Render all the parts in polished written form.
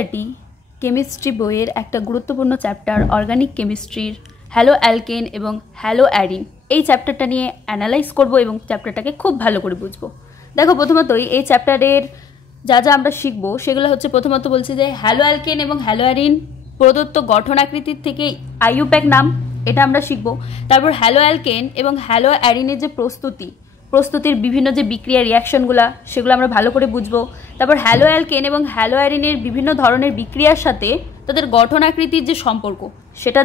NCERT chemistry বইয়ের একটা গুরুত্বপূর্ণ চ্যাপ্টার অর্গানিক কেমিস্ট্রির হ্যালো অ্যালকেন এবং হ্যালো অ্যারিন এই চ্যাপ্টারটা নিয়ে অ্যানালাইজ করব এবং চ্যাপ্টারটাকে খুব ভালো করে বুঝবো। দেখো, প্রথমতই এই চ্যাপ্টারের যা যা আমরা শিখবো সেগুলো হচ্ছে, প্রথমত বলছে যে হ্যালো অ্যালকেন এবং হ্যালো অ্যারিন প্রদত্ত গঠন আকৃতির থেকে আইইউপ্যাক নাম, এটা আমরা শিখবো। তারপর হ্যালো অ্যালকেন এবং হ্যালো অ্যারিনের যে প্রস্তুতির বিভিন্ন যে বিক্রিয়া রিয়াকশনগুলো সেগুলো আমরা ভালো করে বুঝবো। তারপর হ্যালো অ্যালকেন এবং হ্যালো অ্যারিনের বিভিন্ন ধরনের বিক্রিয়ার সাথে তাদের গঠন আকৃতির যে সম্পর্ক সেটা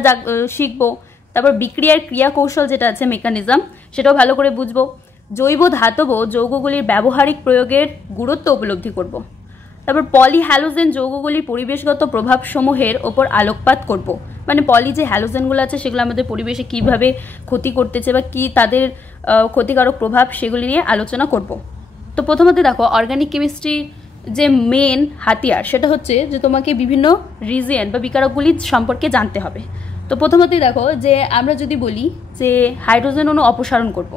শিখবো। তারপর বিক্রিয়ার ক্রিয়া কৌশল যেটা আছে, মেকানিজম, সেটাও ভালো করে বুঝবো। জৈব ধাতব যৌগগুলির ব্যবহারিক প্রয়োগের গুরুত্ব উপলব্ধি করব। তারপর পলিহ্যালোজেন যৌগগুলির পরিবেশগত প্রভাবসমূহের ওপর আলোকপাত করব। মানে পলি যে হ্যালোজেনগুলো আছে সেগুলো আমাদের পরিবেশে কীভাবে ক্ষতি করতেছে বা কী তাদের ক্ষতিকারক প্রভাব সেগুলি নিয়ে আলোচনা করব। তো প্রথমত দেখো, অর্গানিক কেমিস্ট্রি যে মেন হাতিয়ার সেটা হচ্ছে যে তোমাকে বিভিন্ন রিজিয়ন বা বিকারকগুলি সম্পর্কে জানতে হবে। তো প্রথমতই দেখো যে আমরা যদি বলি যে হাইড্রোজেন অণু অপসারণ করব,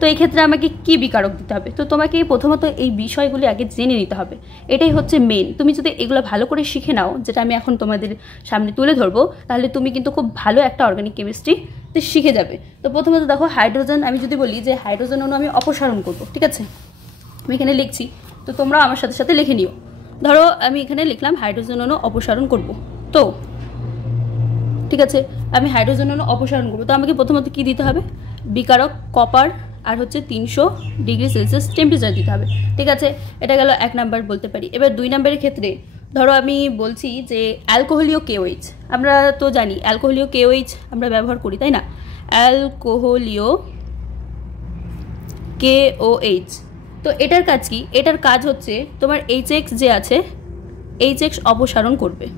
তো এই ক্ষেত্রে আমাকে কি বিকারক দিতে হবে, তো তোমাকে প্রথমত এই বিষয়গুলি আগে জেনে নিতে হবে। এটাই হচ্ছে মেন। তুমি যদি এগুলো ভালো করে শিখে নাও, যেটা আমি এখন তোমাদের সামনে তুলে ধরবো, তাহলে তুমি কিন্তু খুব ভালো একটা অর্গানিক কেমিস্ট্রিতে শিখে যাবে। তো প্রথমত দেখো, হাইড্রোজেন, আমি যদি বলি যে হাইড্রোজেন অণু আমি অপসারণ করব, ঠিক আছে, আমি এখানে লিখছি, তো তোমরা আমার সাথে সাথে লিখে নিও। ধরো আমি এখানে লিখলাম হাইড্রোজেন অণু অপসারণ করব। তো ঠিক আছে, আমি হাইড্রোজেন অণু অপসারণ করবো, তো আমাকে প্রথমত কি দিতে হবে, বিকারক কপার আর হচ্ছে 300 ডিগ্রি সেলসিয়াস টেম্পারেচার দিতে হবে। ঠিক আছে, এটা গেল 1 নাম্বার বলতে পারি। এবার 2 নাম্বারের ক্ষেত্রে ধরো আমি বলছি যে অ্যালকোহলীয় কেওএইচ, আমরা তো জানি অ্যালকোহলীয় কেওএইচ আমরা ব্যবহার করি, তাই না? অ্যালকোহলীয় কেওএইচ, তো এটার কাজ কি? এটার কাজ হচ্ছে তোমার এইচএক্স যে আছে, এইচএক্স অপসারণ করবে।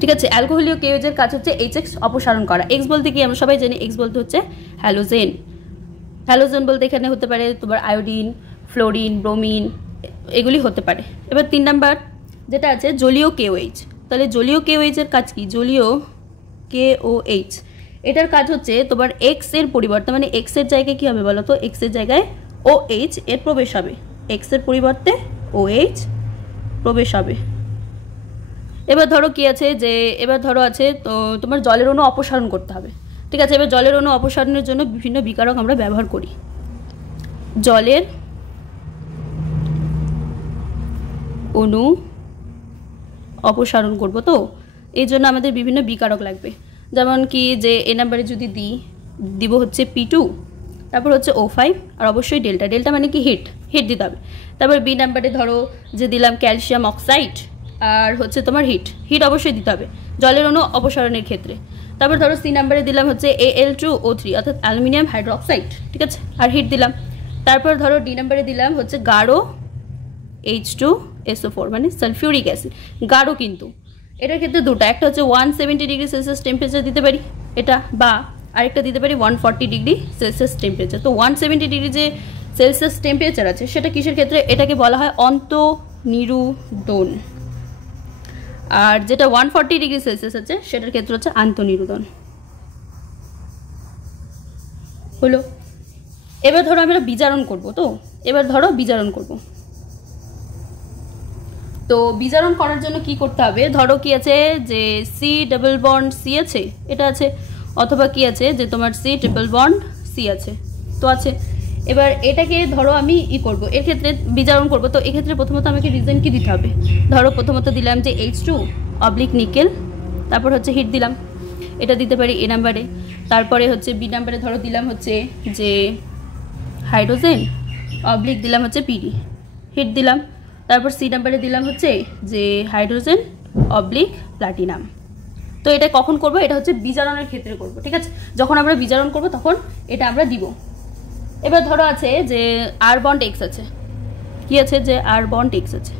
ঠিক আছে, অ্যালকোহলীয় কেওএইচ এর কাজ হচ্ছে এইচএক্স অপসারণ করা। এক্স বলতে কি আমরা সবাই জানি, এক্স বলতে হচ্ছে হ্যালোজেন। হ্যালোজেন বলতে এখানে হতে পারে তোমার আয়োডিন, ফ্লোরিন, ব্রোমিন, এগুলি হতে পারে। এবার 3 নাম্বার যেটা আছে জলীয় কেওএইচ, তাহলে জলীয় কেওএইচ এর কাজ কি? জলীয় কেওএইচ এটার কাজ হচ্ছে তোমার এক্স এর পরিবর্তে, মানে এক্স এর জায়গায় কি হবে বলো তো, এক্স এর জায়গায় OH এর প্রবেশ হবে, এক্স এর পরিবর্তে OH প্রবেশ হবে। এবার ধরো কি আছে যে, এবার ধরো আছে তো তোমার জলের অণু অপসারণ করতে হবে। ঠিক আছে, এবার জলের অণু অপসারণের জন্য বিভিন্ন বিকারক আমরা ব্যবহার করি। জলের অণু অপসারণ করব, তো এই জন্য আমাদের বিভিন্ন বিকারক লাগবে। যেমন কি যে এ নাম্বারে যদি দিব হচ্ছে P2, তারপর হচ্ছে O5, আর অবশ্যই ডেল্টা। ডেল্টা মানে কি? হিট দিতে হবে। তারপর বি নাম্বারে ধরো যে দিলাম ক্যালসিয়াম অক্সাইড, আর হচ্ছে তোমার হিট অবশ্যই দিতে হবে জলের অণু অপসারণের ক্ষেত্রে। তারপর ধরো সি নাম্বারে দিলাম হচ্ছে Al2O3 অর্থাৎ অ্যালুমিনিয়াম হাইড্রোক্সাইড, ঠিক আছে, আর হিট দিলাম। তারপর ধরো ডি নাম্বারে দিলাম হচ্ছে গাঢ় H2SO4 মানে সালফিউরিক অ্যাসিড, গাঢ় কিন্তু এটার ক্ষেত্রে দুটো, একটা হচ্ছে 170 ডিগ্রি সেলসিয়াস টেম্পারেচার দিতে পারি এটা, বা আরেকটা দিতে পারি 140 ডিগ্রি সেলসিয়াস টেম্পারেচার। তো 170 ডিগ্রি যে সেলসিয়াস টেম্পারেচার আছে সেটা কিসের ক্ষেত্রে? এটাকে বলা হয় অন্তঃনিরুদন, আর যেটা 140 ডিগ্রি সেলসিয়াস আছে সেটার ক্ষেত্রে হচ্ছে আন্তঃনিরুদন। হলো। এবার ধরো আমরা বিজারণ করব, তো এবার ধরো বিজারণ করব, তো বিজারণ করার জন্য কি করতে হবে? ধরো কি আছে যে C ডাবল বন্ড C আছে, এটা আছে, অথবা কি আছে যে তোমার C ট্রিপল বন্ড C আছে, তো আছে। এবার এটাকে ধরো আমি করব, এর ক্ষেত্রে বিজারণ করব, তো এক্ষেত্রে প্রথমত আমাকে রিজন কি দিতে হবে? ধরো প্রথমত দিলাম যে H2 অবলিক নিকেল, তারপর হচ্ছে হিট দিলাম, এটা দিতে পারি এ নাম্বারে। তারপরে হচ্ছে বি নাম্বারে ধরো দিলাম হচ্ছে যে হাইড্রোজেন অবলিক দিলাম হচ্ছে PD, হিট দিলাম। তারপর সি নাম্বারে দিলাম হচ্ছে যে হাইড্রোজেন অবলিক প্লাটিনাম। তো এটা কখন করব? এটা হচ্ছে বিজারণের ক্ষেত্রে করব, ঠিক আছে, যখন আমরা বিজারণ করব তখন এটা আমরা দিব। এবার ধরো আছে যে আর বন্ড এক্স আছে, কি আছে যে আর বন্ড এক্স আছে,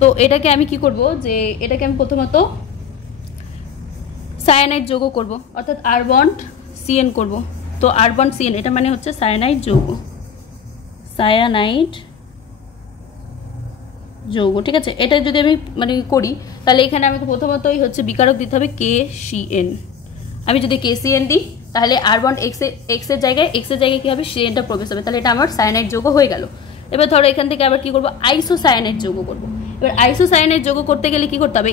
তো এটাকে আমি কি করব যে এটাকে আমি প্রথমত সায়ানাইড যৌগ করব, অর্থাৎ আর বন্ড CN করব। তো আর বন্ড CN এটা মানে হচ্ছে সায়ানাইড যৌগ, সায়ানাইড যৌগ, ঠিক আছে। এটা যদি আমি মানে করি তাহলে এখানে আমাকে প্রথমতই হচ্ছে বিকারক দিতে হবে KCN। আমি যদি KCN দিই তাহলে আর বন্ড এক্স এর জায়গায় কি হবে, CNটা প্রবেশ হবে, তাহলে এটা আমার সায়ানাইড যৌগ হয়ে গেল। এবার ধরো এখান থেকে আবার কি করব, আইসোসায়ানাইড যৌগ করব। এবার আইসোসায়ানাইড যোগ করতে গেলে কি করতে হবে,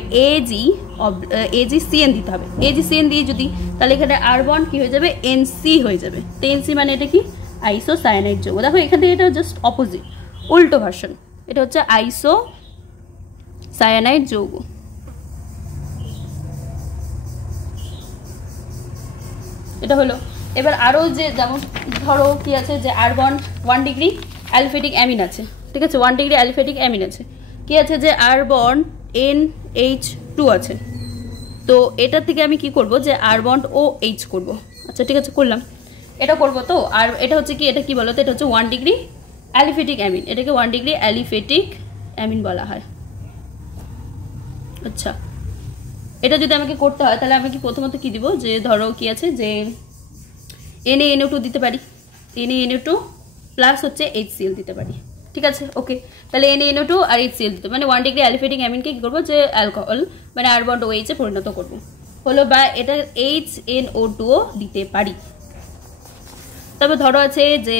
AgCN দিতে হবে। AgCN দিয়ে যদি, তাহলে এখানে আর বন্ড কি হয়ে যাবে, NC হয়ে যাবে। তো NC মানে এটা কি, আইসোসায়ানাইড যৌগ। দেখো এখান থেকে এটা জাস্ট অপোজিট, উল্টো ভার্সন। এটা হচ্ছে আইসোসায়ানাইড যৌগ। এটা হলো। এবার আরও যে যেমন ধরো কি আছে, যে আর বন্ড 1 ডিগ্রি অ্যালিফেটিক অ্যামিন আছে, ঠিক আছে, 1 ডিগ্রি অ্যালিফেটিক অ্যামিন আছে। কি আছে, যে আর বন্ড NH2 আছে। তো এটার থেকে আমি কি করব, যে আর বন্ড OH করব। আচ্ছা ঠিক আছে, করলাম, এটা করব। তো আর এটা হচ্ছে কি, এটা কি বলো তো, এটা হচ্ছে 1 ডিগ্রি অ্যালিফেটিক অ্যামিন, এটাকে 1 ডিগ্রি অ্যালিফেটিক অ্যামিন বলা হয়। আচ্ছা, এটা যদি আমাকে করতে হয় তাহলে আমি কি প্রথমত কি দিব, যে ধরো কি আছে, যে NaNO2 দিতে পারি, NaNO2 প্লাস হচ্ছে HCl দিতে পারি, ঠিক আছে। ওকে, তাহলে NaNO2 আর HCl দিতে, মানে 1 ডিগ্রি অ্যালিফেটিক অ্যামিনকে কি করবো, যে অ্যালকোহল মানে আর বন্ড OH এ পরিণত করবো হলো, বা এটা HNO2ও দিতে পারি। তবে ধরো আছে যে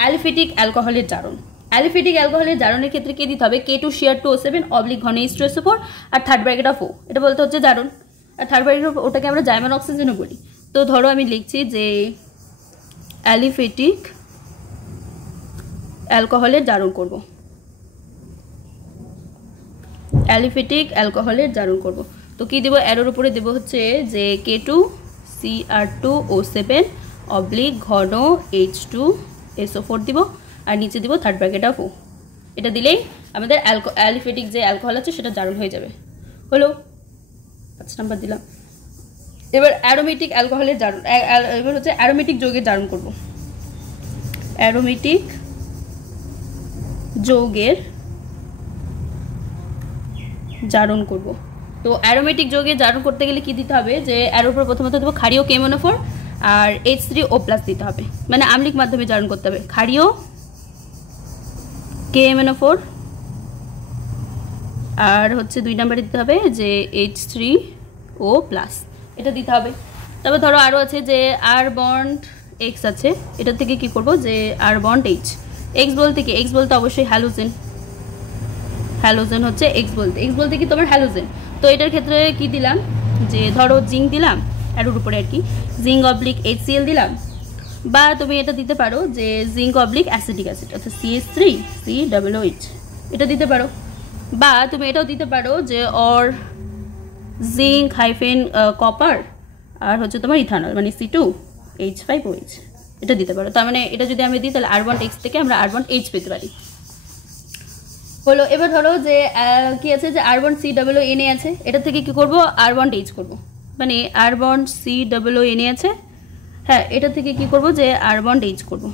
অ্যালিফেটিক অ্যালকোহলের জারণ, অ্যালিফেটিক অ্যালকোহলের জারণের ক্ষেত্রে কি দিতে হবে, K2CR2O7 ঘন H2SO4 আর থার্ড ব্র্যাকেট অফ O, এটা বলতে হচ্ছে জারণ। আর থার্ড ব্র্যাকেট অফ ওটাকে আমরা জাইমান অক্সিজেনও বলি। তো ধরো আমি লিখছি যে অ্যালিফেটিক অ্যালকোহলের জারণ করব, অ্যালিফেটিক অ্যালকোহলের জারণ করব। তো কি দেবো, অ্যারোর উপরে দেবো হচ্ছে যে K2CR2O7 ঘন H2SO4 দিব, আর নিচে দিব থার্ড ব্র্যাকেট অফ O। এটা দিলেই আমাদের অ্যালিফেটিক যে অ্যালকোহল আছে সেটা জারণ হয়ে যাবে। হলো, 5 নাম্বার দিলাম। এবার অ্যারোমেটিক অ্যালকোহলের জারণ, এবার হচ্ছে অ্যারোমেটিক যৌগের জারণ করব, অ্যারোমেটিক যৌগের জারণ করব। তো অ্যারোমেটিক যৌগের জারণ করতে গেলে কি দিতে হবে, যে অ্যারোর উপর প্রথমত দেবো ক্ষারীয় KMnO4 আর H3O+ দিতে হবে, মানে আম্লিক মাধ্যমে জারণ করতে হবে। ক্ষারীয় KMnO4 আর হচ্ছে 2 নম্বরে দিতে হবে যে H3O+, এটা দিতে হবে। তবে ধরো আরও আছে যে আর বন্ড X আছে, এটা থেকে কি করব, যে আর বন্ড H। X বলতে কি, X বলতে অবশ্যই হ্যালোজেন, হ্যালোজেন হচ্ছে X বলতে কি তোমার হ্যালোজেন। তো এটার ক্ষেত্রে কি দিলাম, যে ধরো জিঙ্ক দিলাম অ্যারোর উপরে আর কি, জিঙ্ক HCl দিলাম, বা তুমি এটা দিতে পারো যে জিঙ্ক অ্যাসিটিক অ্যাসিড অর্থাৎ CH3COOH, এটা দিতে পারো। বা তুমি এটাও দিতে পারো যে অর জিঙ্ক কপার আর হচ্ছে তোমার ইথানল মানে C2H5OH, এটা দিতে পারো। তার মানে এটা যদি আমি দিই তাহলে আর বন্ড X থেকে আমরা আর বন্ড H পেতে পারি। হলো, এবার ধরো যে কি আছে, যে আর বন্ড COONA আছে, এটা থেকে কি করব, আর বন্ড H করব, মানে আর বন্ড COONA আছে, হ্যাঁ, এটা থেকে কি করব, যে আর বন্ড H করব।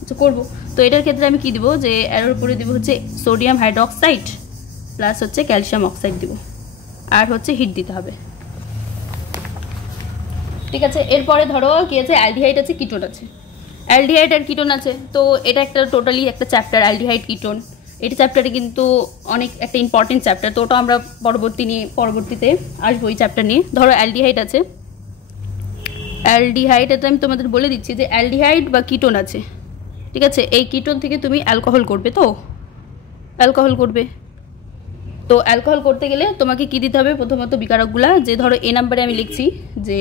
আচ্ছা করব। তো এটার ক্ষেত্রে আমি কি দিব, যে এর উপরে দিব হচ্ছে সোডিয়াম হাইড্রোক্সাইড প্লাস হচ্ছে ক্যালসিয়াম অক্সাইড দিব, আর হচ্ছে হিট দিতে হবে, ঠিক আছে। এরপরে ধরো কি আছে, অ্যালডিহাইড আছে, কিটোন আছে, অ্যালডিহাইড আর কিটোন আছে। তো এটা একটা টোটালি একটা চ্যাপ্টার, অ্যালডিহাইড কিটোন। এটা চ্যাপ্টারে কিন্তু অনেক একটা ইম্পর্টেন্ট চ্যাপ্টার, তো ওটা আমরা পরবর্তীতে আসবো এই চ্যাপ্টার নিয়ে। ধরো অ্যালডিহাইড আছে, অ্যালডিহাইড এটা আমি তোমাদের বলে দিচ্ছি যে অ্যালডিহাইড বা কিটোন আছে, ঠিক আছে। এই কিটোন থেকে তুমি অ্যালকোহল করবে, তো অ্যালকোহল করবে। তো অ্যালকোহল করতে গেলে তোমাকে কি দিতে হবে, প্রথমত বিকারকগুলা, যে ধরো এ নাম্বারে আমি লিখছি যে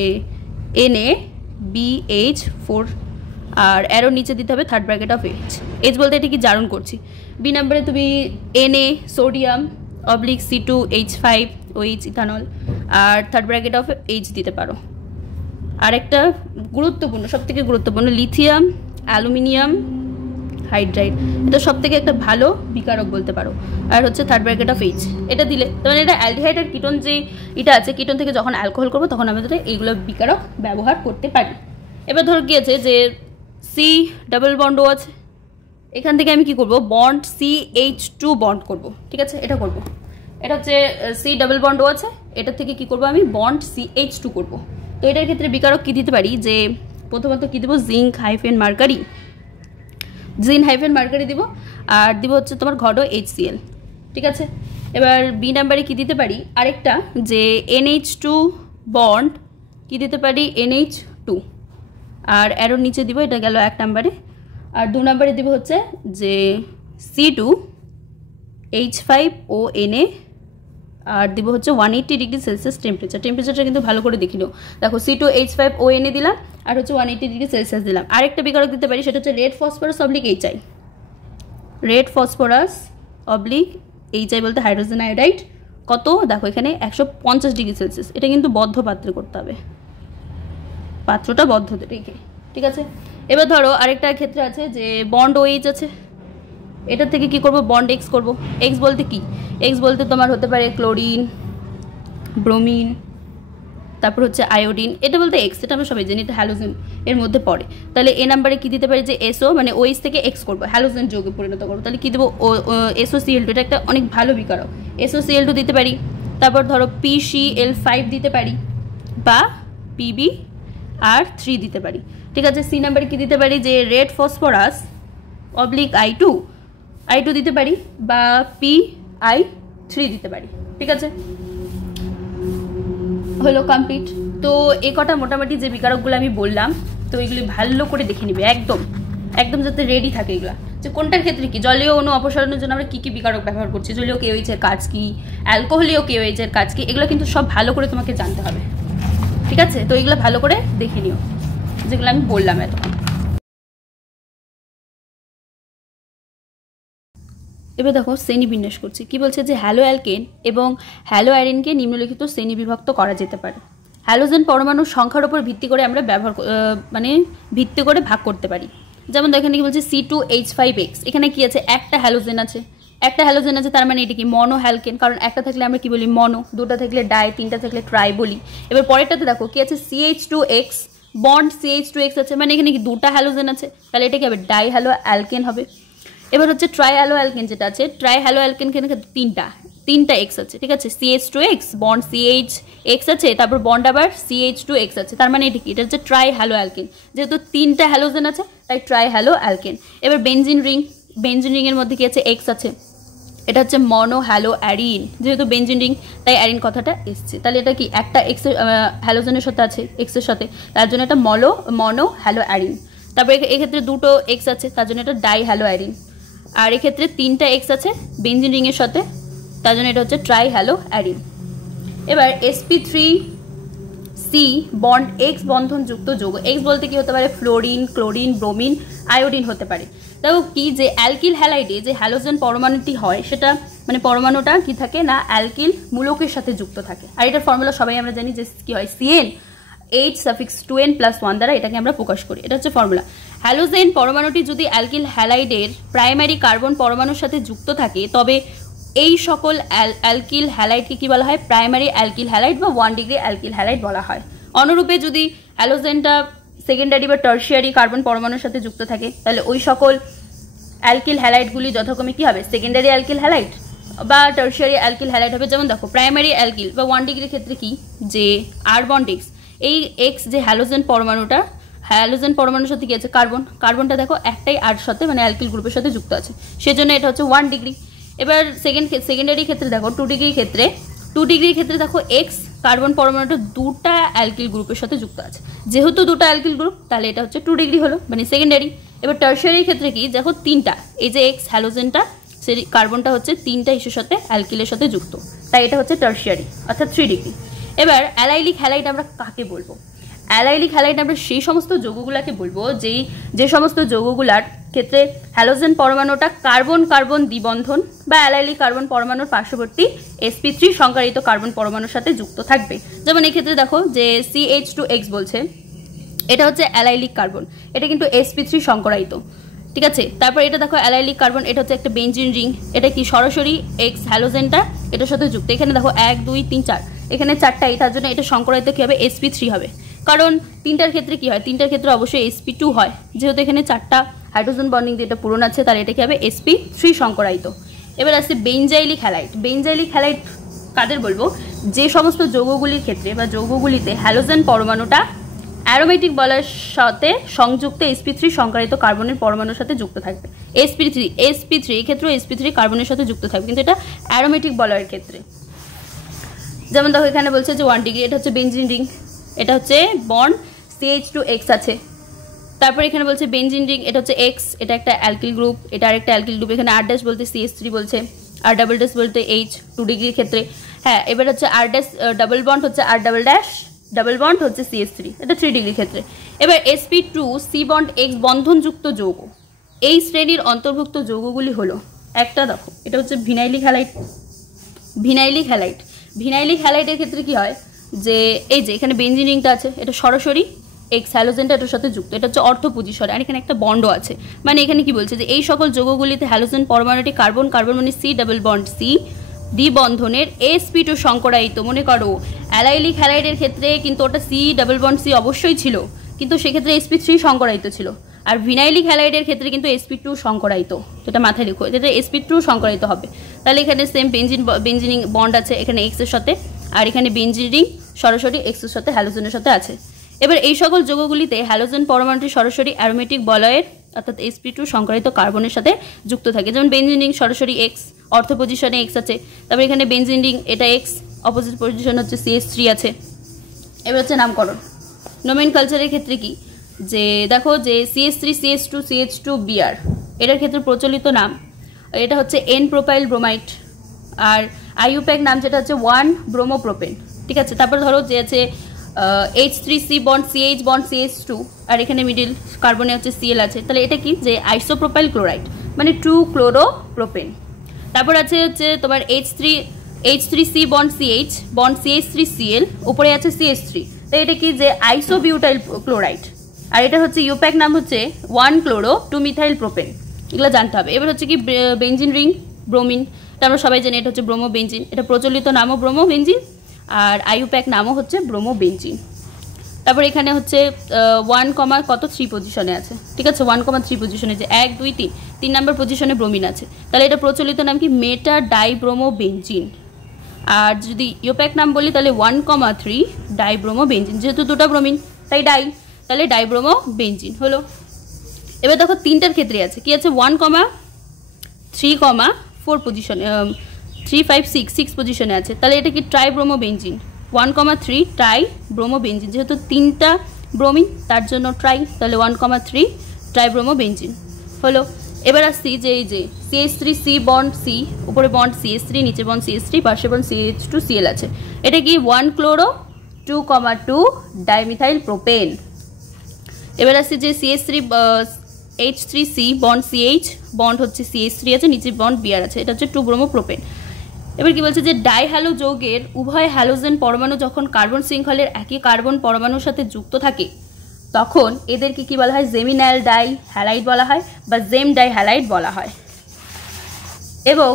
NaBH4 আর অ্যারো নিচে দিতে হবে থার্ড ব্র্যাকেট অফ H বলতে এটা কি জারণ করছি। বি নাম্বারে তুমি Na সোডিয়াম C2H5OH ইথানল আর থার্ড ব্র্যাকেট অফ H দিতে পারো। আরেকটা গুরুত্বপূর্ণ, সবথেকে গুরুত্বপূর্ণ, লিথিয়াম অ্যালুমিনিয়াম হাইড্রাইড, এটা সবথেকে একটা ভালো বিকারক বলতে পারো। আর হচ্ছে থার্ড ব্র্যাকেট অফ H, এটা দিলে মানে এটা অ্যালডিহাইড আর কিটোন যে এটা আছে, কিটোন থেকে যখন অ্যালকোহল করবো তখন আমাদের এইগুলো বিকারক ব্যবহার করতে পারি। এবার ধরো কি আছে, যে C ডাবল বন্ড O আছে, এখান থেকে আমি কি করব, বন্ড CH2 বন্ড করব, ঠিক আছে, এটা করব। এটা হচ্ছে C ডাবল বন্ড O আছে, এটা থেকে কি করব, আমি বন্ড CH2 করব। তো এটার ক্ষেত্রে বিকারক কি দিতে পারি, যে প্রথমত কি দেবো, জিঙ্ক মার্কারি দিব, আর দিব হচ্ছে তোমার ঘন HCl, ঠিক আছে। এবার বি নাম্বারে কি দিতে পারি, আরেকটা যে NH2 বন্ড কি দিতে পারি, NH2 আর অ্যারোর নিচে দিব, এটা গেল 1 নাম্বারে। আর 2 নাম্বারে দিব হচ্ছে যে H5ONA আর দিব হচ্ছে 180 ডিগ্রি সেলসিয়াস টেম্পারেচারটা কিন্তু ভালো করে দেখে নিও। দেখো C2H5ONA দিলাম আর হচ্ছে 180 ডিগ্রি সেলসিয়াস দিলাম। আরেকটা বিকারক দিতে পারি, সেটা হচ্ছে red phosphorus oblique HI। Red phosphorus oblique HI বলতে হাইড্রোজেন আয়োডাইড। কত দেখো এখানে 150 ডিগ্রি সেলসিয়াস। এটা কিন্তু বদ্ধ পাত্রে করতে হবে, পাত্রটা বদ্ধ রেখে, ঠিক আছে। এবার ধরো আরেকটা ক্ষেত্রে আছে যে বন্ড OH আছে, এটার থেকে কি করব, বন্ড X করব। X বলতে কি, X বলতে তোমার হতে পারে ক্লোরিন, ব্রোমিন, তারপর হচ্ছে আয়োডিন। এটা বলতে X, এটা আমরা সবাই জানি, এটা হ্যালোজেন এর মধ্যে পড়ে। তাহলে এ নাম্বারে কি দিতে পারি যে SO মানে OH থেকে X করব, হ্যালোজেন যৌগে পরিণত করবো। তাহলে কি দেবো, SOCl2। এটা একটা অনেক ভালো বিকারক, SOCl2 দিতে পারি। তারপর ধরো PCl5 দিতে পারি বা PbR3 দিতে পারি, ঠিক আছে। সি নাম্বারে কি দিতে পারি যে রেড ফসফরাস অবলিক I2 দিতে পারি বা PI3 দিতে পারি, ঠিক আছে। হলো কমপ্লিট। তো এই কটা মোটামুটি যে বিকারকগুলো আমি বললাম, তো এগুলি ভালো করে দেখে নিবে একদম একদম যাতে রেডি থাকে এগুলা, যে কোনটার ক্ষেত্রে কি। জলীয় অণু অপসারণের জন্য আমরা কি কি বিকারক ব্যবহার করছি, জলীয় KOH এর কাজ কি, অ্যালকোহলীয় KOH এর কাজ কি, এগুলো কিন্তু সব ভালো করে তোমাকে জানতে হবে, ঠিক আছে। তো এগুলো ভালো করে দেখে নিও যেগুলো আমি বললাম এতক্ষণ। এবার দেখো শ্রেণী বিন্যাস করছি। কি বলছে যে হ্যালো অ্যালকেন এবং হ্যালো অ্যারিনকে নিম্নলিখিত শ্রেণী বিভক্ত করা যেতে পারে। হ্যালোজেন পরমাণুর সংখ্যার উপর ভিত্তি করে আমরা ভিত্তি করে ভাগ করতে পারি। যেমন দেখেন কি বলছে C2H5X, এখানে কি আছে, একটা হ্যালোজেন আছে, তার মানে এটা কি মনো হ্যালকেন, কারণ একটা থাকলে আমরা কি বলি মনো, দুটা থাকলে ডাই, তিনটা থাকলে ট্রাই বলি। এবার পরেরটাতে দেখো কি আছে CH2X, বন্ড CH2X আছে, মানে এখানে কি দুটা হ্যালোজেন আছে, তাহলে এটা কি হবে ডাই হ্যালো অ্যালকেন হবে। এবার হচ্ছে ট্রাই হ্যালো অ্যালকেন যেটা আছে, ট্রাই হ্যালো অ্যালকেন তিনটা X আছে, ঠিক আছে। CH2X, বন্ড CHX আছে, তারপর বন্ড আবার CH2X আছে, তার মানে এটা কি, এটা হচ্ছে ট্রাই হ্যালো অ্যালকেন। যেহেতু তিনটা হ্যালোজেন আছে তাই ট্রাই হ্যালো অ্যালকেন। এবার বেনজিন রিং এর মধ্যে কি আছে, X আছে, এটা হচ্ছে মনো হ্যালো অ্যারিন। যেহেতু বেনজিন রিং তাই অ্যারিন কথাটা এসছে, তাহলে এটা কি একটা X হ্যালোজেনের সাথে আছে, X এর সাথে, তার জন্য এটা মনো হ্যালো অ্যারিন। তারপরে এক্ষেত্রে দুটো X আছে, তার জন্য এটা ডাই হ্যালো অ্যারিন। আর এক্ষেত্রে তিনটা X আছে বেনজিন রিং এর সাথে, তার জন্য এটা হচ্ছে ট্রাই হ্যালো অ্যারিন। এবার sp3c বন্ড X বন্ধনযুক্ত যৌগ। X বলতে কি হতে পারে, ফ্লোরিন, ক্লোরিন, ব্রোমিন, আয়োডিন হতে পারে। দেখো কি যে অ্যালকিল হ্যালাইডে যে হ্যালোজেন পরমাণুটি হয়, সেটা মানে পরমাণুটা কি থাকে না, অ্যালকিল মূলকের সাথে যুক্ত থাকে। আর এটার ফর্মুলা সবাই আমরা জানি যে কি হয়, CnH2n+1 দ্বারা এটাকে আমরা প্রকাশ করি, এটা হচ্ছে ফর্মুলা। হ্যালোজেন পরমাণুটি যদি অ্যালকিল হ্যালাইডের প্রাইমারি কার্বন পরমাণুর সাথে যুক্ত থাকে, তবে এই সকল অ্যালকিল হ্যালাইডকে কি বলা হয়, প্রাইমারি অ্যালকিল হ্যালাইড বা 1 ডিগ্রি অ্যালকিল হ্যালাইড বলা হয়। অনুরূপে যদি হ্যালোজেনটা সেকেন্ডারি বা টার্সিয়ারি কার্বন পরমাণুর সাথে যুক্ত থাকে, তাহলে ওই সকল অ্যালকিল হ্যালাইডগুলি যথাক্রমে কি হবে, সেকেন্ডারি অ্যালকিল হ্যালাইড বা টার্সিয়ারি অ্যালকিল হ্যালাইড হবে। যেমন দেখো প্রাইমারি অ্যালকিল বা 1 ডিগ্রির ক্ষেত্রে কি যে আর বন্ড X, এই X যে হ্যালোজেন পরমাণুর সাথে কি আছে, কার্বনটা দেখো একটাই আর সাথে মানে অ্যালকিল গ্রুপের সাথে যুক্ত আছে, সেজন্য এটা হচ্ছে 1 ডিগ্রি। এবার সেকেন্ডারি ক্ষেত্রে দেখো 2 ডিগ্রির ক্ষেত্রে দেখো X কার্বন পরমাণুটা দুটা অ্যালকিল গ্রুপের সাথে যুক্ত আছে, যেহেতু দুটা অ্যালকিল গ্রুপ তাহলে এটা হচ্ছে 2 ডিগ্রি হলো, মানে সেকেন্ডারি। এবার টার্সিয়ারির ক্ষেত্রে কি, দেখো তিনটা, এই যে X হ্যালোজেনটা কার্বনটা হচ্ছে তিনটা ইস্যুর সাথে অ্যালকিলের সাথে যুক্ত, তাই এটা হচ্ছে টার্সিয়ারি অর্থাৎ 3 ডিগ্রি। এবার অ্যালাইলিক হ্যালাইড আমরা কাকে বলবো, অ্যালাইলিক হ্যালাইড আমরা সেই সমস্ত যৌগগুলোকে বলবো যে সমস্ত যৌগগুলার ক্ষেত্রে হ্যালোজেন পরমাণুটা কার্বন কার্বন দ্বিবন্ধন বা অ্যালাইলিক কার্বন পরমাণুর পার্শ্ববর্তী sp3 সংকারিত কার্বন পরমাণুর সাথে যুক্ত থাকবে। যেমন এই ক্ষেত্রে দেখো যে CH2X বলছে, এটা হচ্ছে অ্যালাইলিক কার্বন, এটা কিন্তু sp3 সংকরায়িত, ঠিক আছে। তারপর এটা দেখো অ্যালাইলিক কার্বন, এটা হচ্ছে একটা বেনজিন রিং, এটা কি সরাসরি X হ্যালোজেনটা এটার সাথে যুক্ত। এখানে দেখো 1 2 3 4, এখানে 4টাই, তার জন্য এটা সংকরায়িত কি হবে, sp3 হবে। কারণ তিনটার ক্ষেত্রে কি হয়, তিনটার ক্ষেত্রে অবশ্যই sp2 হয়, যেহেতু এখানে 4টা হাইড্রোজেন বন্ডিং যেটা পূরণ আছে, তার এটা কি হবে sp3 সংকরায়িত। এবার আসছে বেনজাইলিক হ্যালাইড কাদের বলবো, যে সমস্ত যৌগগুলির ক্ষেত্রে বা যৌগগুলিতে হ্যালোজেন পরমাণুটা অ্যারোমেটিক বলয়ের সাথে সংযুক্ত sp3 সংকারিত কার্বনের পরমাণুর সাথে যুক্ত থাকবে। sp3 এই ক্ষেত্রে sp3 কার্বনের সাথে যুক্ত থাকবে, কিন্তু এটা অ্যারোমেটিক বলয়ের ক্ষেত্রে। যেমন দেখো এখানে বলছে যে 1 ডিগ্রি, এটা হচ্ছে বেনজিন রিং, এটা হচ্ছে বন্ড CH2X আছে। তারপর এখানে বলছে বেনজিন রিং, এটা হচ্ছে X, এটা একটা অ্যালকিল গ্রুপ, এটা আরেকটা অ্যালকিল গ্রুপ, এখানে R' বলতে CH3 বলছে। আর ডাবল ড্যাশ বলতে এইচ 2 ডিগ্রির ক্ষেত্রে। হ্যাঁ, এবার হচ্ছে আর ড্যাশ ডাবল বন্ড হচ্ছে আর ডাবল ড্যাশ ডাবল বন্ড হচ্ছে CH3, এটা 3 ডিগ্রির ক্ষেত্রে। এবার sp2 C বন্ড X বন্ধনযুক্ত যৌগ, এই শ্রেণীর অন্তর্ভুক্ত যৌগগুলি হলো, একটা দেখো এটা হচ্ছে ভিনাইলিক হ্যালাইড। ভিনাইলিক হ্যালাইড, ভিনাইলিক হ্যালাইডের ক্ষেত্রে কি হয় যে এই যে এখানে বেঞ্জিন রিংটা আছে, এটা সরাসরি এক্স হ্যালোজেনটা এটার সাথে যুক্ত, এটা হচ্ছে অর্থ পজিশন, আর এখানে একটা বন্ডও আছে। মানে এখানে কি বলছে যে এই সকল যৌগগুলিতে হ্যালোজেন পরমাণুটি কার্বন কার্বন মানে C double bond C দ্বিবন্ধনের sp2 সংকরায়িত। মনে করো অ্যালাইলিক হ্যালাইডের ক্ষেত্রে কিন্তু ওটা C ডাবল বন্ড C অবশ্যই ছিল, কিন্তু সেক্ষেত্রে sp3 সংকরায়িত ছিল। আর ভিনাইলিক হ্যালাইডের ক্ষেত্রে কিন্তু sp2 সংকরায়িত, যেটা মাথায় রেখো, এটা sp2 সংকরায়িত হবে। তাহলে এখানে সেম বেঞ্জিন বন্ড আছে এখানে X এর সাথে, আর এখানে বেঞ্জিন রিং সরাসরি X এর সাথে হ্যালোজেনের সাথে আছে। এবার এই সকল যৌগগুলিতে হ্যালোজেন পরমাণুটি সরাসরি অ্যারোমেটিক বলয়ের অর্থাৎ sp2 সংকরায়িত কার্বনের সাথে যুক্ত থাকে। যেমন বেঞ্জিন রিং সরাসরি X, অর্থ পজিশনে X আছে, তারপর এখানে বেঞ্জিন রিং এটা X, অপোজিট পজিশন হচ্ছে CH3 আছে। এবার হচ্ছে নামকরণ, নোমেনকালচারের ক্ষেত্রে কি যে দেখো যে CH3 CH2 CH2Br এটার ক্ষেত্রে প্রচলিত নাম এটা হচ্ছে N প্রোপাইল ব্রোমাইড, আর IUPAC নাম যেটা হচ্ছে 1 ব্রোমোপ্রোপেন, ঠিক আছে। তারপর ধরো যে আছে H3C bond CH bond CH2, আর এখানে মিডিল কার্বনে হচ্ছে Cl আছে, তাহলে এটা কি যে আইসোপ্রোপাইল ক্লোরাইড মানে 2 ক্লোরোপ্রোপেন। তারপর আছে হচ্ছে তোমার H3C bond CH bond CH3Cl, উপরে আছে CH3, তো এটা কি যে আইসোবিউটাইল ক্লোরাইড, আর এটা হচ্ছে ইউপ্যাক নাম হচ্ছে 1 ক্লোরো 2 মিথাইল প্রোপেন, এগুলো জানতে হবে। এবার হচ্ছে কি বেঞ্জিন রিং ব্রোমিন, এটা আমরা সবাই জানি এটা হচ্ছে ব্রোমো বেঞ্জিন, এটা প্রচলিত নামও ব্রোমো বেঞ্জিন, আর আইউপ্যাক নামও হচ্ছে ব্রোমো বেঞ্জিন। তারপর এখানে হচ্ছে 1,3 পজিশনে আছে, ঠিক আছে, 1,3 পজিশনে যে 1 2 3 3 নাম্বার পজিশনে ব্রোমিন আছে, তাহলে এটা প্রচলিত নাম কি মেটা ডাইব্রোমো বেঞ্জিন। আর যদি ইউপ্যাক নাম বলি তাহলে 1,3 ডাইব্রোমো বেঞ্জিন, যেহেতু দুটো ব্রোমিন তাই ডাই, তাহলে ডাইব্রোমো বেঞ্জিন হলো। এবার দেখো তিনটার ক্ষেত্রে আছে কি আছে 1,3,4 পজিশনে 3 5 6 পজিশনে আছে, তাহলে এটা কি ট্রাইব্রোমো বেঞ্জিন, 1,3 ট্রাই ব্রোমো বেঞ্জিন, যেহেতু তিনটা ব্রোমিন তার জন্য ট্রাই, তাহলে 1,3 ট্রাইব্রোমো বেঞ্জিন হলো। এবার আসছি যে এই যে CH3C বন্ড C, উপরে বন্ড CH3, নিচে বন্ড CH3, পাশে বন্ড CH2Cl আছে, এটা কি 1 ক্লোরো 2,2 ডাইমিথাইল প্রোপেন। এবার আসছে যে H3C বন্ড CH বন্ড হচ্ছে CH3 আছে, নিচে বন্ড Br আছে, এটা হচ্ছে 2 ব্রোমো প্রোপেন। এবার কি বলছে যে ডাইহ্যালো যৌগের উভয় হ্যালোজেন পরমাণু যখন কার্বন শৃঙ্খলের একই কার্বন পরমাণুর সাথে যুক্ত থাকে তখন এদেরকে কি বলা হয় জেমিনাল ডাই হ্যালাইড বলা হয় বা জেম ডাই হ্যালাইড বলা হয়। এবং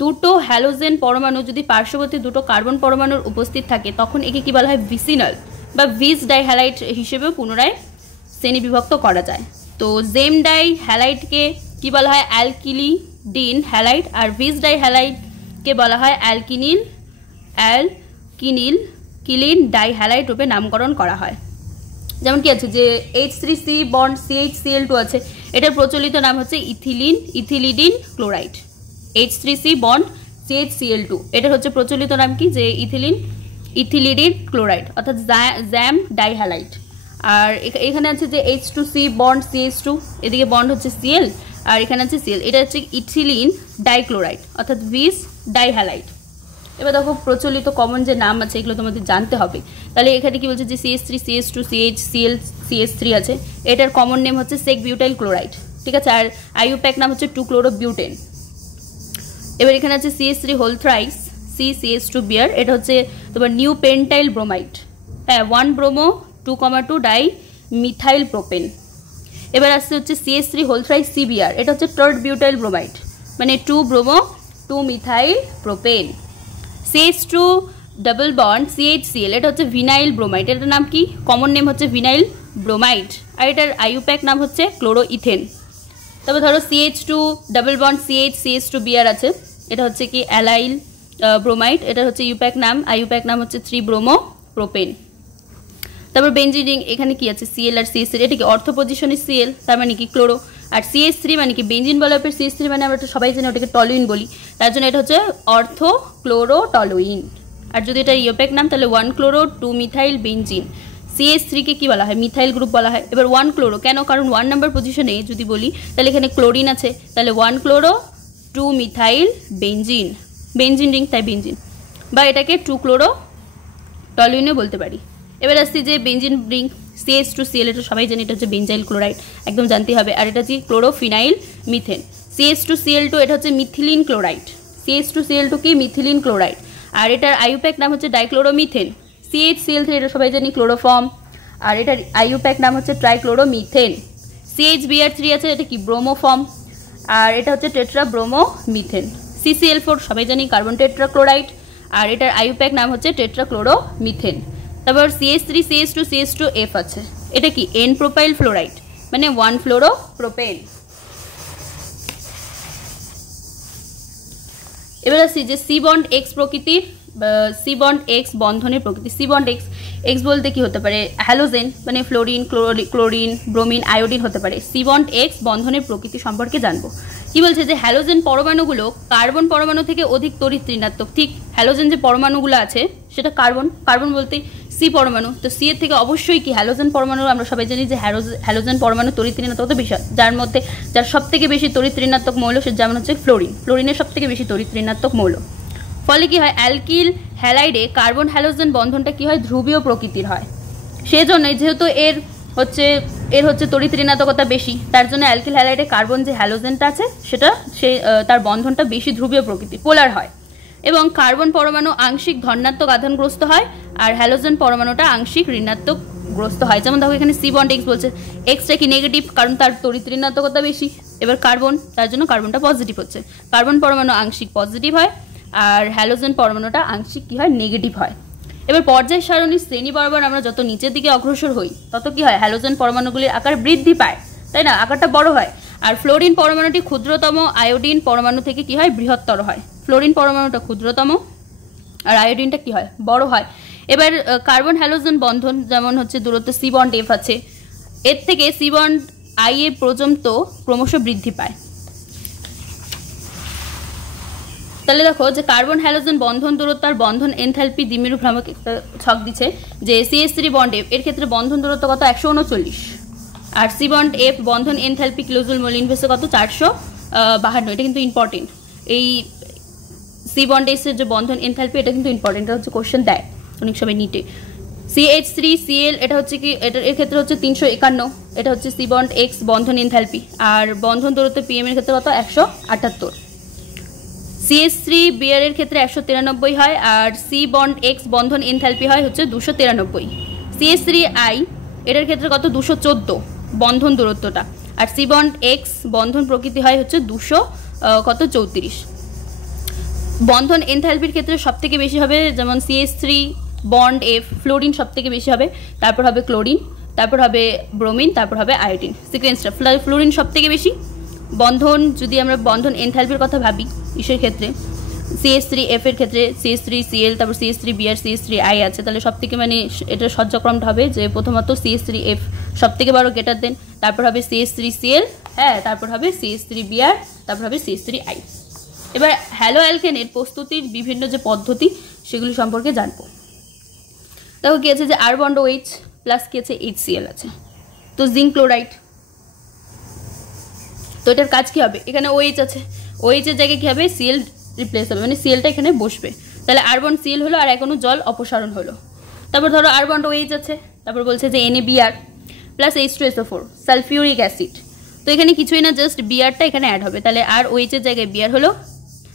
দুটো হ্যালোজেন পরমাণু যদি পার্শ্ববর্তী দুটো কার্বন পরমাণুর উপস্থিত থাকে তখন একে কি বলা হয় ভিসিনাল বা ভিস ডাই হ্যালাইড হিসেবেও পুনরায় শ্রেণীবিভক্ত করা যায়। তো জেম ডাই হ্যালাইডকে কি বলা হয় অ্যালকিলিডিন হ্যালাইড, আর ভিস ডাই হ্যালাইডকে বলা হয় অ্যালকিলিন ডাই হ্যালাইড রূপে নামকরণ করা হয়। যেমন কি আছে যে H3C বন্ড CHCl2 আছে, এটার প্রচলিত নাম হচ্ছে ইথিলিডিন ক্লোরাইড। H3C বন্ড CHCl2 এটার হচ্ছে প্রচলিত নাম কি যে ইথিলিডিন ক্লোরাইড অর্থাৎ জ্যাম ডাই হ্যালাইড। আর এখানে আছে যে H2C বন্ড CH2, এদিকে বন্ড হচ্ছে Cl, আর এখানে আছে Cl, এটা হচ্ছে ইথিলিন ডাইক্লোরাইড অর্থাৎ ভিস ডাই হ্যালাইড। এবার দেখো প্রচলিত কমন যে নাম আছে এগুলো তোমাদের জানতে হবে। তাহলে এখানে কি বলছে যে CH3 CH2 CH Cl CH3 আছে, এটার কমন নেম হচ্ছে সেক বিউটাইল ক্লোরাইড, ঠিক আছে, আর আইউপ্যাক নাম হচ্ছে 2 ক্লোরো বিউটেন। এবার এখানে আছে CH3 হোল থ্রাইস CH2Br, এটা হচ্ছে তোমার নিউ পেন্টাইল ব্রোমাইড, হ্যাঁ 1 ব্রোমো 2,2 ডাই মিথাইল প্রোপেন। এবার আসছে হচ্ছে CH3 হোল থ্রাইস CBr, এটা হচ্ছে থার্ড বিউটাইল ব্রোমাইড মানে 2 bromo 2 methyl propane. CH2 double bond CHCl, এটা হচ্ছে ভিনাইল ব্রোমাইড, এটার নাম কি কমন নেম হচ্ছে ভিনাইল ব্রোমাইড, আর এটার আইউপ্যাক নাম হচ্ছে ক্লোরোইথেন। তবে ধরো CH2 ডাবল বন্ড CH2Br আছে, এটা হচ্ছে কি অ্যালাইল ব্রোমাইড, এটা হচ্ছে আইউপ্যাক নাম হচ্ছে 3 ব্রোমো প্রোপেন। তারপর বেঞ্জিন রিং, এখানে কি আছে Cl আর CH3, এটা কি অর্থ পজিশনে Cl তার মানে কি ক্লোরো, আর CH3 মানে কি বেঞ্জিন বলার পর CH3 মানে আমরা সবাই জানি ওটাকে টলুইন বলি, তার জন্য এটা হচ্ছে অর্থ ক্লোরো টলুইন। আর যদি এটা ইউপ্যাক নাম তাহলে 1 ক্লোরো 2 মিথাইল বেঞ্জিন CH3 কে কি বলা হয়, মিথাইল গ্রুপ বলা হয়। এবার 1 ক্লোরো কেন, কারণ 1 নাম্বার পজিশনে যদি বলি তাহলে এখানে ক্লোরিন আছে, তাহলে 1 chloro 2 methyl benzene, benzene ring তাই বেনজিন, বা এটাকে 2 ক্লোরো টলুইনও বলতে পারি। এবার আসছি যে বেনজিন রিং CH2Cl, এটা সবাই জানি, এটা হচ্ছে বেনজাইল ক্লোরাইড, একদম জানতে হবে। আর এটা হচ্ছে ক্লোরোফিনাইল মিথেন। CH2Cl2 এটা হচ্ছে মিথিলিন ক্লোরাইড, CH2Cl2 কি মিথিলিন ক্লোরাইড। আর এটার আইউপ্যাক নাম হচ্ছে ডাইক্লোরোমিথেন। CHCl3 এটা সবাই জানি ক্লোরোফর্ম, আর এটার আইউপ্যাক নাম হচ্ছে ট্রাইক্লোরোমিথেন। CHBr3 আছে, এটা কি ব্রোমোফর্ম, আর এটা হচ্ছে টেট্রা ব্রোমোমিথেন। CCl4 সবাই জানি কার্বন টেট্রাক্লোরাইড, আর এটার আইউপ্যাক নাম হচ্ছে টেট্রাক্লোরোমিথেন। তারপর CH3 CH2 CH2F আছে, এটা কি এন প্রোপাইল ফ্লোরাইড, মানে 1 ফ্লোরো প্রোপেন। এবার আসছি যে সি বন্ড এক্স প্রকৃতির, সি বন্ড এক্স বন্ধনের প্রকৃতি। সি বন্ড এক্স, এক্স বলতে কি হতে পারে, হ্যালোজেন, মানে ফ্লোরিন, ক্লোরিন, ব্রোমিন, আয়োডিন হতে পারে। সি বন্ড এক্স বন্ধনের প্রকৃতি সম্পর্কে জানবো। কি বলছে যে হ্যালোজেন পরমাণুগুলো কার্বন পরমাণু থেকে অধিক তড়িৎ ঋণাত্মক। ঠিক হ্যালোজেন যে পরমাণুগুলো আছে সেটা কার্বন, কার্বন বলতে সি পরমাণু, তো সি এর থেকে অবশ্যই কি হ্যালোজেন পরমাণু, আমরা সবাই জানি যে হ্যালোজেন পরমাণু তড়িৎ ঋণাত্মক বেশি, যার সব থেকে বেশি তড়িৎ ঋণাত্মক মৌল সে যেমন হচ্ছে ফ্লোরিন, ফ্লোরিনের সব থেকে বেশি তড়িৎ ঋণাত্মক মৌল। ফলে কি হয়, অ্যালকিল হ্যালাইডে কার্বন হ্যালোজেন বন্ধনটা কি হয়, ধ্রুবীয় প্রকৃতির হয়। সেজন্যই যেহেতু এর হচ্ছে তড়িৎ ঋণাত্মকতা বেশি, তার জন্য অ্যালকিল হ্যালাইডে কার্বন যে হ্যালোজেনটা আছে সেটা তার বন্ধনটা বেশি ধ্রুবীয় প্রকৃতির, পোলার হয়। এবং কার্বন পরমাণু আংশিক ধনাত্মক আধানগ্রস্ত হয়, আর হ্যালোজেন পরমাণুটা আংশিক ঋণাত্মক গ্রস্ত হয়। যেমন দেখো এখানে সি বন্ড এক্স বলছে, এক্সটা কি নেগেটিভ, কারণ তার তড়িৎ ঋণাত্মকতা বেশি। এবার কার্বন, তার জন্য কার্বনটা পজিটিভ হচ্ছে, কার্বন পরমাণু আংশিক পজিটিভ হয়, আর হ্যালোজেন পরমাণুটা আংশিক কি হয়, নেগেটিভ হয়। এবার পর্যায় সারণীর শ্রেণী বরাবর আমরা যত নিচের দিকে অগ্রসর হই তত কি হয়, হ্যালোজেন পরমাণুগুলির আকার বৃদ্ধি পায়, তাই না, আকারটা বড় হয়। আর ফ্লোরিন পরমাণুটি ক্ষুদ্রতম আয়োডিন পরমাণু থেকে কি হয়, বৃহত্তর হয়। ফ্লোরিন পরমাণুটা ক্ষুদ্রতম আর আয়োডিনটা কি হয়, বড় হয়। এবার কার্বন হ্যালোজেন বন্ধন যেমন হচ্ছে দূরত্ব সি বন্ড এফ আছে, এর থেকে সি বন্ড আই এ পর্যন্ত ক্রমশ বৃদ্ধি পায়। তাহলে দেখো যে কার্বন হ্যালোজেন বন্ধন দূরত্ব আর বন্ধন এনথালপি দ্বিমেরু ভ্রামক একটা ছক দিচ্ছে যে CH3 বন্ড এফ এর ক্ষেত্রে বন্ধন দূরত্ব কত 139, আর সি বন্ড এফ বন্ধন এনথালপি কিলোজুল মোল ইনভার্সে কত 452। এটা কিন্তু ইম্পর্টেন্ট, এই সি বন্ড এস এর যে বন্ধন এনথালপি এটা কিন্তু ইম্পর্টেন্ট, এটা হচ্ছে কোশ্চেন দেয় অনেক সময় নিটে। CH3Cl এটা হচ্ছে কি, এর ক্ষেত্রে হচ্ছে 351, এটা হচ্ছে সি বন্ড এক্স বন্ধন এনথালপি, আর বন্ধন দূরত্ব PM এর ক্ষেত্রে কত 178। CH3Br এর ক্ষেত্রে 193 হয়, আর সি বন্ড এক্স বন্ধন এনথালপি হয় হচ্ছে 293। CH3I এটার ক্ষেত্রে কত 214 বন্ধন দূরত্বটা, আর সি বন্ড এক্স বন্ধন প্রকৃতি হয় হচ্ছে 234। বন্ধন এনথালপির ক্ষেত্রে সব থেকে বেশি হবে যেমন CH3 বন্ড এফ, ফ্লোরিন সব থেকে বেশি হবে, তারপর হবে ক্লোরিন, তারপর হবে ব্রোমিন, তারপর হবে আয়োডিন। সিকোয়েন্সটা ফ্লোরিন সব থেকে বেশি বন্ধন, যদি আমরা বন্ধন এনথালপির কথা ভাবি ইসের ক্ষেত্রে CH3F এর ক্ষেত্রে CH3Cl, তারপর CH3Br, CH3I আছে, তাহলে সব থেকে মানে এটা সজ্জাক্রমটা হবে যে প্রথমত CH3F সব থেকে বড় গ্রেটার দেন, তারপর হবে CH3Cl, হ্যাঁ, তারপর হবে CH3Br, তারপর হবে CH3I। এবার হ্যালো অ্যালকেনের প্রস্তুতির বিভিন্ন যে পদ্ধতি সেগুলি সম্পর্কে জানবো। দেখো কি আছে যে আর বন্ড OH প্লাস কি আছে HCl আছে, তো জিঙ্ক ক্লোরাইড, তো এটার কাজ কি হবে, এখানে OH আছে, OH এর জায়গায় কি হবে Cl রিপ্লেস হবে, মানে Clটা এখানে বসবে, তাহলে আর বন্ড Cl হলো আর এখনো জল অপসারণ হলো। তারপর ধরো আর বন্ড OH আছে, তারপর বলছে যে NaBr plus H2SO4 sulphuric acid, তো এখানে কিছুই না, জাস্ট বিআরটা এখানে অ্যাড হবে, তাহলে আর OH এর জায়গায় বিআর হলো,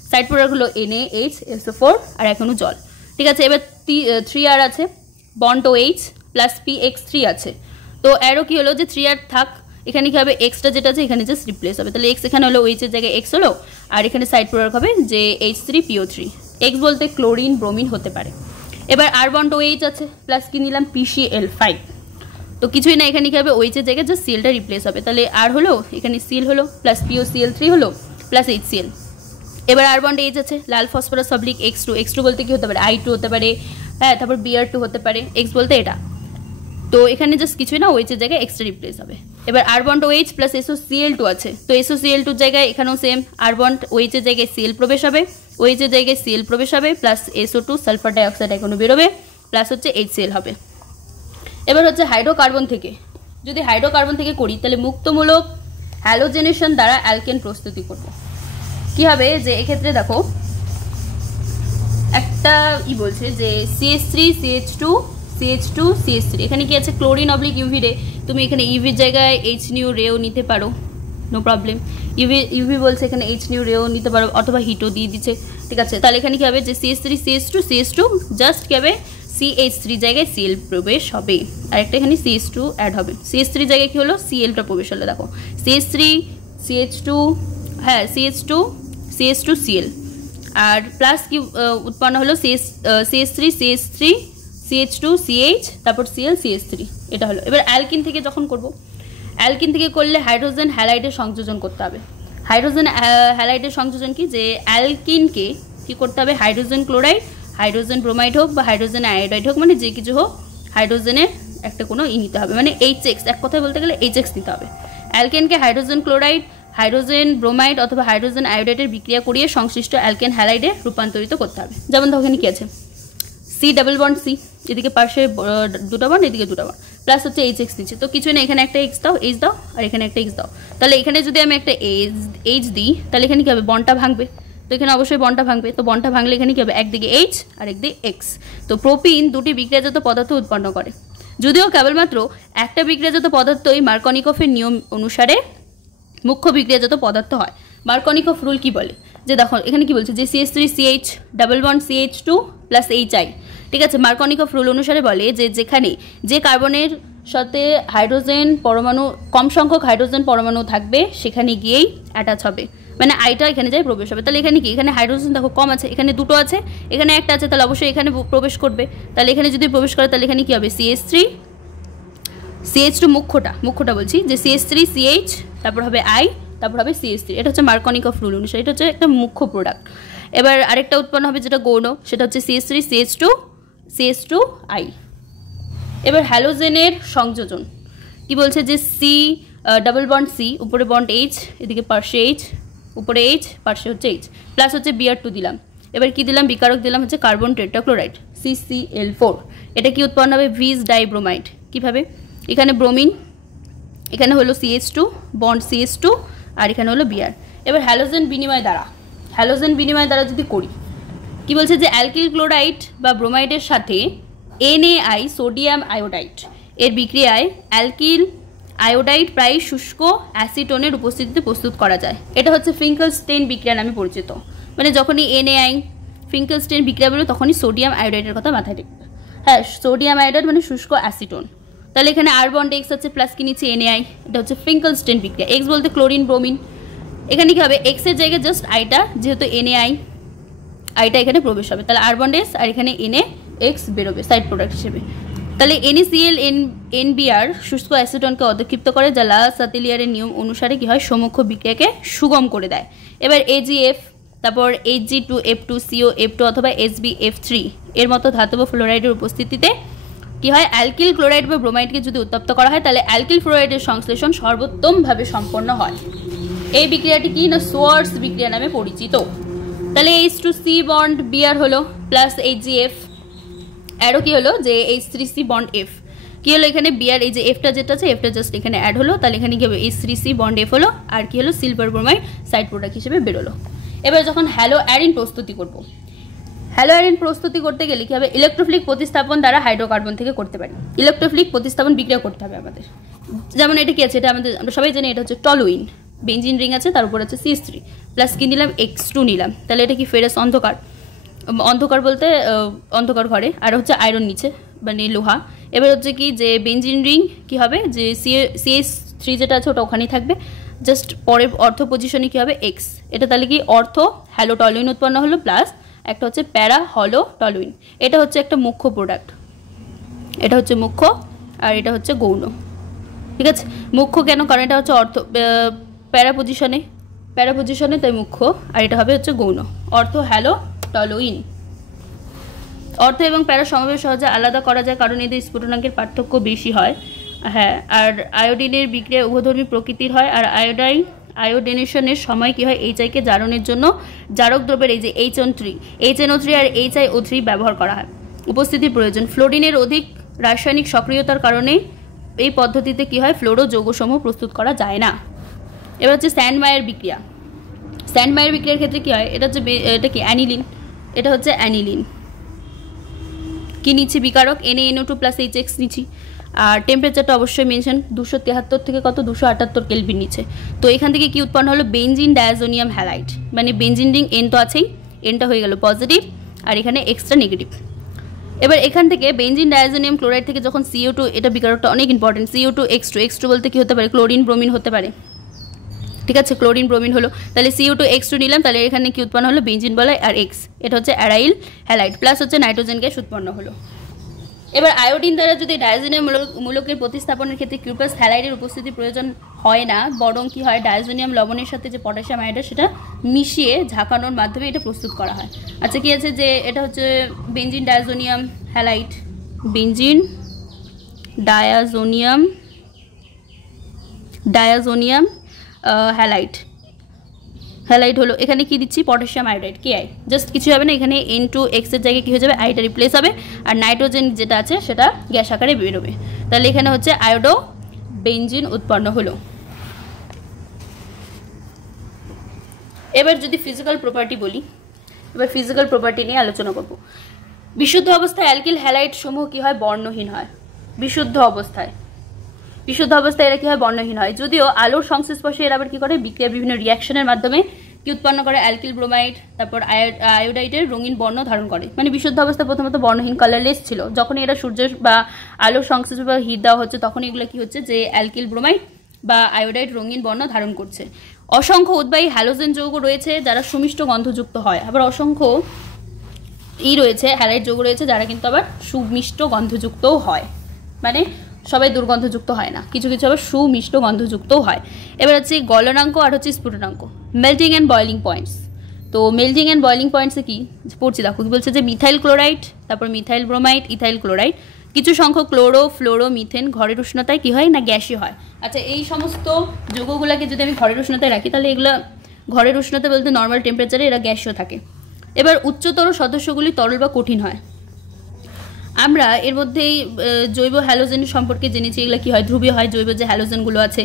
সাইড প্রোডাক্ট হলো NaHSO4 আর এখনো জল, ঠিক আছে। এবার 3R আছে, বন্ড OH প্লাস PX3 আছে, তো অ্যারো কি হলো যে 3R থাক, এখানে কি হবে এক্সটা যেটা আছে এখানে জাস্ট রিপ্লেস হবে, তাহলে এক্স এখানে হলো OH এর জায়গায় এক্স হলো, আর এখানে সাইড প্রোডাক্ট হবে যে H3PO3, এক্স বলতে ক্লোরিন ব্রোমিন হতে পারে। এবার আর বন্ড OH আছে প্লাস কি নিলাম PCl5, তো কিছুই না, এখানে কি হবে OH এর জায়গায় জাস্ট Clটা রিপ্লেস হবে, তাহলে আর হলো এখানে Cl হলো প্লাস POCl3 হলো প্লাস HCl। এবার আর বন্ড H আছে লাল ফসফরাস অবলিক X2, X2 বলতে কি হতে পারে I2 হতে পারে, হ্যাঁ, তারপর Br2 হতে পারে, X বলতে এটা, তো এখানে জাস্ট কিছুই না OH এর জায়গায় এক্সট্রা রিপ্লেস হবে। এবার আর বন্ড OH প্লাস SOCl2 আছে, তো SOCl2 এর জায়গায় এখানেও সেম আর বন্ড OH এর জায়গায় Cl প্রবেশ হবে, OH এর জায়গায় Cl প্রবেশ হবে প্লাস SO2 সালফার ডাইঅক্সাইড এখনো বেরোবে প্লাস হচ্ছে HCl হবে। এবার হচ্ছে হাইড্রোকার্বন থেকে, যদি হাইড্রোকার্বন থেকে করি তাহলে মুক্তমূলক হ্যালোজেনেশন দ্বারা অ্যালকেন প্রস্তুতি করব। কি হবে যে এক্ষেত্রে দেখো একটা বলছে যে CH3 CH2 CH2 CH3, এখানে কি আছে ক্লোরিন অবলিক ইউভি রে, তুমি এখানে ইউভির জায়গায় HNu রেও নিতে পারো, নো প্রবলেম। ইউভি বলছে এখানে HNu রেও নিতে পারো অথবা হিটও দিয়ে দিচ্ছে, ঠিক আছে। তাহলে এখানে কি হবে যে CH3 CH2 জাস্ট কি হবে CH3 জায়গায় Cl প্রবেশ হবে, আর একটা এখানে CH2 অ্যাড হবে। CH3 জায়গায় কি হলো Clটা প্রবেশ হলো, দেখো CH3 CH2, হ্যাঁ CH2 Cl, আর প্লাস কি উৎপন্ন হলো CH3 CH2 CH, তারপর Cl CH3, এটা হলো। এবার অ্যালকিন থেকে যখন করব, অ্যালকিন থেকে করলে হাইড্রোজেন হ্যালাইডের সংযোজন করতে হবে। হাইড্রোজেন হ্যালাইডের সংযোজন কি, যে অ্যালকিনকে কি করতে হবে, হাইড্রোজেন ক্লোরাইড, হাইড্রোজেন ব্রোমাইড হোক বা হাইড্রোজেন আয়োডাইড হোক, মানে যে কিছু হোক হাইড্রোজেনের একটা কোনো নিতে হবে, মানে HX, এক কথায় বলতে গেলে HX নিতে হবে। অ্যালকেনকে হাইড্রোজেন ক্লোরাইড, হাইড্রোজেন ব্রোমাইড অথবা হাইড্রোজেন আয়োডাইডের বিক্রিয়া করিয়ে সংশ্লিষ্ট অ্যালকেন হ্যালাইডে রূপান্তরিত করতে হবে। যেমন ধরো এখানে কি আছে C ডাবল বন্ড C, এদিকে পাশে দুটো বন্ড, এদিকে দুটো বন্ড, প্লাস হচ্ছে HX দিচ্ছে, তো কিছু না এখানে একটা H দাও আর এখানে একটা X দাও। তাহলে এখানে যদি আমি একটা H দিই তাহলে এখানে কি হবে, বন্ডটা ভাঙবে, তো এখানে অবশ্যই বন্ডটা ভাঙবে, তো বন্ডটা ভাঙলে এখানে কি হবে, একদিকে H আর একদিকে X। তো প্রোপিন দুটি বিক্রিয়াজাত পদার্থ উৎপন্ন করে, যদিও কেবলমাত্র একটা বিক্রিয়াজাত পদার্থই মার্কনিকফের নিয়ম অনুসারে মুখ্য বিক্রিয়াজাত পদার্থ হয়। মার্কনিকফ রুল কি বলে, যে দেখো এখানে কি বলছে যে CH3 CH double bond CH2 plus HI, ঠিক আছে। মার্কনিকফ রুল অনুসারে বলে যে যেখানে যে কার্বনের সাথে হাইড্রোজেন পরমাণু, কম সংখ্যক হাইড্রোজেন পরমাণু থাকবে সেখানে গিয়েই অ্যাটাচ হবে, মানে আইটা এখানে যাই প্রবেশ হবে। তাহলে এখানে কি, এখানে হাইড্রোজেন দেখো কম আছে, এখানে দুটো আছে, এখানে একটা আছে, তাহলে অবশ্যই এখানে প্রবেশ করবে। তাহলে এখানে যদি প্রবেশ করে তাহলে এখানে কি হবে CH3 CH2 মুখ্যটা বলছি যে CH3 CH, তারপর হবে I, তারপর হবে CH3, এটা হচ্ছে মার্কনিকফ রুল অনুসারে, এটা হচ্ছে একটা মুখ্য প্রোডাক্ট। এবার আরেকটা উৎপন্ন হবে যেটা গৌণ, সেটা হচ্ছে CH3 CH2 I। এবার হ্যালোজেনের সংযোজন কি বলছে, যে C ডাবল বন্ড C, উপরে বন্ড H, এদিকে পার্শ্বে H, উপরে H, পার্শ্বে হচ্ছে H, প্লাস হচ্ছে Br2 দিলাম। এবার কি দিলাম, বিকারক দিলাম হচ্ছে কার্বন টেট্রাক্লোরাইড CCl4, এটা কি উৎপন্ন হবে ভিস ডাইব্রোমাইড। কিভাবে, এখানে ব্রোমিন, এখানে হলো CH2 বন্ড CH2, আর এখানে হলো Br। এবার হ্যালোজেন বিনিময় দ্বারা যদি করি, কি বলছে যে অ্যালকিল ক্লোরাইড বা ব্রোমাইডের সাথে NaI সোডিয়াম আয়োডাইড এর বিক্রিয়ায় অ্যালকিল আয়োডাইড প্রায় শুষ্ক অ্যাসিটোনের উপস্থিতিতে প্রস্তুত করা যায়। এটা হচ্ছে ফিঙ্কেলস্টেইন বিক্রিয়া নামে পরিচিত, মানে যখনই NaI ফিঙ্কেলস্টেইন বিক্রিয়া বলে তখনই সোডিয়াম আয়োডাইডের কথা মাথায় রাখবে। হ্যাঁ, সোডিয়াম আয়োডাইড মানে শুষ্ক অ্যাসিটোন। তাহলে এখানে আর বন্ড X আছে, প্লাস কি নিচ্ছে NaI, এটা হচ্ছে ফিঙ্কেলস্টেইন বিক্রিয়া। X বলতে ক্লোরিন ব্রোমিন, এখানে কি হবে X এর জায়গায় জাস্ট আইটা, যেহেতু NaI আইটা এখানে প্রবেশ হবে, তাহলে আর বন্ড S আর এখানে NaX বেরোবে সাইড প্রোডাক্ট হিসেবে। তাহলে NaCl NBr শুষ্ক অ্যাসিটনকে অধিক্ষিপ্ত করে, যা লা সাতিলিয়ারের নিয়ম অনুসারে কি হয়, সমুখ্য বিক্রিয়াকে সুগম করে দেয়। এবার AgF, তারপর Hg2F2CO F2 অথবা SbF3 এর মতো ধাতব ফ্লোরাইডের উপস্থিতিতে কি হয়, অ্যালকিল ক্লোরাইড বা ব্রোমাইডকে যদি উত্তপ্ত করা হয় তাহলে অ্যালকিল ফ্লোরাইডের সংশ্লেষণ সর্বোত্তমভাবে সম্পন্ন হয়। এই বিক্রিয়াটি কি না, সোয়ার্স বিক্রিয়া নামে পরিচিত। তাহলে H2C বন্ড Br হলো, প্লাস HgF, অ্যাডও কি হলো যে H3C বন্ড F, কি হলো এখানে Br, এই যে Fটা যেটা আছে Fটা জাস্ট এখানে অ্যাড হলো, তাহলে এখানে কি হবে H3C বন্ড F হলো, আর কি হলো সিলভার ব্রোমাইড সাইড প্রোডাক্ট হিসেবে বেরোলো। এবার যখন হ্যালো অ্যারিন প্রস্তুতি করব, হ্যালো অ্যারিন প্রস্তুতি করতে গেলে কি হবে, ইলেকট্রোফিলিক প্রতিস্থাপন দ্বারা হাইড্রোকার্বন থেকে করতে পারি। ইলেকট্রোফিলিক প্রতিস্থাপন বিক্রিয়া করতে হবে আমাদের, যেমন এটা কি আছে, এটা আমরা সবাই জানি এটা হচ্ছে টলুইন, বেঞ্জিন রিং আছে, তার উপর আছে CH3, প্লাস কি নিলাম X2 নিলাম, তাহলে এটা কি ফেরাস অন্ধকার বলতে অন্ধকার ঘরে, আর হচ্ছে আয়রন নিচে মানে লোহা। এবার হচ্ছে কি যে বেঞ্জিন রিং কি হবে, যে CH3 যেটা আছে ওটা ওখানেই থাকবে, জাস্ট পরের অর্থ পজিশনে কি হবে X, এটা তাহলে কি অর্থ হ্যালো টলুইন উৎপন্ন হলো, প্লাস একটা হচ্ছে প্যারা হলো টলুইন। এটা হচ্ছে একটা মুখ্য প্রোডাক্ট, এটা হচ্ছে মুখ্য আর এটা হচ্ছে গৌণ, ঠিক আছে। মুখ্য কেন, কারণ এটা হচ্ছে অর্থ প্যারা পজিশনে তাই মুখ্য, আর এটা হবে হচ্ছে গৌণ। অর্থ হ্যালো টলুইন, অর্থ এবং প্যারা সমাবেশ সহজে আলাদা করা যায় কারণ এদের স্ফুটনাঙ্কের পার্থক্য বেশি হয়। হ্যাঁ, আর আয়োডিনের বিক্রিয়া উভধর্মী প্রকৃতির হয়, আর আয়োডিনেশনের সময় কি হয়, HI-কে জারণের জন্য জারক দ্রব্যের এই যে HNO3 আর HiO3 ব্যবহার করা হয়। উপস্থিতির প্রয়োজন, ফ্লোরিনের অধিক রাসায়নিক সক্রিয়তার কারণে এই পদ্ধতিতে কি হয়, ফ্লোরো যৌগসমূহ প্রস্তুত করা যায় না। এবার হচ্ছে স্যান্ডমায়ার বিক্রিয়া। স্যান্ডমায়ার বিক্রিয়ার ক্ষেত্রে কি হয়, এটা হচ্ছে এটা কি অ্যানিলিন, এটা হচ্ছে অ্যানিলিন। কি নিচ্ছি বিকারক NaNO2+HX নিচ্ছি, আর টেম্পারেচারটা অবশ্যই মেনশন 273 থেকে কত 278 কেলভিন নিচ্ছে। তো এখান থেকে কি উৎপন্ন হলো, বেনজিন ডায়াজোনিয়াম হ্যালাইড, মানে বেনজিন রিং N তো আছেই, Nটা হয়ে গেল পজিটিভ আর এখানে এক্সট্রা নেগেটিভ। এবার এখান থেকে বেনজিন ডায়াজোনিয়াম ক্লোরাইড থেকে যখন CO2, এটা বিকারকটা অনেক ইম্পর্টেন্ট, CO2X2 বলতে কি হতে পারে, ক্লোরিন ব্রোমিন হতে পারে, ঠিক আছে, ক্লোরিন ব্রোমিন হলো, তাহলে CO2X2 নিলাম, তাহলে এখানে কি উৎপন্ন হলো, বেনজিন বলয় আর X, এটা হচ্ছে অ্যারাইল হ্যালাইড, প্লাস হচ্ছে নাইট্রোজেন গ্যাস উৎপন্ন হলো। এবার আয়োডিন দ্বারা যদি ডায়াজোনিয়াম মূলকের প্রতিস্থাপনের ক্ষেত্রে কিউপাস হ্যালাইডের উপস্থিতি প্রয়োজন হয় না, বরং কি হয়, ডায়াজোনিয়াম লবণের সাথে যে পটাশিয়াম আয়োডাইড সেটা মিশিয়ে ঝাঁকানোর মাধ্যমে এটা প্রস্তুত করা হয়। আচ্ছা কি আছে যে এটা হচ্ছে benzene diazonium halide, benzene diazonium halide হলো, এখানে কি দিচ্ছি, পটাশিয়াম আয়োডাইড KI, জাস্ট কিছু হবে না, এখানে N2X এর জায়গায় কি হয়ে যাবে, আইটা রিপ্লেস হবে, আর নাইট্রোজেন যেটা আছে সেটা গ্যাস আকারে বেরোবে, তাহলে এখানে হচ্ছে আয়োডো বেনজিন উৎপন্ন হলো। এবার যদি ফিজিক্যাল প্রপার্টি বলি, এবার ফিজিক্যাল প্রপার্টি নিয়ে আলোচনা করব। বিশুদ্ধ অবস্থায় অ্যালকিল হ্যালাইড সমূহ কি হয়, বর্ণহীন হয়। বিশুদ্ধ অবস্থায় এরা কি হয়, বর্ণহীন হয়। যদিও আলোর সংস্পর্শে এরা আবার কি করে, বিক্রিয়া বিভিন্ন রিয়াকশনের মাধ্যমে কি উৎপন্ন করে, অ্যালকিল ব্রোমাইড তারপর আয়োডাইডের রঙিন বর্ণ ধারণ করে। মানে বিশুদ্ধ অবস্থায় প্রথমত বর্ণহীন, কালারলেস ছিল, যখন এরা সূর্যের বা আলোর সংস্পর্শে বা হিট দেওয়া হচ্ছে তখন এগুলো কি হচ্ছে, যে অ্যালকিল ব্রোমাইড বা আয়োডাইড রঙিন বর্ণ ধারণ করছে। অসংখ্য উদ্বায়ী হ্যালোজেন যৌগ রয়েছে যারা সুমিষ্ট গন্ধযুক্ত হয়, আবার অসংখ্য রয়েছে হ্যালাইড যৌগ রয়েছে যারা কিন্তু আবার সুমিষ্ট গন্ধযুক্তও হয়, মানে সবাই দুর্গন্ধযুক্ত হয় না, কিছু কিছু আবার সুমিষ্ট গন্ধযুক্তও হয়। এবার হচ্ছে গলনাঙ্ক আর হচ্ছে স্ফুটনাঙ্ক, মেল্টিং অ্যান্ড বয়লিং পয়েন্টস। তো মেল্টিং অ্যান্ড বয়লিং পয়েন্টসে কি পড়ছি দেখো, কি বলছে যে মিথাইল ক্লোরাইড, তারপর মিথাইল ব্রোমাইড, ইথাইল ক্লোরাইড, কিছু সংখ্যক ক্লোরো ফ্লোরো মিথেন ঘরের উষ্ণতায় কি হয় না, গ্যাসই হয়। আচ্ছা এই সমস্ত যৌগগুলোকে যদি আমি ঘরের উষ্ণতায় রাখি তাহলে এগুলো ঘরের উষ্ণতা বলতে নর্মাল টেম্পারেচারে এরা গ্যাসীয় থাকে। এবার উচ্চতর সদস্যগুলি তরল বা কঠিন হয়। আমরা এর মধ্যেই জৈব হ্যালোজেন সম্পর্কে জেনেছি, এগুলো কি হয়, ধ্রুবীয় হয়, জৈব যে হ্যালোজেনগুলো আছে।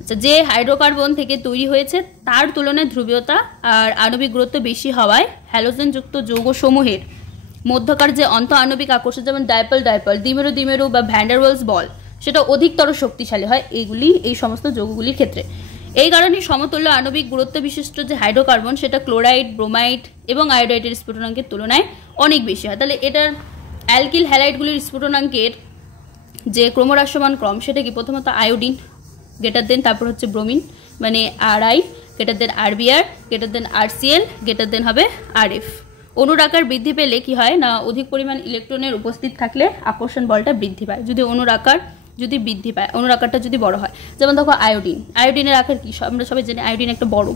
আচ্ছা যে হাইড্রোকার্বন থেকে তৈরি হয়েছে তার তুলনায় ধ্রুবীয়তা আর আণবিক গুরুত্ব বেশি হওয়ায় হ্যালোজেনযুক্ত যৌগসমূহের মধ্যকার যে অন্ত আণবিক আকর্ষণ, যেমন ডাইপল দ্বিমেরু বা ভ্যান্ডারওয়ালস বল, সেটা অধিকতর শক্তিশালী হয় এই সমস্ত যৌগগুলির ক্ষেত্রে। এই কারণে সমতুল্য আণবিক গুরুত্ব বিশিষ্ট যে হাইড্রোকার্বন সেটা ক্লোরাইড, ব্রোমাইড এবং আয়োডাইডের স্ফুটনাঙ্কের তুলনায় অনেক বেশি হয়। তাহলে এটার অ্যালকিল হ্যালাইডগুলির স্ফুটনাঙ্কের যে ক্রমহ্রাসমান ক্রম সেটা কি, প্রথমত আয়োডিন গ্রেটার দেন, তারপর হচ্ছে ব্রোমিন মানে RI greater than RBr greater than RCl greater than হবে RF। অণুর আকার বৃদ্ধি পেলে কি হয় না, অধিক পরিমাণ ইলেকট্রনের উপস্থিত থাকলে আকর্ষণ বলটা বৃদ্ধি পায়। যদি অণুর আকার যদি বৃদ্ধি পায়, অণুর আকারটা যদি বড় হয়, যেমন দেখো আয়োডিনের আকার কি, আমরা সবাই জানি আয়োডিন একটা বড়,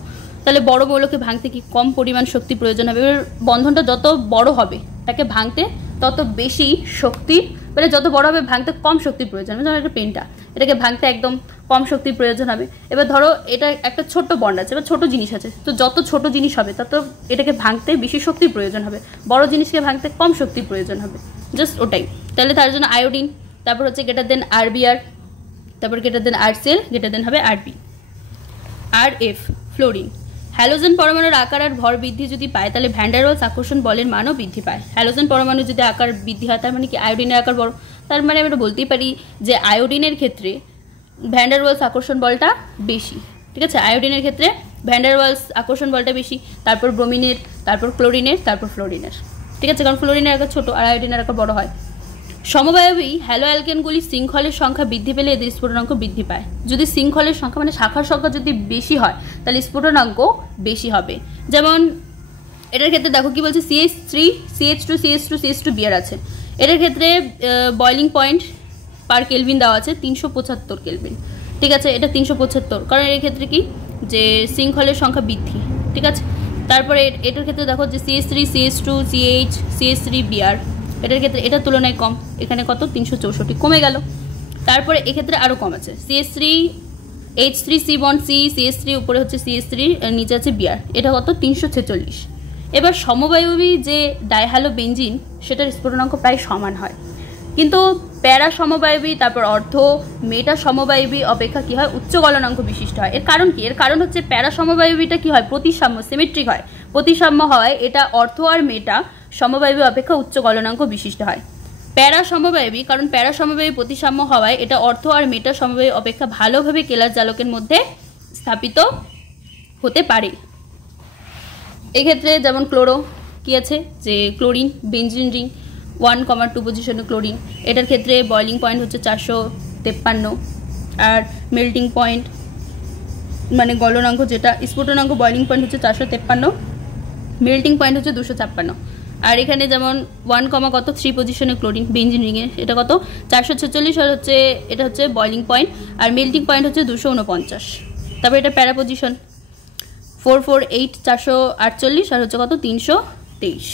তাহলে বড় মৌলকে ভাঙতে কি কম পরিমাণ শক্তি প্রয়োজন হবে। এবার বন্ধনটা যত বড় হবে তাকে ভাঙতে তত বেশি শক্তি, মানে যত বড় হবে ভাঙতে কম শক্তির প্রয়োজন হবে। যেমন একটা পেনটা, এটাকে ভাঙতে একদম কম শক্তির প্রয়োজন হবে। এবার ধরো এটা একটা ছোট্ট বন্ড আছে বা ছোট জিনিস আছে, তো যত ছোট জিনিস হবে তত এটাকে ভাঙতে বেশি শক্তির প্রয়োজন হবে, বড় জিনিসকে ভাঙতে কম শক্তির প্রয়োজন হবে, জাস্ট ওটাই। তাহলে তার জন্য আয়োডিন, তারপর হচ্ছে গ্রেটার দেন RBr, তারপর greater than RCl greater than হবে RB। RF ফ্লোরিন, হ্যালোজেন পরমাণুর আকার আর ভর বৃদ্ধি যদি পায় তাহলে ভ্যান্ডারওয়ালস আকর্ষণ বলের মানও বৃদ্ধি পায়। হ্যালোজেন পরমাণু যদি আকার বৃদ্ধি হয় তার মানে কি আয়োডিনের আকার বড়, তার মানে আমরা বলতেই পারি যে আয়োডিনের ক্ষেত্রে ভ্যান্ডারওয়ালস আকর্ষণ বলটা বেশি, ঠিক আছে। আয়োডিনের ক্ষেত্রে ভ্যান্ডারওয়ালস আকর্ষণ বলটা বেশি, তারপর ব্রোমিনের, তারপর ক্লোরিনের, তারপর ফ্লোরিনের, ঠিক আছে, কারণ ফ্লোরিনের আকার ছোট আর আয়োডিনের আকার বড় হয়। সমবায়বী হ্যালো অ্যালকেনগুলি শৃঙ্খলের সংখ্যা বৃদ্ধি পেলে এদের স্ফুটনাঙ্ক বৃদ্ধি পায়। যদি শৃঙ্খলের সংখ্যা মানে শাখার সংখ্যা যদি বেশি হয় তাহলে স্ফুটনাঙ্ক বেশি হবে। যেমন এটার ক্ষেত্রে দেখো কি বলছে, CH3 CH2 CH2 CH2 বিয়ার আছে, এটার ক্ষেত্রে বয়লিং পয়েন্ট পার কেলভিন দেওয়া আছে 375 কেলভিন, ঠিক আছে, এটা 375, কারণ এর ক্ষেত্রে কি যে শৃঙ্খলের সংখ্যা বৃদ্ধি, ঠিক আছে। তারপরে এটার ক্ষেত্রে দেখো যে CH3 CH2 CH CH3 বিয়ার, এটার ক্ষেত্রে এটার তুলনায় কম, এখানে কত 364 কমে গেল। তারপরে এক্ষেত্রে আরও কম আছে, CH3 H3C bond C, CH3 উপরে হচ্ছে CH3 নিচে আছে বিয়ার, এটা কত 346। এবার সমবায়বী যে ডাইহ্যালো বেনজিন সেটার স্ফুটনাঙ্ক প্রায় সমান হয়, কিন্তু প্যারা সমবায়বী তারপর অর্ধ মেটা সমবায়বী অপেক্ষা কি হয় উচ্চ গলনাঙ্ক বিশিষ্ট হয়। এর কারণ কি? এর কারণ হচ্ছে প্যারা সমবায়বীটা কি হয় প্রতিসাম্য সিমেট্রিক হয়, প্রতিসাম্য হয়, এটা অর্ধ আর মেটা সমবায়বী অপেক্ষা উচ্চ গলনাঙ্ক বিশিষ্ট হয়। প্যারা সমবায়বী, কারণ প্যারা সমবায়ী প্রতিসাম্য হওয়ায় এটা অর্ধ আর মেটা সমবায়ী অপেক্ষা ভালোভাবে কেলাস জালকের মধ্যে স্থাপিত হতে পারে। এক্ষেত্রে যেমন ক্লোরো কি আছে যে ক্লোরিন বেঞ্জিন রিং 1,2 পজিশনে ক্লোরিন, এটার ক্ষেত্রে বয়লিং পয়েন্ট হচ্ছে 453 আর মেল্টিং পয়েন্ট মানে গলনাঙ্ক যেটা স্ফুটনাঙ্ক বয়লিং পয়েন্ট হচ্ছে 453, মেল্টিং পয়েন্ট হচ্ছে 256। আর এখানে যেমন 1,3 পজিশনে ক্লোরিন বেঞ্জিন রিংয়ে এটা কত 446 আর হচ্ছে এটা হচ্ছে boiling point are melting point হচ্ছে 249। তারপর এটা প্যারা পজিশন 448 448 আর হচ্ছে কত 323।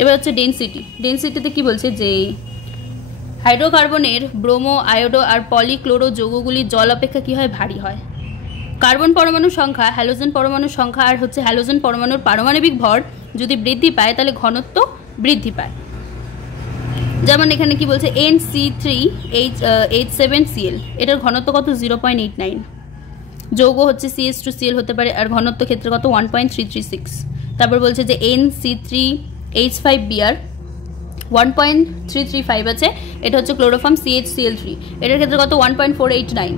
এবার হচ্ছে ডেনসিটিতে কি বলছে যে হাইড্রোকার্বনের ব্রোমো আয়োডো আর পলিক্লোরো যৌগগুলি জল অপেক্ষা কি হয় ভারী হয়। কার্বন পরমাণুর সংখ্যা হ্যালোজেন পরমাণুর সংখ্যা আর হচ্ছে হ্যালোজেন পরমাণুর পারমাণবিক ভর যদি বৃদ্ধি পায় তাহলে ঘনত্ব বৃদ্ধি পায়। যেমন এখানে কি বলছে NC3H7Cl এটার ঘনত্ব কত 0.89, যৌগ হচ্ছে CH2Cl হতে পারে আর ঘনত্ব ক্ষেত্রে কত 1.336। তারপর বলছে যে NC3H5Br 1.335 আছে, এটা হচ্ছে ক্লোরোফর্ম CHCl3 এটার ক্ষেত্রে কত 1.489।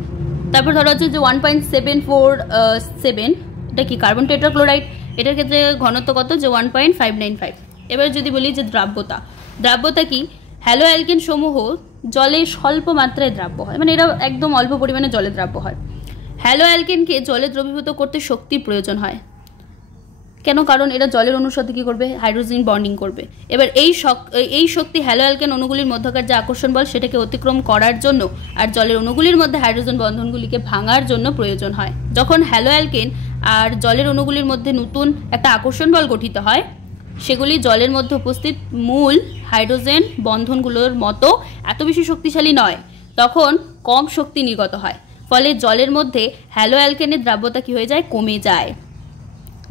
তারপর ধরা হচ্ছে যে 1.747 এটা কি কার্বন টেট্রাক্লোরাইড, এটার ক্ষেত্রে ঘনত্ব কত যে 1.595। এবার যদি বলি যে দ্রাব্যতা কি হ্যালো অ্যালকেন সমূহ জলে স্বল্প মাত্রায় দ্রাব্য হয়, মানে এরা একদম অল্প পরিমাণে জলে দ্রাব্য হয়। হ্যালো অ্যালকেনকে জলে দ্রবীভূত করতে শক্তির প্রয়োজন হয় কেন? কারণ এরা জলের অণুর সাথে কি করবে হাইড্রোজেন বন্ডিং করবে। এবার এই শক্তি হ্যালো অ্যালকেন অণুগুলির মধ্যকার যে আকর্ষণ বল সেটাকে অতিক্রম করার জন্য আর জলের অণুগুলির মধ্যে হাইড্রোজেন বন্ধনগুলিকে ভাঙার জন্য প্রয়োজন হয়। যখন হ্যালো অ্যালকেন আর জলের অণুগুলির মধ্যে নতুন একটা আকর্ষণ বল গঠিত হয় সেগুলি জলের মধ্যে উপস্থিত মূল হাইড্রোজেন বন্ধনগুলোর মতো এত বেশি শক্তিশালী নয়, তখন কম শক্তি নির্গত হয়, ফলে জলের মধ্যে হ্যালো অ্যালকেনের দ্রাব্যতা কি হয়ে যায় কমে যায়।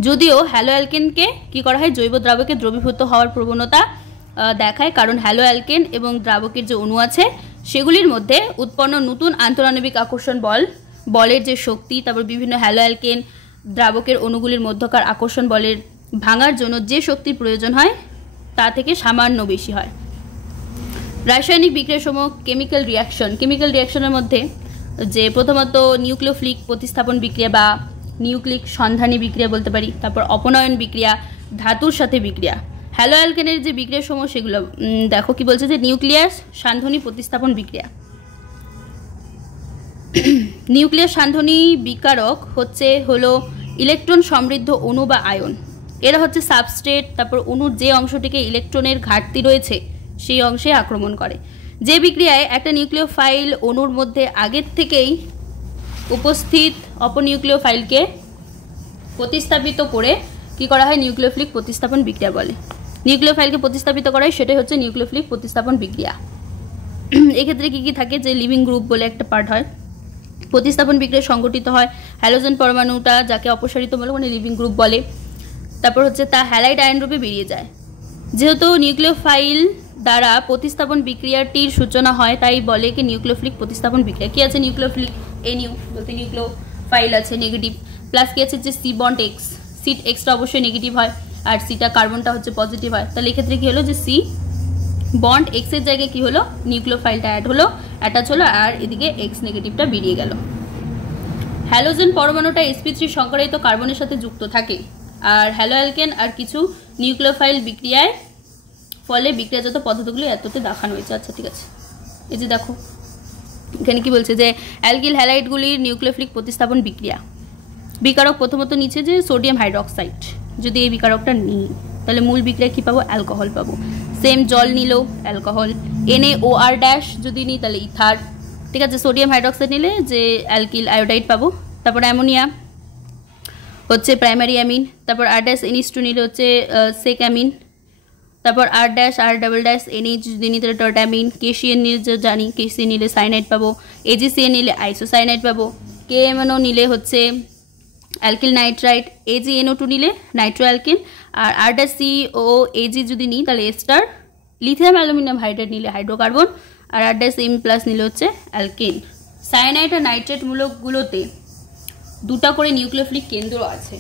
যদিও হ্যালো অ্যালকেনকে কি করা হয় জৈব দ্রাবকে দ্রবীভূত হওয়ার প্রবণতা দেখায়, কারণ হ্যালো অ্যালকেন এবং দ্রাবকের যে অণু আছে সেগুলির মধ্যে উৎপন্ন নতুন আন্তঃআণবিক আকর্ষণ বলের যে শক্তি, তারপর বিভিন্ন হ্যালো অ্যালকেন দ্রাবকের অণুগুলির মধ্যকার আকর্ষণ বলের ভাঙার জন্য যে শক্তির প্রয়োজন হয় তা থেকে সামান্য বেশি হয়। রাসায়নিক বিক্রিয়ার সময় কেমিক্যাল রিয়াকশনের মধ্যে যে প্রথমত নিউক্লিওফিলিক প্রতিস্থাপন বিক্রিয়া বা নিউক্লিক সন্ধানী বিক্রিয়া বলতে পারি, তারপর অপনয়ন বিক্রিয়া, ধাতুর সাথে বিক্রিয়া। হ্যালো অ্যালকেনের যে বিক্রিয়ার সময় সেগুলো দেখো কি বলছে যে নিউক্লিয়াস সান্ধনী প্রতিস্থাপন বিক্রিয়া। নিউক্লিয়াস সান্ধনী বিকারক হলো ইলেকট্রন সমৃদ্ধ অণু বা আয়ন, এরা হচ্ছে সাবস্ট্রেট, তারপর অণুর যে অংশটিকে ইলেকট্রনের ঘাটতি রয়েছে সেই অংশে আক্রমণ করে। যে বিক্রিয়ায় একটা নিউক্লিওফাইল অণুর মধ্যে আগের থেকেই উপস্থিত অপনিউক্লিওফাইলকে প্রতিস্থাপিত করে কি করা হয় নিউক্লিওফিলিক প্রতিস্থাপন বিক্রিয়া বলে। নিউক্লিওফাইলকে প্রতিস্থাপিত করা হয় সেটাই হচ্ছে নিউক্লিওফিলিক প্রতিস্থাপন বিক্রিয়া। এক্ষেত্রে কি কি থাকে যে লিভিং গ্রুপ বলে একটা পার্ট হয়, প্রতিস্থাপন বিক্রিয়া সংগঠিত হয় হ্যালোজেন পরমাণুটা যাকে অপসারিতমূলক মানে লিভিং গ্রুপ বলে, তারপর হচ্ছে তা হ্যালাইড আয়ন রূপে বেরিয়ে যায়। যেহেতু নিউক্লিওফাইল দ্বারা প্রতিস্থাপন বিক্রিয়াটির সূচনা হয় তাই বলে কি নিউক্লিওফিলিক প্রতিস্থাপন বিক্রিয়া। কি আছে নিউক্লিওফিলিক NU বলতে নিউক্লিওফাইল আছে নেগেটিভ, প্লাস কি আছে যে C বন্ড X, সিট এক্সটা অবশ্যই নেগেটিভ হয় আর সিটা কার্বনটা হচ্ছে পজিটিভ হয়, তাহলে এক্ষেত্রে কি হলো যে C বন্ড X এর জায়গায় কি হলো নিউক্লিওফাইলটা অ্যাটাচ হলো আর এদিকে X নেগেটিভটা বেরিয়ে গেল। হ্যালোজেন পরমাণুটা sp3 সংকরায়িত কার্বনের সাথে যুক্ত থাকে আর হ্যালো অ্যালকেন আর কিছু নিউক্লিওফাইল বিক্রিয়ায় ফলে বিক্রিয়াজাত পদার্থগুলি এততে দেখানো হয়েছে। আচ্ছা ঠিক আছে, এই যে দেখো এখানে কি বলছে যে অ্যালকিল হ্যালাইডগুলির নিউক্লিওফিলিক প্রতিস্থাপন বিক্রিয়া। বিকারক প্রথমত নিচে যে সোডিয়াম হাইড্রক্সাইড, যদি এই বিকারকটা নিই তাহলে মূল বিক্রিয়া কি পাবো অ্যালকোহল পাবো। সেম জল নিলেও অ্যালকোহল, NaOR' যদি নিই তাহলে ইথার, ঠিক আছে। সোডিয়াম হাইড্রক্সাইড নিলে যে অ্যালকিল আয়োডাইড পাবো, তারপর অ্যামোনিয়া হচ্ছে প্রাইমারি অ্যামিন, তারপর R'(NH2) নিলে হচ্ছে সেক অ্যামিন, তারপর R'(NH) যদি নিই তাহলে টর্টামিন, KCN নিলে যে জানি KCN নিলে সাইনাইড পাবো, AgCN নিলে আইসোসাইনাইড পাবো, KMNO নিলে হচ্ছে অ্যালকিল নাইট্রাইট, AgNO2 নিলে নাইট্রো অ্যালকিল, আর R'(COAG) যদি নিই তাহলে এস্টার, লিথিয়াম অ্যালুমিনিয়াম হাইড্রাইড নিলে হাইড্রোকার্বন, আর R'- প্লাস নিলে হচ্ছে অ্যালকেন। সায়ানাইড আর নাইট্রেট মূলকগুলোতে দুটা করে নিউক্লিওফিলিক কেন্দ্র আছে,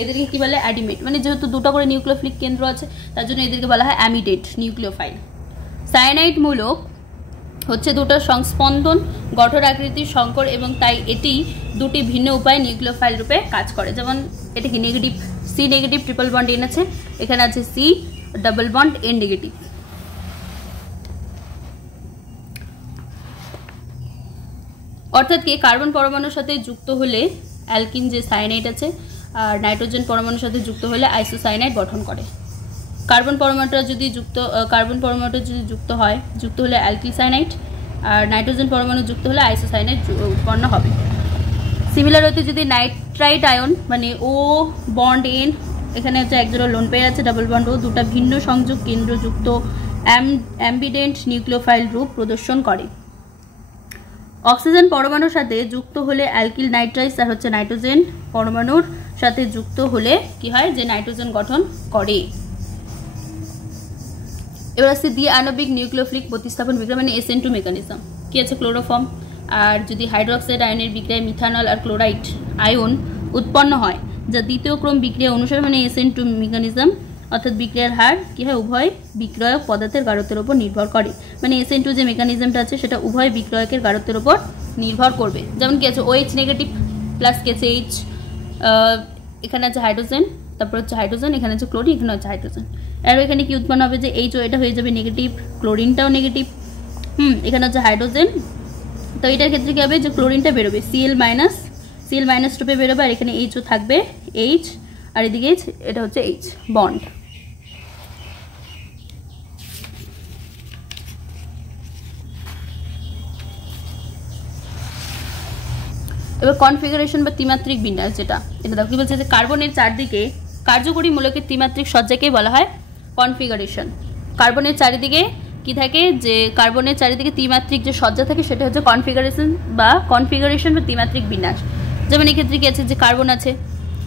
এদেরকে কি বলে অ্যাডিমেট, মানে যেহেতু দুটা করে নিউক্লিওফিলিক কেন্দ্র আছে তার জন্য এদেরকে বলা হয় অ্যামিডেট নিউক্লিওফাইল। সায়ানাইড মূলক হচ্ছে দুটো সংস্পন্দন গঠন আকৃতির সংকর এবং তাই এটি দুটি ভিন্ন উপায়ে নিউক্লিওফাইল রূপে কাজ করে। যেমন এটা কি negative C negative triple bond N আছে, এখানে আছে C double bond N negative. অর্থাৎ কি কার্বন পরমাণুর সাথে যুক্ত হলে অ্যালকিন যে সায়ানাইড আছে আর নাইট্রোজেন পরমাণুর সাথে যুক্ত হলে আইসোসায়ানাইড গঠন করে। কার্বন পরমাণুটা যদি যুক্ত হলে অ্যালকিল সায়ানাইড আর নাইট্রোজেন পরমাণু যুক্ত হলে আইসোসায়ানাইড উৎপন্ন হবে। সিমিলার হতে যদি নাইট্রাইট আয়ন মানে ও বন্ড এন, এখানে হচ্ছে এক জোড়া লোন পেয়ার আছে ডাবল বন্ড ও, দুটা ভিন্ন সংযোগ কেন্দ্রযুক্ত অ্যাম্বিডেন্ট নিউক্লিওফাইল রূপ প্রদর্শন করে। অক্সিজেন পরমাণুর সাথে যুক্ত হলে অ্যালকিল নাইট্রাইটস আর হচ্ছে নাইট্রোজেন পরমাণুর সাথে যুক্ত হলে কি হয় যে নাইট্রোজেন গঠন করে। এবার আসছে দ্বি আণবিক নিউক্লিওফিলিক প্রতিস্থাপন বিক্রিয়া মানে SN2 মেকানিজম। কি আছে ক্লোরোফর্ম, আর যদি হাইড্রোক্সাইড আয়নের বিক্রিয়ায় মিথানল আর ক্লোরাইড আয়ন উৎপন্ন হয় যা দ্বিতীয় ক্রম বিক্রিয়া অনুসারে মানে SN2 মেকানিজম, অর্থাৎ বিক্রিয়ার হার কি হয় উভয় বিক্রয়ক পদার্থের গাঢ়ত্বের উপর নির্ভর করে। মানে SN2 যে মেকানিজমটা আছে সেটা উভয় বিক্রয়কের গাঢ়ত্বের উপর নির্ভর করবে। যেমন কি আছে OH নেগেটিভ প্লাস কি আছে H, এখানে আছে হাইড্রোজেন, তারপর হচ্ছে হাইড্রোজেন, এখানে আছে ক্লোরিন, এখানে হচ্ছে হাইড্রোজেন। আর এখানে কি উৎপন্ন হবে যে H এটা হয়ে যাবে নেগেটিভ, ক্লোরিনটাও নেগেটিভ, এখানে হচ্ছে হাইড্রোজেন, তো এটার ক্ষেত্রে কি হবে যে ক্লোরিনটা বেরোবে Cl মাইনাস রূপে বেরোবে, আর এখানে H থাকবে H, আর এদিকে এটা হচ্ছে H বন্ড। এবার কনফিগারেশন বা ত্রিমাত্রিক বিন্যাস, যেটা এটা দেখো কি বলছে যে কার্বনের চারদিকে কার্যকরী মূলকের ত্রিমাত্রিক সজ্জাকে বলা হয় কনফিগারেশন। কার্বনের চারিদিকে কি থাকে যে কার্বনের চারিদিকে ত্রিমাত্রিক যে সজ্জা থাকে সেটা হচ্ছে কনফিগারেশন বা ত্রিমাত্রিক বিন্যাস। যেমন এক্ষেত্রে কি আছে যে কার্বন আছে,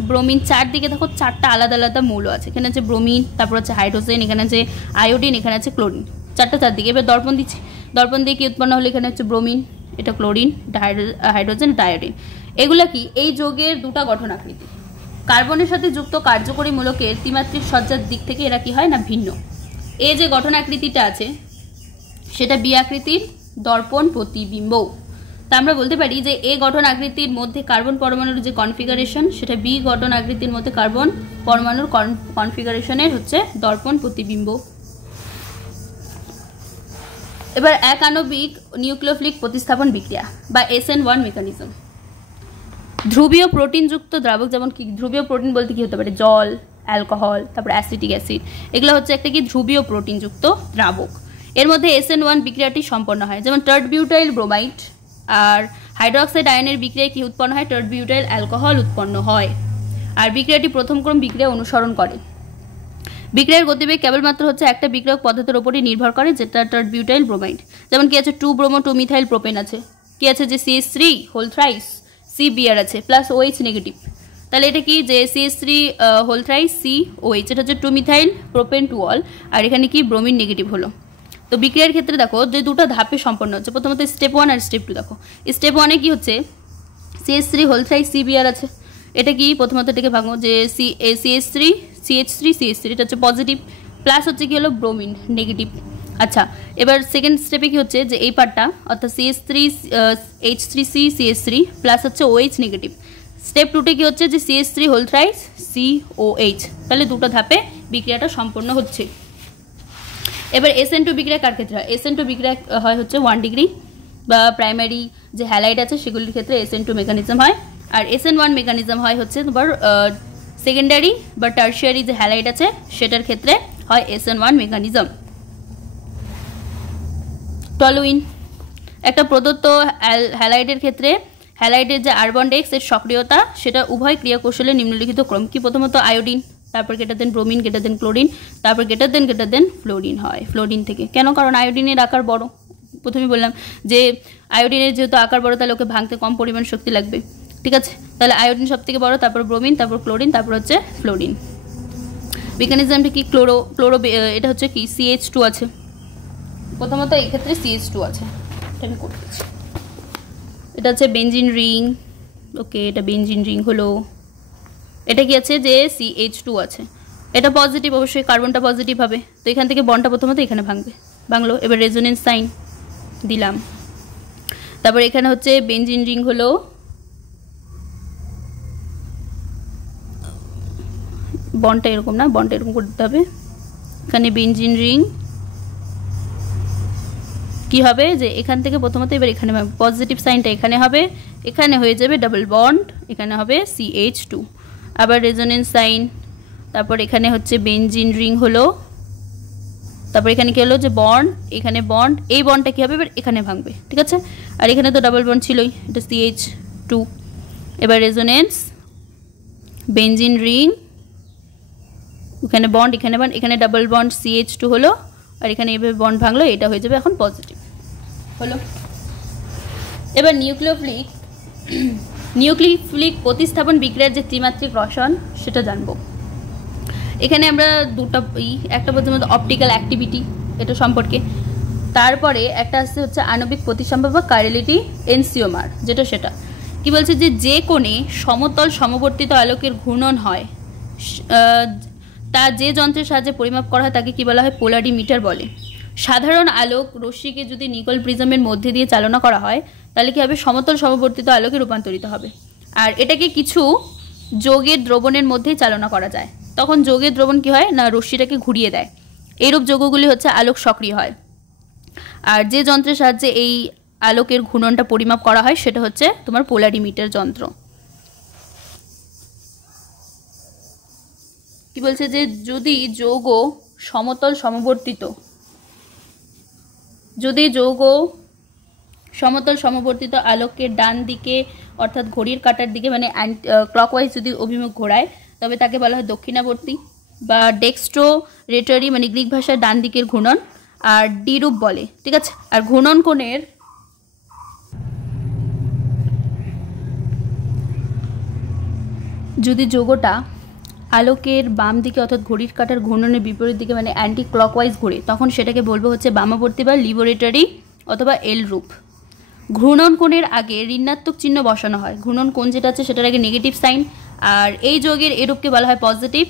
ব্রোমিন, চারদিকে দেখো চারটা আলাদা আলাদা মৌল আছে, এখানে আছে ব্রোমিন, তারপর হচ্ছে হাইড্রোজেন, এখানে আছে আয়োডিন, এখানে আছে ক্লোরিন, চারটা চারদিকে। এবার দর্পণ দিচ্ছি, দর্পণ দিয়ে কি উৎপন্ন হলো, এখানে হচ্ছে ব্রোমিন, এটা ক্লোরিন, এটা হাইড্রোজেন, এটা আয়োডিন। এগুলা কি এই যৌগের দুটা গঠন আকৃতি। কার্বনের সাথে যুক্ত কার্যকরী মূলকের ত্রিমাত্রিক সজ্জার দিক থেকে এরা কি হয় না ভিন্ন। এই যে গঠন আকৃতিটা আছে সেটা বি আকৃতির দর্পণ প্রতিবিম্ব। তা আমরা বলতে পারি যে এ গঠন আকৃতির মধ্যে কার্বন পরমাণুর যে কনফিগারেশন সেটা বি গঠন আকৃতির মধ্যে কার্বন পরমাণুর কনফিগারেশনের হচ্ছে দর্পণ প্রতিবিম্ব। এবার এক আণবিক নিউক্লিওফিলিক প্রতিস্থাপন বিক্রিয়া বা SN1 মেকানিজম। ধ্রুবীয় প্রোটিনযুক্ত দ্রাবক, যেমন কি ধ্রুবীয় প্রোটিন বলতে কি হতে পারে জল, অ্যালকোহল, তারপর অ্যাসিটিক অ্যাসিড, এগুলো হচ্ছে একটা কি ধ্রুবীয় প্রোটিনযুক্ত দ্রাবক। এর মধ্যে SN1 বিক্রিয়াটি সম্পন্ন হয়, যেমন টার্ড বিউটাইল ব্রোমাইড আর হাইড্রোক্সাইড আয়নের বিক্রিয়ায় কি উৎপন্ন হয় টার্ড বিউটাইল অ্যালকোহল উৎপন্ন হয়। আর বিক্রিয়াটি প্রথম ক্রম বিক্রিয়া অনুসরণ করে। বিক্রিয়ার গতিবেগ কেবলমাত্র হচ্ছে একটা বিক্রিয়ক পদার্থের উপরই নির্ভর করে, যেটা টার্ড বিউটাইল ব্রোমাইড। যেমন কি আছে 2 ব্রোমো 2 মিথাইল প্রোপেন আছে, কি আছে যে CH3 হোল থ্রাইস CBr আছে প্লাস OH নেগেটিভ, তাহলে এটা কি যে CH3 হোল থ্রাইস COH, এটা হচ্ছে 2 মিথাইল প্রোপেন 2 অল, আর এখানে কি ব্রোমিন নেগেটিভ হলো। তো বিক্রিয়ার ক্ষেত্রে দেখো যে দুটো ধাপে সম্পন্ন হচ্ছে, প্রথমত স্টেপ 1 আর স্টেপ 2। দেখো স্টেপ 1 এ কি হচ্ছে CH3 হোল থ্রাইস CBr আছে, এটা কি প্রথমত এটাকে ভাঙো যে CH3 এটা হচ্ছে পজিটিভ, প্লাস হচ্ছে কি হলো ব্রোমিন নেগেটিভ। আচ্ছা, এবার সেকেন্ড স্টেপে কি হচ্ছে যে এই পার্টটা অর্থাৎ H3C CH3 প্লাস হচ্ছে OH নেগেটিভ। স্টেপ 2 তে কি হচ্ছে যে CH3 হোল থ্রাইস COH, তাহলে দুটো ধাপে বিক্রিয়াটা সম্পন্ন হচ্ছে। এবার SN2 বিক্রিয়া কার ক্ষেত্রে হয়, SN2 বিক্রিয়া হয় হচ্ছে 1 ডিগ্রি বা প্রাইমারি যে হ্যালাইড আছে সেগুলির ক্ষেত্রে SN2 মেকানিজম হয়, আর SN1 মেকানিজম হয় হচ্ছে তোমার সেকেন্ডারি বা টার্সিয়ারি যে হ্যালাইড আছে সেটার ক্ষেত্রে হয় SN1 মেকানিজম। টলুইন একটা প্রদত্ত হ্যালাইডের ক্ষেত্রে হ্যালাইডের যে R-বন্ড X এর সক্রিয়তা সেটা উভয় ক্রিয়া কৌশলের নিম্নলিখিত ক্রম কি, প্রথমত আয়োডিন, তারপর greater than bromine, greater than chlorine, তারপর গ্রেটার দেন ফ্লোরিন হয়। ফ্লোরিন থেকে কেন, কারণ আয়োডিনের আকার বড়, প্রথমেই বললাম যে আয়োডিনের যেহেতু আকার বড় তাহলে ওকে ভাঙতে কম পরিমাণ শক্তি লাগবে, ঠিক আছে, তাহলে আয়োডিন সব থেকে বড়, তারপর ব্রোমিন, তারপর ক্লোরিন, তারপর হচ্ছে ফ্লোরিন। মেকানিজমটা কি ক্লোরো এটা হচ্ছে কি CH2 আছে, প্রথমত এই ক্ষেত্রে CH2 আছে, এটা আমি করে দিচ্ছি। এটা হচ্ছে বেনজিন রিং। ওকে, এটা বেনজিন রিং হলো। এটা কি আছে যে CH2 আছে, এটা পজিটিভ, অবশ্যই কার্বনটা পজিটিভ হবে। তো এখান থেকে বন্ডটা প্রথমত এখানে ভাঙলো। এবার রেজোনেন্স সাইন দিলাম। তারপর এখানে হচ্ছে বেনজিন রিং হলো, বন্ডটা এরকম না, বন্ডটা এরকম করে দিতে হবে। এখানে বেনজিন রিং কি হবে যে এখান থেকে প্রথমত এবার এখানে পজিটিভ সাইনটা এখানে হবে, এখানে হয়ে যাবে ডাবল বন্ড, এখানে হবে CH2। আবার রেজোনেন্স সাইন, তারপর এখানে হচ্ছে বেনজিন রিং হলো, তারপর এখানে কি হলো যে বন্ড, এখানে বন্ড, এই বন্ডটা কি হবে এবার এখানে ভাঙবে, ঠিক আছে। আর এখানে তো ডাবল বন্ড ছিলই, এটা CH2। এবার রেজোনেন্স, বেনজিন রিং, এখানে বন্ড, এখানে বন্ড, এখানে ডাবল বন্ড CH2 হলো, আর এখানে এইভাবে বন্ড ভাঙলো, এটা হয়ে যাবে এখন পজিটিভ হলো। এবার নিউক্লিওফিলিক প্রতিস্থাপন বিক্রিয়ার যে ত্রিমাত্রিক রসায়ন সেটা জানবো। এখানে আমরা দুটো একটা প্রথমত অপটিক্যাল অ্যাক্টিভিটি এটা সম্পর্কে, তারপরে একটা আসছে হচ্ছে আণবিক প্রতিসাম্য বা কাইরালিটি এনসিওমার, যেটা সেটা কি বলছে যে কোণে সমতল সমবর্তিত আলোকের ঘূর্ণন হয় তা যে যন্ত্রের সাহায্যে পরিমাপ করা হয় তাকে কি বলা হয়, পোলারিমিটার বলে। সাধারণ আলোক রশ্মিকে যদি নিকল প্রিজমের মধ্যে দিয়ে চালনা করা হয় তাহলে কি হবে, সমতল সমবর্তিত আলোকে রূপান্তরিত হবে। আর এটাকে কিছু যৌগের দ্রবণের মধ্যেই চালনা করা যায়, তখন যৌগের দ্রবণ কি হয় না, রশ্মিটাকে ঘুরিয়ে দেয়। এইরূপ যৌগগুলি হচ্ছে আলোক সক্রিয় হয়। আর যে যন্ত্রের সাহায্যে এই আলোকের ঘূর্ণনটা পরিমাপ করা হয় সেটা হচ্ছে তোমার পোলারিমিটার যন্ত্র। কি বলছে যে যদি যৌগ সমতল সমবর্তিত আলোকের ডান দিকে অর্থাৎ ঘড়ির কাঁটার দিকে মানে ক্লকওয়াইজ যদি অভিমুখ ঘোরায় তবে তাকে বলা হয় দক্ষিণাবর্তী বা ডেক্সট্রোরেটরি, মানে গ্রিক ভাষায় ডান দিকের ঘূর্ণন, আর ডিরূপ বলে, ঠিক আছে। আর ঘূর্ণন কোণের যদি যৌগটা আলোকের বাম দিকে অর্থাৎ ঘড়ির কাঁটার ঘূর্ণনের বিপরীত দিকে মানে অ্যান্টি ক্লকওয়াইজ ঘুরে, তখন সেটাকে বলবো হচ্ছে বামাবর্তী বা লিবোরেটরি অথবা এল রূপ। ঘূর্ণন কোণের আগে ঋণাত্মক চিহ্ন বসানো হয়, ঘূর্ণন কোণ যেটা আছে সেটার আগে নেগেটিভ সাইন। আর এই যৌগের এরূপকে বলা হয় পজিটিভ,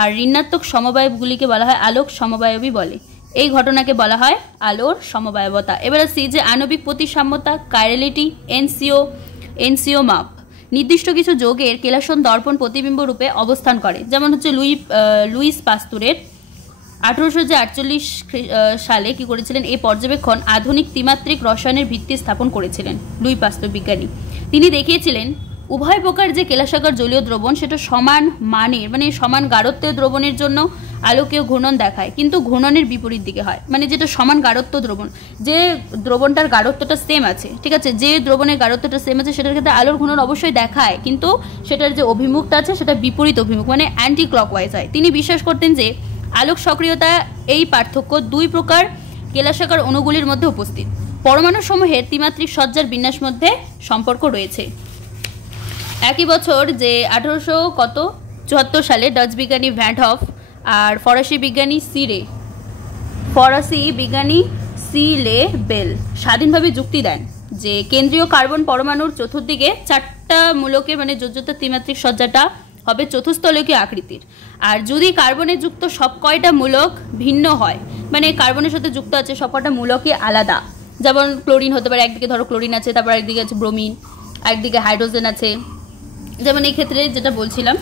আর ঋণাত্মক সমবায়বগুলিকে বলা হয় আলোক সমবায়বী বলে। এই ঘটনাকে বলা হয় আলোর সমবায়বতা। এবার আসছি যে আণবিক প্রতিসাম্যতা, কাইরালিটি, এনসিও মাপ নির্দিষ্ট কিছু যৌগের কেলাসন দর্পণ প্রতিবিম্ব রূপে অবস্থান করে, যেমন হচ্ছে লুইস পাস্তুরের 1848 সালে কি করেছিলেন, এই পর্যবেক্ষণ আধুনিক ত্রিমাত্রিক রসায়নের ভিত্তি স্থাপন করেছিলেন লুই পাস্তুর বিজ্ঞানী। তিনি দেখিয়েছিলেন উভয় প্রকার যে কেলাসাকার জলীয় দ্রবণ সেটা সমান মানের মানে সমান গাঢ়ত্বের দ্রবণের জন্য আলোকীয় ঘূর্ণন দেখায়, কিন্তু ঘূর্ণনের বিপরীত দিকে হয়, মানে যেটা সমান গাঢ়ত্ব দ্রবণ, যে দ্রবণটার গাঢ়ত্বটা সেম আছে, ঠিক আছে, যে দ্রবণের গাঢ়ত্বটা সেম আছে সেটার ক্ষেত্রে আলোর ঘূর্ণন অবশ্যই দেখায়, কিন্তু সেটার যে অভিমুখটা আছে সেটা বিপরীত অভিমুখ মানে অ্যান্টি ক্লকওয়াইজ হয়। তিনি বিশ্বাস করতেন যে আলোক সক্রিয়তা এই পার্থক্য দুই প্রকার কেলাসাকার অণুগুলির মধ্যে উপস্থিত পরমাণু সমূহের ত্রিমাত্রিক সজ্জার বিন্যাস মধ্যে সম্পর্ক রয়েছে। একই বছর যে 1874 সালে ডাচ বিজ্ঞানী ভ্যান্ডহফ আর ফরাসি বিজ্ঞানী সিলে বেল স্বাধীনভাবে যুক্তি দেন যে কেন্দ্রীয় কার্বন পরমাণুর চতুর্দিকে চারটা মূলকের মানে যোজ্যতা ত্রিমাত্রিক সজ্জাটা হবে চতুস্থলকীয় আকৃতির। আর যদি কার্বনে যুক্ত সব কয়টা মূলক ভিন্ন হয়, মানে কার্বনের সাথে যুক্ত আছে সব কয়টা মূলকই আলাদা, যেমন ক্লোরিন হতে পারে, একদিকে ধরো ক্লোরিন আছে, তারপর একদিকে আছে ব্রোমিন, একদিকে হাইড্রোজেন আছে, যেমন এই ক্ষেত্রে যেটা বলছিলাম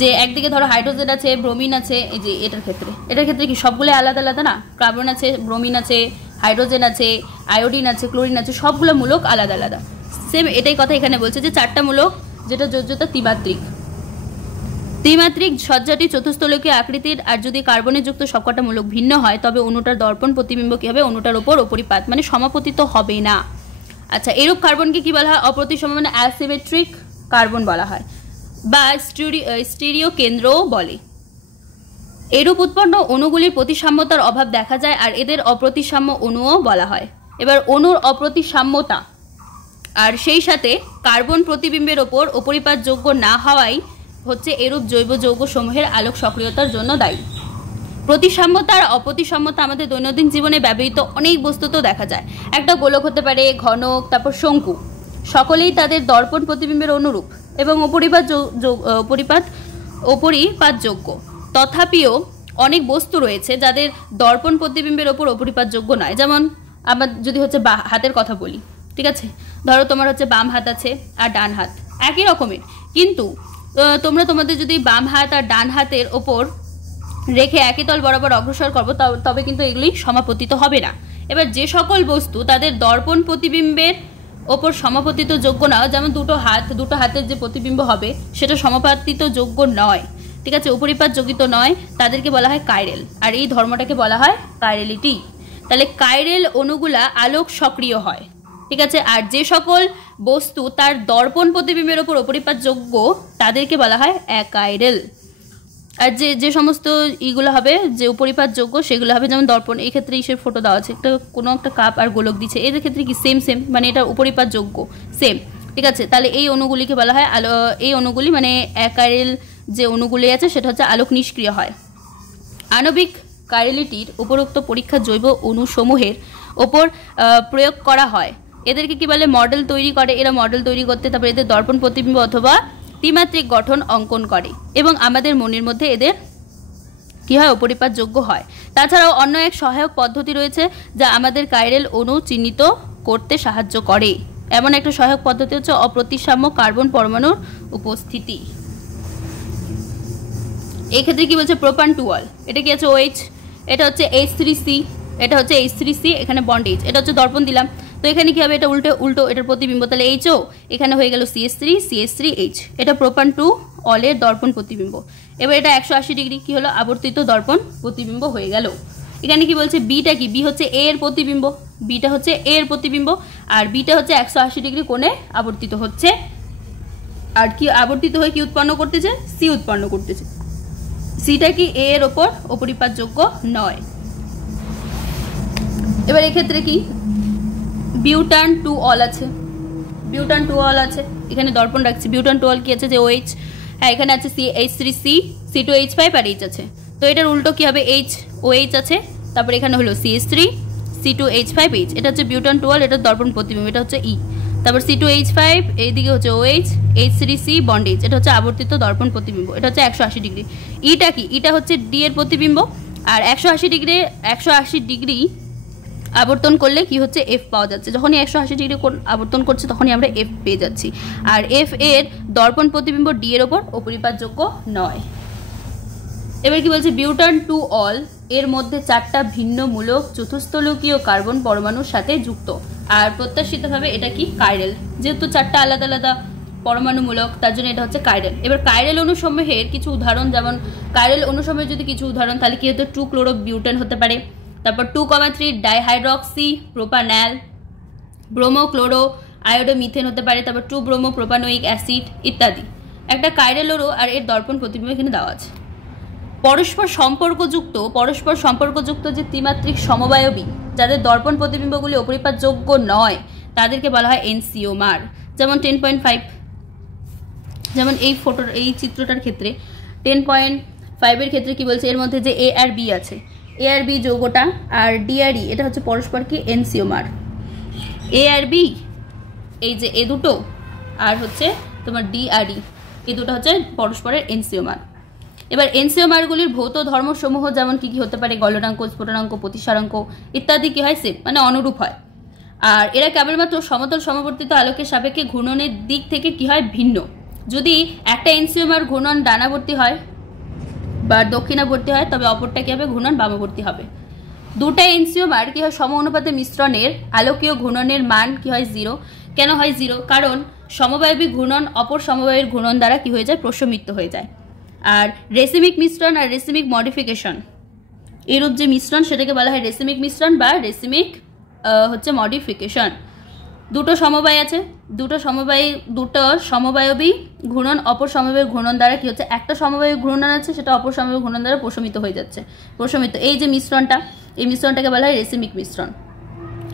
যে একদিকে ধরো হাইড্রোজেন আছে, ব্রোমিন আছে, এই যে এটার ক্ষেত্রে কি সবগুলো আলাদা আলাদা না, কার্বন আছে, ব্রোমিন আছে, হাইড্রোজেন আছে, আয়োডিন আছে, ক্লোরিন আছে, সবগুলো মূলক আলাদা আলাদা। সেম এটাই কথা এখানে বলছে যে চারটা মূলক যেটা যোজ্যতা ত্রিমাত্রিক সজ্জাটি চতুস্থলকীয় আকৃতির, আর যদি কার্বনে যুক্ত সবকটা মূলক ভিন্ন হয় তবে অণুটার দর্পণ প্রতিবিম্ব কি হবে, অণুটার ওপর অপরিপাত মানে সমাপতিত হবে না। আচ্ছা, এরূপ কার্বনকে কি বলা হয়, অপ্রতিসম মানে অ্যাসিমেট্রিক কার্বন বলা হয় বা স্টিরিও কেন্দ্রও বলে। এরূপ উৎপন্ন অণুগুলির প্রতিসাম্যতার অভাব দেখা যায় আর এদের অপ্রতিসাম্য অণুও বলা হয়। এবার অণুর অপ্রতিসাম্যতা আর সেই সাথে কার্বন প্রতিবিম্বের ওপর অপরিপাতযোগ্য না হওয়াই হচ্ছে এরূপ জৈব যৌগ সমূহের আলোক সক্রিয়তার জন্য দায়ী। প্রতিসাম্যতা আর অপ্রতিসাম্যতা আমাদের দৈনন্দিন জীবনে ব্যবহৃত অনেক বস্তুতেও দেখা যায়। একটা গোলক হতে পারে, ঘনক, তারপর শঙ্কু, সকলেই তাদের দর্পণ প্রতিবিম্বের অনুরূপ এবং অপরিপাতযোগ্য। তথাপিও অনেক বস্তু রয়েছে যাদের দর্পণ প্রতিবিম্বের ওপর অপরিপাতযোগ্য নয়। যেমন আমার যদি হচ্ছে হাতের কথা বলি, ঠিক আছে, ধরো তোমার হচ্ছে বাম হাত আছে আর ডান হাত একই রকমের, কিন্তু তোমরা তোমাদের যদি বাম হাত আর ডান হাতের ওপর রেখে একই তল বরাবর অগ্রসর করবো, তবে কিন্তু এগুলি সমাপতিত হবে না। এবার যে সকল বস্তু তাদের দর্পণ প্রতিবিম্বের ওপর সমাপতিত যোগ্য না, যেমন দুটো হাতের যে প্রতিবিম্ব হবে সেটা সমাপতিত যোগ্য নয়, ঠিক আছে, উপরিপাত যোগিত নয়, তাদেরকে বলা হয় কাইরেল। আর এই ধর্মটাকে বলা হয় কাইরেলিটি। তাহলে কাইরেল অণুগুলা আলোক সক্রিয় হয়, ঠিক আছে। আর যে সকল বস্তু তার দর্পণ প্রতিবিম্বের ওপর অপরিপাত যোগ্য তাদেরকে বলা হয় অ্যাকাইরেল। আর যে সমস্ত ইগুলো হবে যে উপরিপাত যোগ্য সেগুলো হবে, যেমন দর্পণ, এই ক্ষেত্রে ইসের ফটো দেওয়া আছে, কোনো একটা কাপ আর গোলক দিচ্ছে, এদের ক্ষেত্রে কি সেম মানে এটা উপরিপাত যোগ্য সেম, ঠিক আছে। তাহলে এই অণুগুলিকে বলা হয় এই অণুগুলি মানে অ্যাকাইরেল যে অণুগুলি আছে সেটা হচ্ছে আলোক নিষ্ক্রিয় হয়। আণবিক কাইরেলিটির উপরোক্ত পরীক্ষা জৈব অণুসমূহের ওপর প্রয়োগ করা হয়। এদেরকে কি বলে, মডেল তৈরি করে। এরা মডেল তৈরি করতে তারপর এদের দর্পণ প্রতিবিম্ব অথবা ত্রিমাত্রিক গঠন অঙ্কন করে এবং আমাদের মনের মধ্যে এদের কি হয়, অপরিপাত যোগ্য হয়। তাছাড়াও অন্য এক সহায়ক পদ্ধতি রয়েছে যা আমাদের কাইরেল অণু চিহ্নিত করতে সাহায্য করে। এমন একটা সহায়ক পদ্ধতি হচ্ছে অপ্রতিসাম্য কার্বন পরমাণুর উপস্থিতি। এই ক্ষেত্রে কি বলছে, প্রোপান টু অল, এটা কি আছে OH, এটা হচ্ছে H3C, এটা হচ্ছে H3C, এখানে বন্ড H, এটা হচ্ছে দর্পণ দিলাম, তো এখানে কি হবে, এটা উল্টো এটার প্রতিবিম্ব, তাহলে HO, এখানে হয়ে গেল CH3H, এটা প্রোপান টু অলের দর্পণ প্রতিবিম্ব। এবার এটা 180 ডিগ্রি কি হলো, আবর্তিত দর্পণ প্রতিবিম্ব হয়ে গেল। এখানে কি বলছে, বিটা কি, বি হচ্ছে A এর প্রতিবিম্ব, বিটা হচ্ছে A এর প্রতিবিম্ব, আর বিটা হচ্ছে 180 ডিগ্রি কোণে আবর্তিত হচ্ছে। আর কি আবর্তিত হয়ে কি উৎপন্ন করতেছে, সি উৎপন্ন করতেছে। সিটা কি A এর ওপর অপরিপাতযোগ্য নয়। এবার এক্ষেত্রে কি বিউটান টু অল আছে, বিউটান টু অল আছে, এখানে দর্পণ রাখছি। বিউটান টু অল কি আছে, যে OH, হ্যাঁ এখানে আছে H3C, C2H5 আর H আছে, তো এটার উল্টো কি হবে, OH আছে, তারপর এখানে হলো CH3 C2H5H, এটা হচ্ছে বিউটান টু অল, এটা দর্পণ প্রতিবিম্ব, এটা হচ্ছে E, তারপর C2H5, এইদিকে হচ্ছে OH, H3C বন্ড H, এটা হচ্ছে আবর্তিত দর্পণ প্রতিবিম্ব, এটা হচ্ছে 180 ডিগ্রি। ইটা কি, ইটা হচ্ছে D এর প্রতিবিম্ব, আর 180 ডিগ্রি আবর্তন করলে কি হচ্ছে, F পাওয়া যাচ্ছে। যখনই 180 ডিগ্রি আবর্তন করছে তখনই আমরা F পেয়ে যাচ্ছি। আর F এর দর্পণ প্রতিবিম্ব D এর ওপর অপরিপাতযোগ্য নয়। এবার কি বলছে, বিউটান টু অল এর মধ্যে 4টা ভিন্ন মূলক চতুস্থলকীয় কার্বন পরমাণুর সাথে যুক্ত, আর প্রত্যাশিতভাবে এটা কি কাইরেল, যেহেতু 4টা আলাদা আলাদা পরমাণুমূলক তার জন্য এটা হচ্ছে কাইরেল। এবার কাইরেল অণুসমূহের কিছু উদাহরণ, যেমন কাইরেল অণুসমূহের যদি কিছু উদাহরণ, তাহলে কি হতো, 2 ক্লোরো বিউটেন হতে পারে, তারপর 2,3 ডাইহাইড্রক্সি প্রোপানল, ব্রোমো ক্লোরো আয়োডোমিথেন হতে পারে, তারপর 2 ব্রোমো প্রোপানোয়িক অ্যাসিড ইত্যাদি। একটা কাইরেল অণু আর এর দর্পণ প্রতিবিম্ব এখানে দেওয়া আছে। পরস্পর সম্পর্কযুক্ত যে ত্রিমাত্রিক সমবায়বী যাদের দর্পণ প্রতিবিম্বগুলি অপরিপাতযোগ্য নয় তাদেরকে বলা হয় এনসিওমার। যেমন 10.5, যেমন এই চিত্রটার ক্ষেত্রে 10.5 এর ক্ষেত্রে কি বলছে, এর মধ্যে যে A আর B আছে, A R B যৌগটা R D R E, এটা হচ্ছে পরস্পর কি এনসিওমার। A আর B, এই যে এ দুটো, আর হচ্ছে তোমার D আর E, এই দুটো হচ্ছে পরস্পরের এনসিওমার। এবার এনসিওমারগুলির ভৌত ধর্মসমূহ যেমন কি হতে পারে, গলনাঙ্ক, স্ফুটনাঙ্ক, প্রতিসারাঙ্ক ইত্যাদি কি হয়, সেম মানে অনুরূপ হয়। আর এরা কেবলমাত্র সমতল সমবর্তিত আলোকের সাপেক্ষে ঘূর্ণনের দিক থেকে কি হয়, ভিন্ন। যদি একটা এনসিওমার ঘূর্ণন ডানাবর্তী হয় বা দক্ষিণাবর্তী হয়, তবে অপরটা কি হবে, ঘূর্ণন বামাবর্তী হবে। দুটা এনসিওমার কি হয়, সম অনুপাতে মিশ্রণের আলোকীয় ঘূর্ণনের মান কি হয়, 0। কেন হয় 0? কারণ সমবায়বী ঘূর্ণন অপর সমবায়ের ঘূর্ণন দ্বারা কি হয়ে যায়, প্রশমিত হয়ে যায়। আর রেসিমিক মিশ্রণ আর রেসিমিক মডিফিকেশন, এরূপ যে মিশ্রণ সেটাকে বলা হয় রেসিমিক মিশ্রণ বা রেসিমিক হচ্ছে মডিফিকেশন। দুটো সমবায় আছে, দুটো সমবায়বী ঘূর্ণন অপর সমবায়ের ঘূর্ণন দ্বারা কি হচ্ছে, একটা সমবায়ী ঘূর্ণন আছে সেটা অপর সমবায়ী ঘূর্ণন দ্বারা প্রশমিত হয়ে যাচ্ছে। এই যে মিশ্রণটা, এই মিশ্রণটাকে বলা হয় রেসিমিক মিশ্রণ।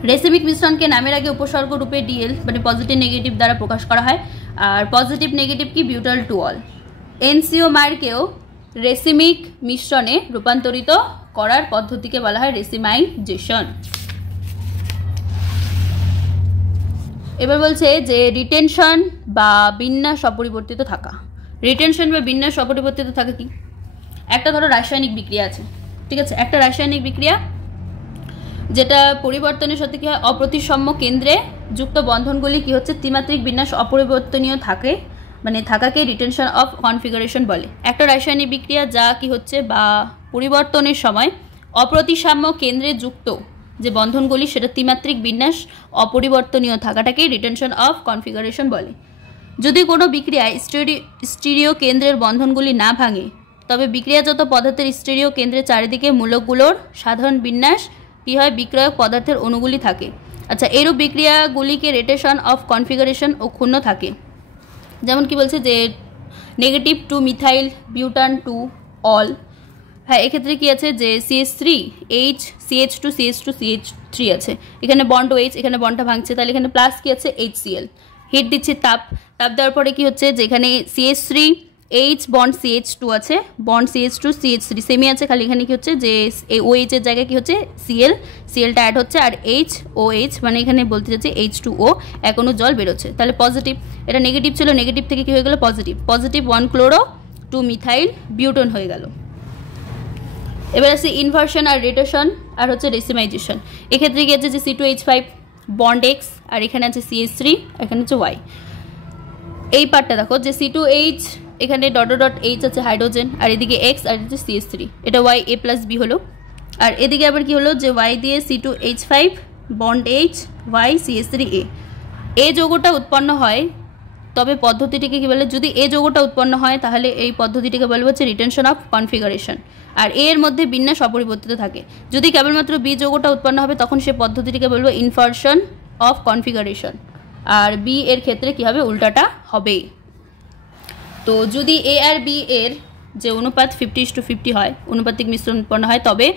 রেসিমিক মিশ্রণকে নামের আগে উপসর্গ রূপে ডিএল মানে পজিটিভ নেগেটিভ দ্বারা প্রকাশ করা হয়। আর পজিটিভ নেগেটিভ কি, বিউটাল টু অল। এনসিওমারকেও রেসিমিক মিশ্রণে রূপান্তরিত করার পদ্ধতিকে বলা হয় রেসিমাইজেশন। এবার বলছে যে রিটেনশন বা বিন্যাস অপরিবর্তিত থাকা। রিটেনশন বা বিন্যাস অপরিবর্তিত থাকা কি? একটা ধরো রাসায়নিক বিক্রিয়া আছে, ঠিক আছে, একটা রাসায়নিক বিক্রিয়া যেটা পরিবর্তনের সাথে কি হয়, অপ্রতিসাম্য কেন্দ্রে যুক্ত বন্ধনগুলি কি হচ্ছে, ত্রিমাত্রিক বিন্যাস অপরিবর্তনীয় থাকে, মানে থাকাকে রিটেনশন অফ কনফিগারেশন বলে। একটা রাসায়নিক বিক্রিয়া যা কি হচ্ছে বা পরিবর্তনের সময় অপ্রতিসাম্য কেন্দ্রে যুক্ত যে বন্ধনগুলি সেটা ত্রিমাত্রিক বিন্যাস অপরিবর্তনীয় থাকাটাকে রিটেনশন অফ কনফিগারেশন বলে। যদি কোনো বিক্রিয়ায় স্টিরিও কেন্দ্রের বন্ধনগুলি না ভাঙে তবে বিক্রিয়াজাত পদার্থের স্টিরিও কেন্দ্রের চারিদিকে মূলকগুলোর সাধারণ বিন্যাস কি হয়, বিক্রিয়ক পদার্থের অণুগুলি থাকে। আচ্ছা, এরূপ বিক্রিয়াগুলিকে রিটেনশন অফ কনফিগারেশন ও ক্ষুণ্ণ থাকে। যেমন কি বলছে যে negative two methyl butane two ol, হ্যাঁ এক্ষেত্রে কি আছে যে CH3 H CH2 CH2 CH3 আছে, এখানে বন্ড OH, এখানে বন্ডটা ভাঙছে, তাহলে এখানে প্লাস কি আছে HCl। হিট দিচ্ছে, তাপ দেওয়ার পরে কি হচ্ছে যে এখানে CH3 H বন্ড CH2 আছে, বন্ড CH2 CH3 সেমই আছে, খালি এখানে কি হচ্ছে যে OH এর জায়গায় কি হচ্ছে CLটা অ্যাড হচ্ছে, আর OH মানে এখানে বলতে যাচ্ছে H2O এখনো জল বেরোচ্ছে, তাহলে পজিটিভ। এটা নেগেটিভ ছিল, নেগেটিভ থেকে কি হয়ে গেল পজিটিভ 1 ক্লোরো 2 মিথাইল বিউটন হয়ে গেল। এবার আছে ইনভার্সন আর রিটেনশন আর হচ্ছে রেসিমাইজেশন। এক্ষেত্রে কি আছে যে C2H5 বন্ড X আর এখানে আছে CH3, এখানে হচ্ছে Y। এই পার্টটা দেখো যে C2H এখানে ডট H আছে হাইড্রোজেন, আর এদিকে X আর হচ্ছে CH3, এটা Y A+B হলো। আর এদিকে আবার কি হলো যে Y দিয়ে C2H5 bond H Y CH3A। এই যৌগটা উৎপন্ন হয়, তবে পদ্ধতিটিকে কি বলে, যদি এই যৌগটা উৎপন্ন হয় তাহলে এই পদ্ধতিটিকে বলবো হচ্ছে রিটেনশন অফ কনফিগারেশন, আর এর মধ্যে বিন্যাস অপরিবর্তিত থাকে। যদি কেবলমাত্র বি যৌগটা উৎপন্ন হবে তখন সে পদ্ধতিটিকে বলবো ইনভার্সন অফ কনফিগারেশন, আর বি এর ক্ষেত্রে কি হবে, উল্টাটা হবে। তো যদি এ আর বি এর যে অনুপাত 50:50 হয়, অনুপাতিক মিশ্রণ উৎপন্ন হয়, তবে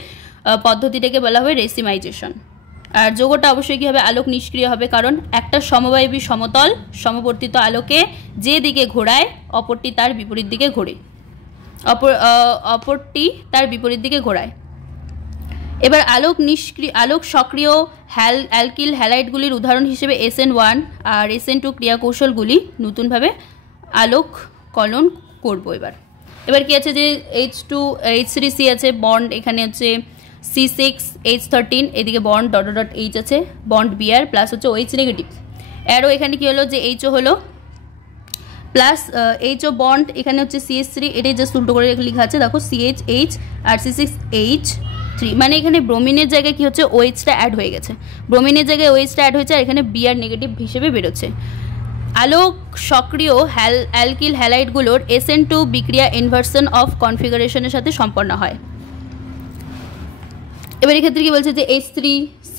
পদ্ধতিটাকে বলা হবে রেসিমাইজেশন। আর যৌগটা অবশ্যই কী হবে, আলোক নিষ্ক্রিয় হবে, কারণ একটা সমবায়বী সমতল সমবর্তিত আলোকে যে দিকে ঘোরায় অপরটি তার বিপরীত দিকে ঘোরে, অপরটি তার বিপরীত দিকে ঘোরায়। এবার আলোক সক্রিয় অ্যালকিল হ্যালাইডগুলির উদাহরণ হিসেবে SN1 আর SN2 ক্রিয়াকৌশলগুলি নতুনভাবে আলোক কলন করব। এবার কি আছে যে H3C আছে বন্ড, এখানে হচ্ছে C6H13, এদিকে বন্ড ডট H আছে, বন্ড Br প্লাস হচ্ছে OH নেগেটিভ। অ্যারো এখানে কি হলো যে HO হলো প্লাস HO বন্ড, এখানে হচ্ছে CH3, এটাই জাস্ট উল্টো করে লেখা আছে, দেখো CH আর C6H3, মানে এখানে ব্রোমিনের জায়গায় কি হচ্ছে OHটা অ্যাড হয়ে গেছে, ব্রোমিনের জায়গায় OHটা অ্যাড হয়েছে, আর এখানে Br নেগেটিভ হিসেবে বেরোচ্ছে। আলোক সক্রিয় অ্যালকিল হ্যালাইডগুলোর SN2 বিক্রিয়া ইনভার্সন অফ কনফিগারেশনের সাথে সম্পন্ন হয়। এবার এক্ষেত্রে কি বলছে যে H3C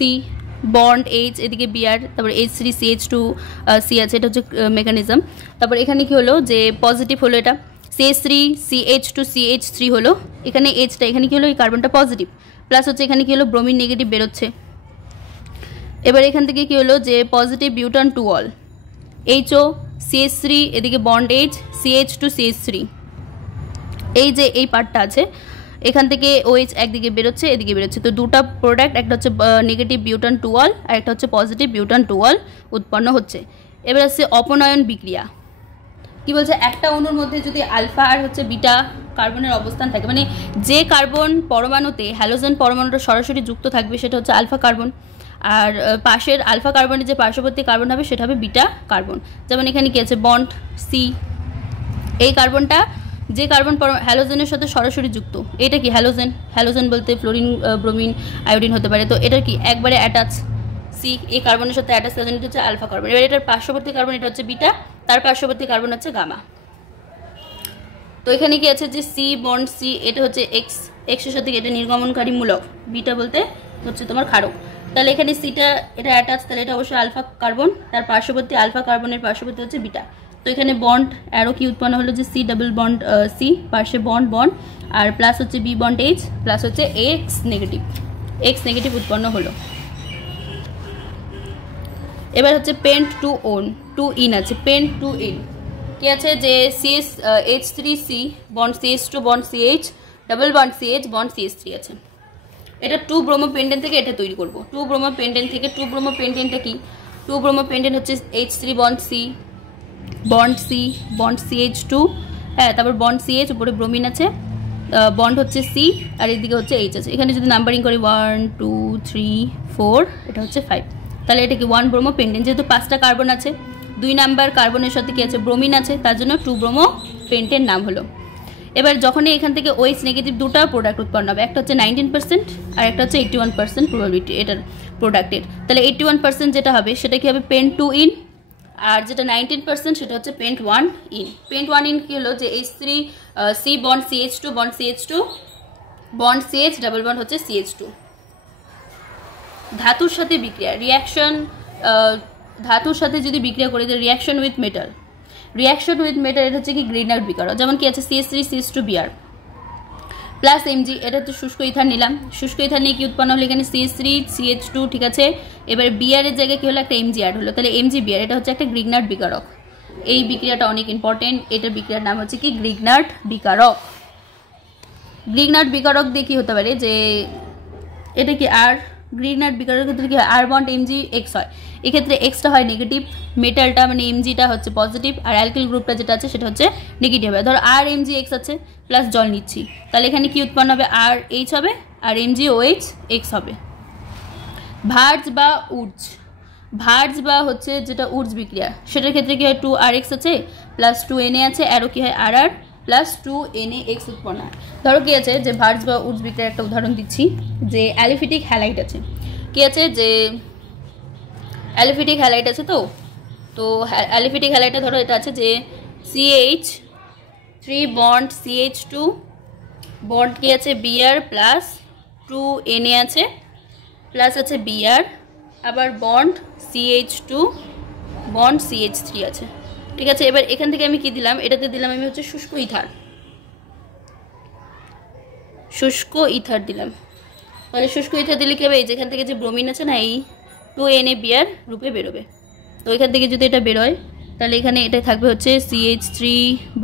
বন্ড H, এদিকে Br, তারপর H3CH2C আছে, এটা হচ্ছে মেকানিজম। তারপর এখানে কি হলো যে পজিটিভ হলো, এটা CH3CH2CH3 হলো, এখানে Hটা, এখানে কি হলো এই কার্বনটা পজিটিভ, প্লাস হচ্ছে এখানে কি হলো ব্রোমিন নেগেটিভ বেরোচ্ছে। এবার এখান থেকে কি হলো যে positive বিউটান two all, HO CH3, এদিকে বন্ড H CH2CH3, এই যে এই পার্টটা আছে এখান থেকে OH একদিকে বেরোচ্ছে, এদিকে বেরোচ্ছে, তো দুটো প্রোডাক্ট, একটা হচ্ছে নেগেটিভ বিউটান টু অল আর একটা হচ্ছে পজিটিভ বিউটান টু অল উৎপন্ন হচ্ছে। এবার আছে অপনয়ন বিক্রিয়া। কি বলছে, একটা অণুর মধ্যে যদি আলফা আর হচ্ছে বিটা কার্বনের অবস্থান থাকে, মানে যে কার্বন পরমাণুতে হ্যালোজেন পরমাণুটা সরাসরি যুক্ত থাকবে সেটা হচ্ছে আলফা কার্বন, আর পাশের আলফা কার্বনের যে পার্শ্ববর্তী কার্বন হবে সেটা হবে বিটা কার্বন। যেমন এখানে কি আছে বন্ড সি, এই কার্বনটা যে কার্বন হ্যালোজেনের সাথে সরাসরি যুক্ত, এটা কি হ্যালোজেন বলতে ফ্লোরিন ব্রোমিন আয়োডিন হতে পারে, তো এটা কি একবারে অ্যাটাচ সি, এই কার্বনের সাথে অ্যাটাচ, তার জন্য এটা হচ্ছে আলফা কার্বন। এবার এটার পার্শ্ববর্তী কার্বন এটা হচ্ছে বিটা, তার পার্শ্ববর্তী কার্বন হচ্ছে গামা। তো এখানে কি আছে যে সি বন্ড সি, এটা হচ্ছে এক্স এর সাথে এটা নির্গমনকারী মূলক, বিটা বলতে হচ্ছে তোমার ক্ষারক, তাহলে এখানে সিটা এটা অ্যাটাচ, তাহলে এটা অবশ্যই আলফা কার্বন, তার পার্শ্ববর্তী আলফা কার্বনের পার্শ্ববর্তী হচ্ছে বিটা। তো এখানে বন্ড অ্যারো কি উৎপন্ন হলো যে সি ডাবল বন্ড সি, পাশে বন্ড আর প্লাস হচ্ছে বি বন্ড H প্লাস হচ্ছে এক্স নেগেটিভ উৎপন্ন হলো। এবার হচ্ছে পেন্ট টু ইন আছে, পেন্ট টু ইন কি আছে যে H3C bond CH2 bond CH double bond CH bond CH3 আছে। এটা 2 ব্রোমো পেন্টেন থেকে এটা তৈরি করব। 2 ব্রোমো পেন্টেন থেকে 2 ব্রোমো পেন্টেনটা কি? 2 ব্রোমো পেন্টেন হচ্ছে H3 bond C, bond C, bond CH2, হ্যাঁ, তারপর বন্ড CH, উপরে ব্রোমিন আছে, বন্ড হচ্ছে C, আর এদিকে হচ্ছে H আছে। এখানে যদি নাম্বারিং করি 1 2 3 4, এটা হচ্ছে 5, তাহলে এটা কি 1 ব্রোমো পেন্টেন। যেহেতু 5টা কার্বন আছে, 2 নাম্বার কার্বনের সাথে কি আছে? ব্রোমিন আছে, তার জন্য 2 ব্রোমো পেন্টেন নাম হলো। এবার যখনই এখান থেকে OH নেগেটিভ দুটো প্রোডাক্ট উৎপন্ন হবে, একটা হচ্ছে 19% আর একটা হচ্ছে 81% প্রবাবিলিটি এটার প্রোডাক্টের। তাহলে 81% যেটা হবে সেটা কি হবে? পেন্ট 2 ইন, আর যেটা 19% সেটা হচ্ছে পেন্ট 1 ইন। পেন্ট 1 ইন কি হলো? যে H3 C bond CH2 bond CH2 bond CH double bond হচ্ছে CH2। ধাতুর সাথে বিক্রিয়া, রিয়াকশন, ধাতুর সাথে যদি বিক্রিয়া করে যে reaction with metal, reaction with metal এটা হচ্ছে কি গ্রিনার্ড বিকারক। যেমন কি আছে? CH3 CH2Br প্লাস Mg, এটা হচ্ছে শুষ্ক ইথার নিলাম। শুষ্ক ইথার নিয়ে কি উৎপন্ন হলো? এখানে CH3 CH2, ঠিক আছে। এবার Br এর জায়গায় কি হলো? একটা Mg অ্যাড হলো, তাহলে MgBr এটা হচ্ছে একটা গ্রিগনার্ড বিকারক। এই বিক্রিয়াটা অনেক ইম্পর্টেন্ট, এটার বিক্রিয়ার নাম হচ্ছে কি? গ্রিগনার্ড বিকারক। গ্রিগনার্ড বিকারক দিয়ে কি হতে পারে? যে এটা কি আর গ্রিগনার্ড বিকারকের ক্ষেত্রে কি হয়? আর বন্ড MgX হয়, এক্ষেত্রে এক্সটা হয় নেগেটিভ, মেটালটা মানে Mgটা হচ্ছে পজিটিভ, আর অ্যালকিল গ্রুপটা যেটা আছে সেটা হচ্ছে নেগেটিভ হবে। ধরো আর MgX আছে প্লাস জল নিচ্ছি, তাহলে এখানে কি উৎপন্ন হবে? আর H হবে আর MgOH হবে। ভার্জ বা উর্জ, ভার্জ বা হচ্ছে যেটা উর্জ বিক্রিয়া, সেটার ক্ষেত্রে কি হয়? 2RX আছে প্লাস 2Na আছে, আরও কি হয়? RR প্লাস 2NaX উৎপন্ন হয়। ধরো কি আছে? যে ভার্জ বা উর্জ বিক্রিয়ার একটা উদাহরণ দিচ্ছি, যে অ্যালিফিটিক হ্যালাইট আছে। কি আছে? যে অ্যালিফিটিক হ্যালাইট আছে, তো অ্যালিফিটিক হ্যালাইটে ধরো এটা আছে যে CH3 বন্ড CH2 বন্ড কি আছে? Br প্লাস 2Na আছে প্লাস আছে Br, আবার বন্ড CH2 বন্ড CH3 আছে, ঠিক আছে। এবার এখান থেকে আমি কি দিলাম? এটাতে দিলাম আমি হচ্ছে শুষ্ক ইথার, শুষ্ক ইথার দিলাম। তাহলে শুষ্ক ইথার দিলে কি হবে? এই যেখান থেকে যে ব্রোমিন আছে না, এই 2NaBr রূপে বেরোবে। তো এখান থেকে যদি এটা বেরোয়, তাহলে এখানে এটা থাকবে হচ্ছে CH3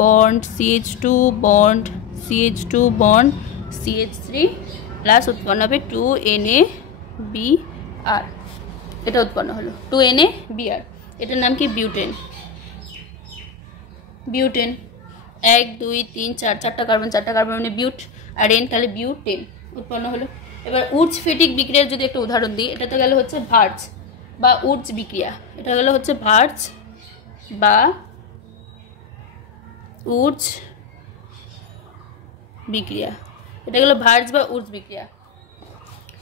bond CH2 bond CH2 bond CH3 plus উৎপন্ন হবে 2NaBr, এটা উৎপন্ন হলো 2NaBr। এটার নাম কি? বিউটেন। বিউটেন 1 2 3 4, 4টা কার্বন, 4টা কার্বন মানে বিউট আর এন, তাহলে বিউটেন উৎপন্ন হলো। এবার উর্জ ফেটিক বিক্রিয়ার যদি একটা উদাহরণ দিই, এটাতে গেল হচ্ছে ভার্জ বা উর্জ বিক্রিয়া, এটা গেল হচ্ছে ভার্জ বা উর্জ বিক্রিয়া, এটা গেল ভার্জ বা উর্জ বিক্রিয়া।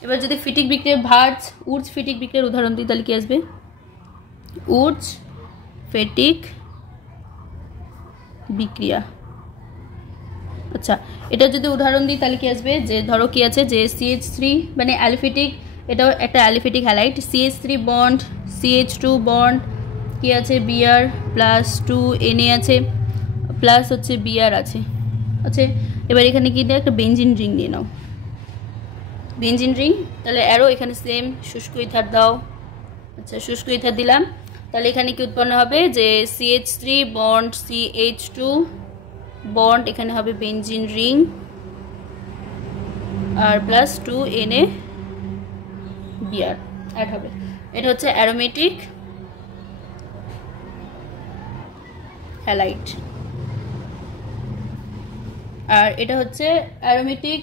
এবার যদি ফিটিক বিক্রিয়ার ভার্জ উর্জ ফিটিক বিক্রিয়ার উদাহরণ দিই, তাহলে কি আসবে? উর্জ ফেটিক বিক্রিয়া। আচ্ছা, এটা যদি উদাহরণ দিই তাহলে কি আসবে? যে ধরো কি আছে? যে CH3 মানে অ্যালিফিটিক, এটাও একটা অ্যালিফিটিক halide, CH3 bond CH2 bond কি আছে? Br প্লাস 2Na আছে প্লাস হচ্ছে Br আছে, আচ্ছা। এবার এখানে কি দিয়ে? একটা বেঞ্জিন রিং নিয়ে নাও, বেঞ্জিন রিং। তাহলে অ্যারো এখানে সেম শুষ্ক ইথার দাও, আচ্ছা শুষ্ক ইথার দিলাম। তাহলে এখানে কি উৎপন্ন হবে? যে CH3 বন্ড CH2 বন্ড, এখানে হবে বেঞ্জিন রিং আর প্লাস 2NaBr অ্যাড হবে। এটা হচ্ছে অ্যারোমেটিক হ্যালাইট, আর এটা হচ্ছে অ্যারোমেটিক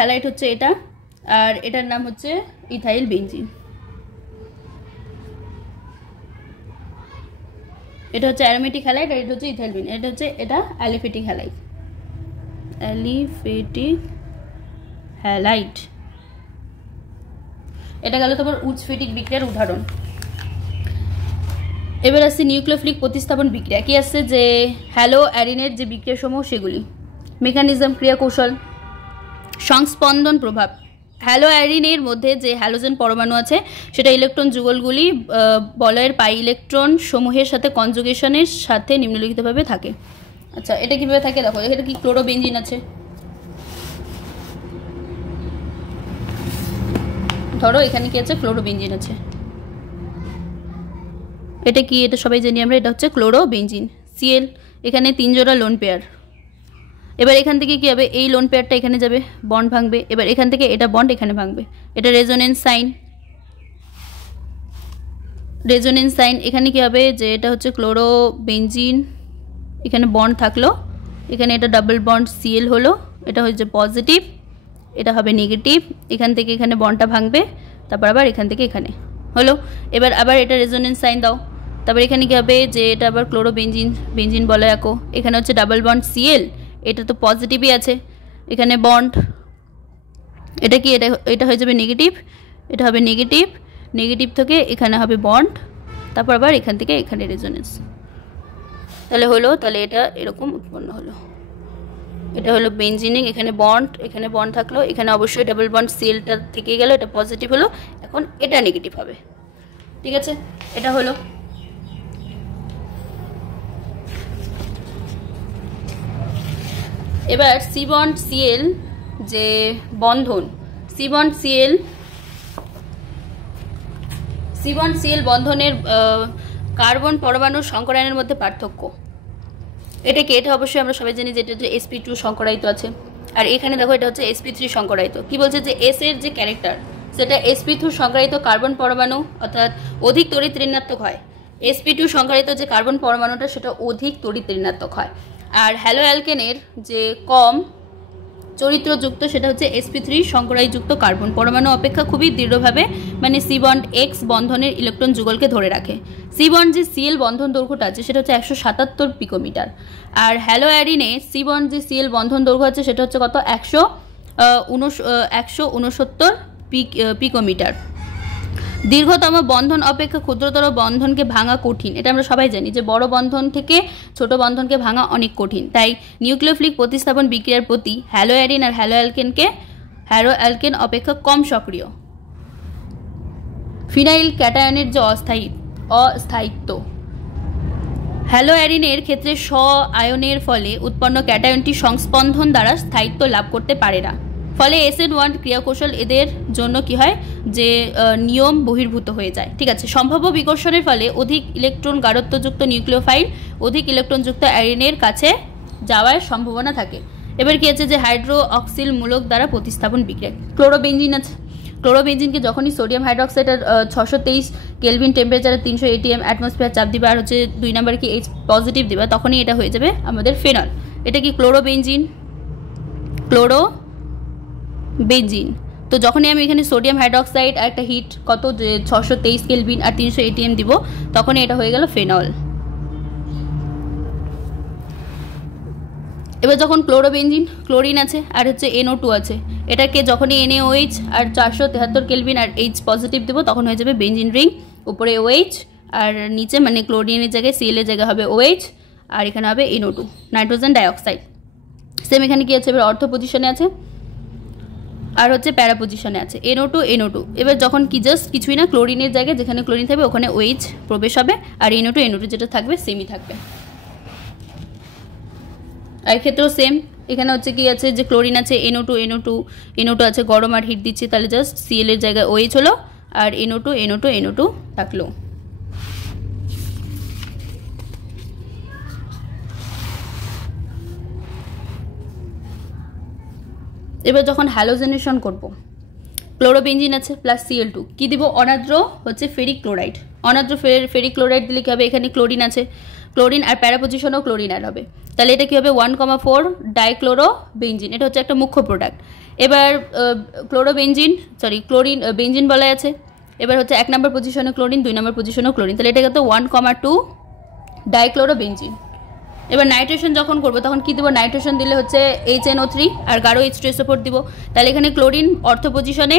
হ্যালাইট হচ্ছে এটা, আর এটার নাম হচ্ছে ইথাইল বেঞ্জিন। এটা হচ্ছে অ্যারোমেটিক হ্যালাইট আর এটা হচ্ছে ইথাইল বেঞ্জিন। এটা হচ্ছে এটা অ্যালিফেটিক হ্যালাইট, অ্যালিফেটিক হ্যালাইট। এটা গেল তোমার উৎসফেটিক বিক্রিয়ার উদাহরণ। এবার আসছে নিউক্লিওফিলিক প্রতিস্থাপন বিক্রিয়া। কি আসছে? যে হ্যালো অ্যারিনের যে বিক্রিয়াসমূহ সেগুলি, মেকানিজম, ক্রিয়া কৌশল, সংস্পন্দন, প্রভাব। হ্যালো অ্যারিনের মধ্যে যে হ্যালোজেন পরমাণু আছে সেটা ইলেকট্রন যুগলগুলি বলয়ের পাই ইলেকট্রন সমূহের সাথে কনজুগেশনের সাথে নিম্নলিখিতভাবে থাকে। আচ্ছা, এটা কীভাবে থাকে দেখো, এটা কি ক্লোরোবেঞ্জিন আছে, ধরো এখানে কি আছে? ক্লোরোবেঞ্জিন আছে। এটা কি? এটা সবাই জানি আমরা, এটা হচ্ছে ক্লোরোবেঞ্জিন, Cl। এখানে 3 জোড়া লোন পেয়ার। এবার এখান থেকে কি হবে, এই লোন পেয়ারটা এখানে যাবে, বন্ড ভাঙবে। এবার এখান থেকে এটা বন্ড এখানে ভাঙবে, এটা রেজোনেন্স সাইন। রেজোনেন্স সাইন এখানে কি হবে, যে এটা হচ্ছে ক্লোরোবেনজিন, এখানে বন্ড থাকলো, এখানে এটা ডাবল বন্ড সিএল হলো, এটা হচ্ছে পজিটিভ, এটা হবে নেগেটিভ। এখান থেকে এখানে বন্ডটা ভাঙবে, তারপর আবার এখান থেকে এখানে হলো। এবার আবার এটা রেজোনেন্স সাইন দাও। তারপর এখানে কি হবে, যে এটা আবার ক্লোরোবেনজিন, বেনজিন বলে রাখো, এখানে হচ্ছে ডাবল বন্ড সিএল, এটা তো পজিটিভই আছে, এখানে বন্ড, এটা কি এটা হয়ে যাবে নেগেটিভ, এটা হবে নেগেটিভ, নেগেটিভ থেকে এখানে হবে বন্ড, তারপর আবার এখান থেকে এখানে রেজোনেন্স, তাহলে হলো, তাহলে এটা এরকম উৎপন্ন হলো। এটা হলো বেনজিনিং, এখানে বন্ড থাকলো, এখানে অবশ্যই ডাবল বন্ড সিএলটা থেকে গেল, এটা পজিটিভ হলো, এখন এটা নেগেটিভ হবে। ঠিক আছে, এটা হলো। এবার সি বন্ড সিএল যে বন্ধন, সি বন্ড সিএল বন্ধনের কার্বন পরমাণুর সংকরায়নের মধ্যে পার্থক্য, এটা কি, এটা অবশ্যই আমরা সবাই জানি যে এটা হচ্ছে sp2 সংকরায়িত আছে, আর এখানে দেখো এটা হচ্ছে sp3 সংকরায়িত। কি বলছে, যে এস এর যে ক্যারেক্টার সেটা sp2 সংকরায়িত কার্বন পরমাণু অর্থাৎ অধিক তড়িৎ ঋণাত্মক হয়, sp2 সংকরায়িত যে কার্বন পরমাণুটা সেটা অধিক তড়িৎ ঋণাত্মক হয়। আর হ্যালো অ্যালকেনের যে কম চরিত্রযুক্ত সেটা হচ্ছে sp3 সংকরায়যুক্ত কার্বন পরমাণু অপেক্ষা খুবই দৃঢ়ভাবে মানে সি বন্ড এক্স বন্ধনের ইলেকট্রন যুগলকে ধরে রাখে। সি বন্ড যে সিএল বন্ধন দৈর্ঘ্যটা আছে সেটা হচ্ছে 177 পিকোমিটার, আর হ্যালো অ্যারিনে সি বন্ড যে সিএল বন্ধন দৈর্ঘ্য আছে সেটা হচ্ছে কত, 169 পিকোমিটার। দীর্ঘতম বন্ধন অপেক্ষা ক্ষুদ্রতর বন্ধনকে ভাঙা কঠিন, এটা আমরা সবাই জানি যে বড় বন্ধন থেকে ছোট বন্ধনকে ভাঙা অনেক কঠিন। তাই নিউক্লিওফিলিক প্রতিস্থাপন বিক্রিয়ার প্রতি হ্যালো অ্যারিন আর হ্যালো অ্যালকেন অপেক্ষা কম সক্রিয়। ফিনাইল ক্যাটায়নের যে অস্থায়িত্ব, হ্যালো অ্যারিনের ক্ষেত্রে স্ব আয়নের ফলে উৎপন্ন ক্যাটায়নটি সংস্পন্দন দ্বারা স্থায়িত্ব লাভ করতে পারে না, ফলে SN1 ক্রিয়াকৌশল এদের জন্য কি হয়, যে নিয়ম বহির্ভূত হয়ে যায়। ঠিক আছে, সম্ভাব্য বিকর্ষণের ফলে অধিক ইলেকট্রন গাঢ়ত্বযুক্ত নিউক্লিওফাইল অধিক ইলেকট্রনযুক্ত অ্যারিনের কাছে যাওয়ার সম্ভাবনা থাকে। এবার কি আছে, যে হাইড্রো অক্সিল মূলক দ্বারা প্রতিস্থাপন বিক্রিয়া, ক্লোরোবেনজিন আছে, ক্লোরোবেনজিনকে যখনই সোডিয়াম হাইড্রক্সাইডের 623 কেলভিন টেম্পারেচারে 300 ATM অ্যাটমসফিয়ার চাপ দিবে, আর হচ্ছে 2 নাম্বার কি H পজিটিভ দিবে, তখনই এটা হয়ে যাবে আমাদের ফেনল। এটা কি ক্লোরোবেনজিন, তো যখনই আমি এখানে সোডিয়াম হাইড্রক্সাইড আর একটা হিট কত 623 কেলভিন আর 300 ATM দিব, তখনই এটা হয়ে গেল ফেনল। এবার যখন ক্লোরিন আছে আর হচ্ছে NO2 আছে, এটাকে যখনই NaOH আর 473 কেলভিন আর H পজিটিভ দেবো তখন হয়ে যাবে বেনজিন রিং, উপরে OH আর নিচে মানে ক্লোরিনের জায়গায় Cl এর জায়গায় হবে OH, আর এখানে হবে NO2 নাইট্রোজেন ডাইঅক্সাইড। সেম এখানে কি আছে, এবার অর্থ পজিশনে আছে আর হচ্ছে প্যারা পজিশনে আছে NO2। এবার যখন কি জাস্ট কিছুই না, ক্লোরিনের জায়গায় যেখানে ক্লোরিন থাকবে ওখানে OH প্রবেশ হবে, আর NO2 যেটা থাকবে সেমই থাকবে। আর ক্ষেত্রেও সেম, এখানে হচ্ছে কি আছে, যে ক্লোরিন আছে NO2 আছে, গরম আর হিট দিচ্ছি, তাহলে জাস্ট Cl এর জায়গায় OH হলো, আর NO2 থাকলো। এবার যখন হ্যালোজেনেশন করব, ক্লোরোবেনজিন আছে প্লাস Cl2, কি দিব, অনাদ্র হচ্ছে ফেরিক ক্লোরাইড, অনাদ্র ফেরিক ক্লোরাইড দিলে কি হবে, এখানে ক্লোরিন আছে, ক্লোরিন আর প্যারা পজিশনেও ক্লোরিন অ্যাড হবে, তাহলে এটা কি হবে 1,4 ডাইক্লোরোবেনজিন, এটা হচ্ছে একটা মুখ্য প্রোডাক্ট। এবার বেনজিন বলা আছে, এবার হচ্ছে 1 নম্বর পজিশনে ক্লোরিন, 2 নম্বর পজিশনেও ক্লোরিন, তাহলে এটা কত 1,2 ডাইক্লোরোবেনজিন। এবার নাইট্রেশন যখন করবো তখন কি দিব, নাইট্রেশন দিলে হচ্ছে HNO3 আর গাঢ় H2SO4 দিব, তাহলে এখানে ক্লোরিন অর্থ পজিশনে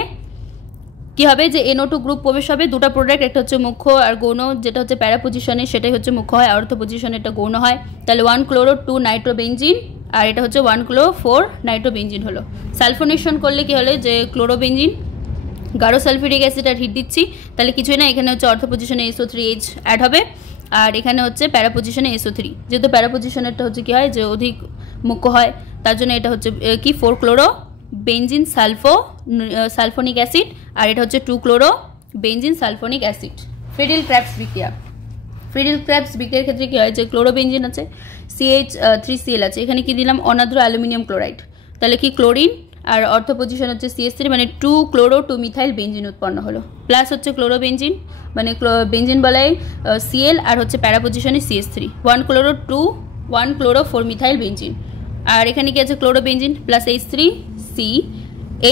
কি হবে, যে NO2 গ্রুপ প্রবেশ হবে, দুটো প্রোডাক্ট, একটা হচ্ছে মুখ্য আর গৌণ, যেটা হচ্ছে প্যারা পজিশনে সেটাই হচ্ছে মুখ্য হয়, অর্থ পজিশনে এটা গৌণ হয়, তাহলে 1,chloro-2 নাইট্রোবেনজিন, আর এটা হচ্ছে 1,chloro-4 নাইট্রোবেনজিন হলো। সালফোনেশন করলে কি হলে, যে ক্লোরোবেনজিন গাঢ় সালফিউরিক অ্যাসিড আর হিট দিচ্ছি, তাহলে কিছুই না, এখানে হচ্ছে অর্থ পজিশনে SO3H অ্যাড হবে, আর এখানে হচ্ছে প্যারা পজিশনে SO3, যেহেতু প্যারা পজিশনেরটা হচ্ছে কি হয়, যে অধিক মুখ্য হয়, তার জন্য এটা হচ্ছে কি 4-chloro-বেনজিন সালফোনিক অ্যাসিড, আর এটা হচ্ছে 2-chloro-বেনজিন সালফোনিক অ্যাসিড। ফ্রিডেল ক্র্যাবস বিক্রিয়ার ক্ষেত্রে কি হয়, যে ক্লোরোবেনজিন আছে, CH3Cl আছে, এখানে কি দিলাম অনাদ্র অ্যালুমিনিয়াম ক্লোরাইড, তাহলে কি ক্লোরিন আর অর্থ পজিশন হচ্ছে CH3 মানে 2 ক্লোরো 2 মিথাইল বেঞ্জিন উৎপন্ন হলো, প্লাস হচ্ছে ক্লোরোবেঞ্জিন মানে বেঞ্জিন বলায় Cl আর হচ্ছে প্যারা পজিশনে CH3 1 chloro 1 chloro 4 methyl benzene, আর এখানে কি আছে chlorobenzene plus H3C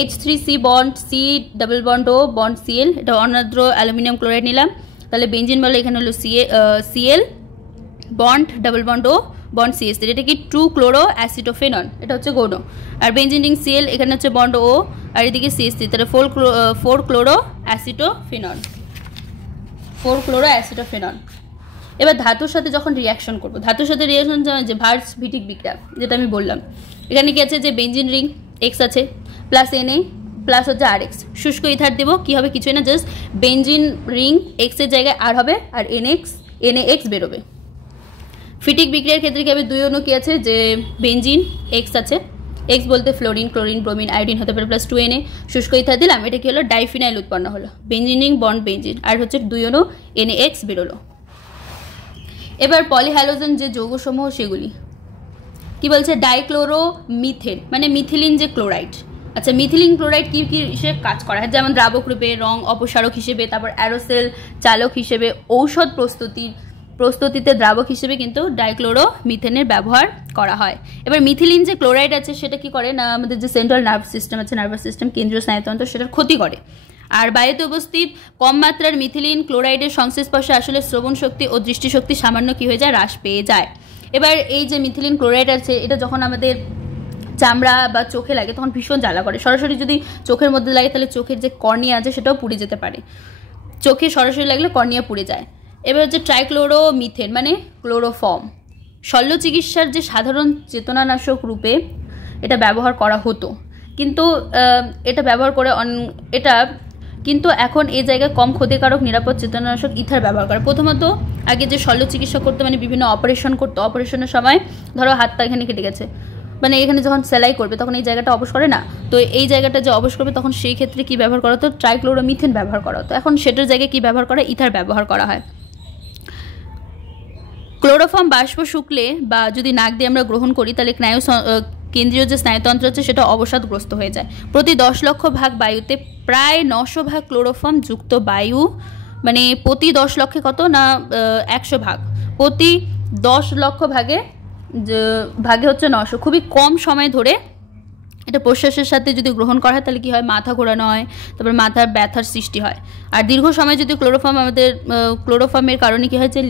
H3C bond C double bond O bond Cl, এটা অনাদ্র অ্যালুমিনিয়াম ক্লোরাইড নিলাম, তাহলে বেঞ্জিন বলে এখানে হলো Cl bond double bond O bond CH3, এটা কি 2 ক্লোরো অ্যাসিটোফেনন, এটা হচ্ছে গৌণ, আর বেঞ্জিন রিং Cl এখানে হচ্ছে বন্ড O আর এদিকে CH3, তাহলে 4 ক্লোরো অ্যাসিটোফেনন 4 ক্লোরো অ্যাসিটোফেনন। এবার ধাতুর সাথে যখন রিয়াকশন করব, ধাতুর সাথে রিয়াকশন যে ভার্স ভিটিক বিক্রিয়া যেটা আমি বললাম, এখানে কি আছে যে বেঞ্জিন রিং X আছে প্লাস Na প্লাস হচ্ছে RX, শুষ্ক ইথার দেবো, কি হবে কিছুই না, জাস্ট বেঞ্জিন রিং X এর জায়গায় R হবে আর NaX বেরোবে। ফিটিক বিক্রিয়ার ক্ষেত্রে কি হবে, দুই অণু কি আছে যে বেঞ্জিন X আছে, X বলতে ফ্লোরিন ক্লোরিন ব্রোমিন আয়োডিন হতে পারে, প্লাস 2Na শুষ্ক ইথার দিলাম, এটা কি হলো ডাইফিনাইল উৎপন্ন হলো, বেঞ্জিন রিং বন্ড বেঞ্জিন আর হচ্ছে দুই অণু NaX বেরোলো। এবার পলিহ্যালোজেন যে যৌগসমূহ সেগুলি কি বলছে, ডাইক্লোরো মিথেন মানে মিথিলিন যে ক্লোরাইড, আচ্ছা মিথিলিন ক্লোরাইড কি কি হিসেবে কাজ করা হয়, যেমন দ্রাবক রূপে, রং অপসারক হিসেবে, তারপর অ্যারোসেল চালক হিসেবে, ঔষধ প্রস্তুতিতে দ্রাবক হিসেবে কিন্তু ডাইক্লোরো মিথেনের ব্যবহার করা হয়। এবার মিথিলিন যে ক্লোরাইড আছে সেটা কি করে না, আমাদের যে সেন্ট্রাল নার্ভাস সিস্টেম আছে, নার্ভাস সিস্টেম কেন্দ্রীয় স্নায়ুতন্ত্র, সেটার ক্ষতি করে। আর বায়ুতে উপস্থিত কম মাত্রার মিথিলিন ক্লোরাইডের সংশ্লিষ্টে আসলে শ্রবণ শক্তি ও দৃষ্টিশক্তি সামান্য কি হয়ে যায়, হ্রাস পেয়ে যায়। এবার এই যে মিথিলিন ক্লোরাইড আছে এটা যখন আমাদের চামড়া বা চোখে লাগে তখন ভীষণ জ্বালা করে, সরাসরি যদি চোখের মধ্যে লাগে তাহলে চোখের যে কর্নিয়া আছে সেটাও পুড়ে যেতে পারে, চোখে সরাসরি লাগলে কর্নিয়া পুড়ে যায়। এবার হচ্ছে ট্রাইক্লোরো মিথেন মানে ক্লোরোফর্ম, শল্য চিকিৎসার যে সাধারণ চেতনানাশক রূপে এটা ব্যবহার করা হতো, কিন্তু এটা ব্যবহার করে কিন্তু এখন এই জায়গায় কম ক্ষতিকারক নিরাপদ চেতনানাশক ইথার ব্যবহার করে। প্রথমত আগে যে শল্য চিকিৎসা করতো মানে বিভিন্ন অপারেশন করতো, অপারেশনের সময় ধরো হাত পা এখানে কেটে গেছে, মানে এখানে যখন সেলাই করবে তখন এই জায়গাটা অবশ করে না, তো এই জায়গাটা যে অবশ করবে তখন সেই ক্ষেত্রে কি ব্যবহার করা হতো, ট্রাইক্লোরোমিথেন ব্যবহার করা হতো। এখন সেটার জায়গায় কি ব্যবহার করা, ইথার ব্যবহার করা হয়। ক্লোরোফর্ম বাষ্প শুকলে বা যদি নাক দিয়ে আমরা গ্রহণ করি তাহলে কেন্দ্রীয় যে স্নায়ুতন্ত্র আছে সেটা অবসাদগ্রস্ত হয়ে যায়। প্রতি 10 লক্ষ ভাগ বায়ুতে প্রায় 900 ভাগ ক্লোরোফর্ম যুক্ত বায়ু, মানে প্রতি 10 লক্ষে কত না 100 ভাগ, প্রতি 10 লক্ষ ভাগে হচ্ছে 900, খুবই কম সময় ধরে এটা প্রশ্বাসের সাথে যদি গ্রহণ করা হয় তাহলে কি হয়, মাথা ঘোরানো হয়, তারপর মাথার ব্যথার সৃষ্টি হয়। আর দীর্ঘ সময় যদি ক্লোরোফর্মের কারণে কি হয় যে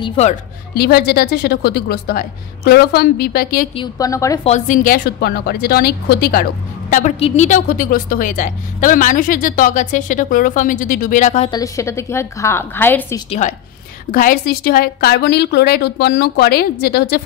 লিভার যেটা আছে সেটা ক্ষতিগ্রস্ত হয়। ক্লোরোফর্ম বিপাকীয় কি উৎপন্ন করে, ফসজিন গ্যাস উৎপন্ন করে যেটা অনেক ক্ষতিকারক, তারপর কিডনিটাও ক্ষতিগ্রস্ত হয়ে যায়। তারপর মানুষের যে ত্বক আছে সেটা ক্লোরোফর্মে যদি ডুবে রাখা হয় তাহলে সেটাতে কি হয়, ঘায়ের সৃষ্টি হয়। কার্বনিল ক্লোরাইড উৎপন্ন করে যেটা হচ্ছে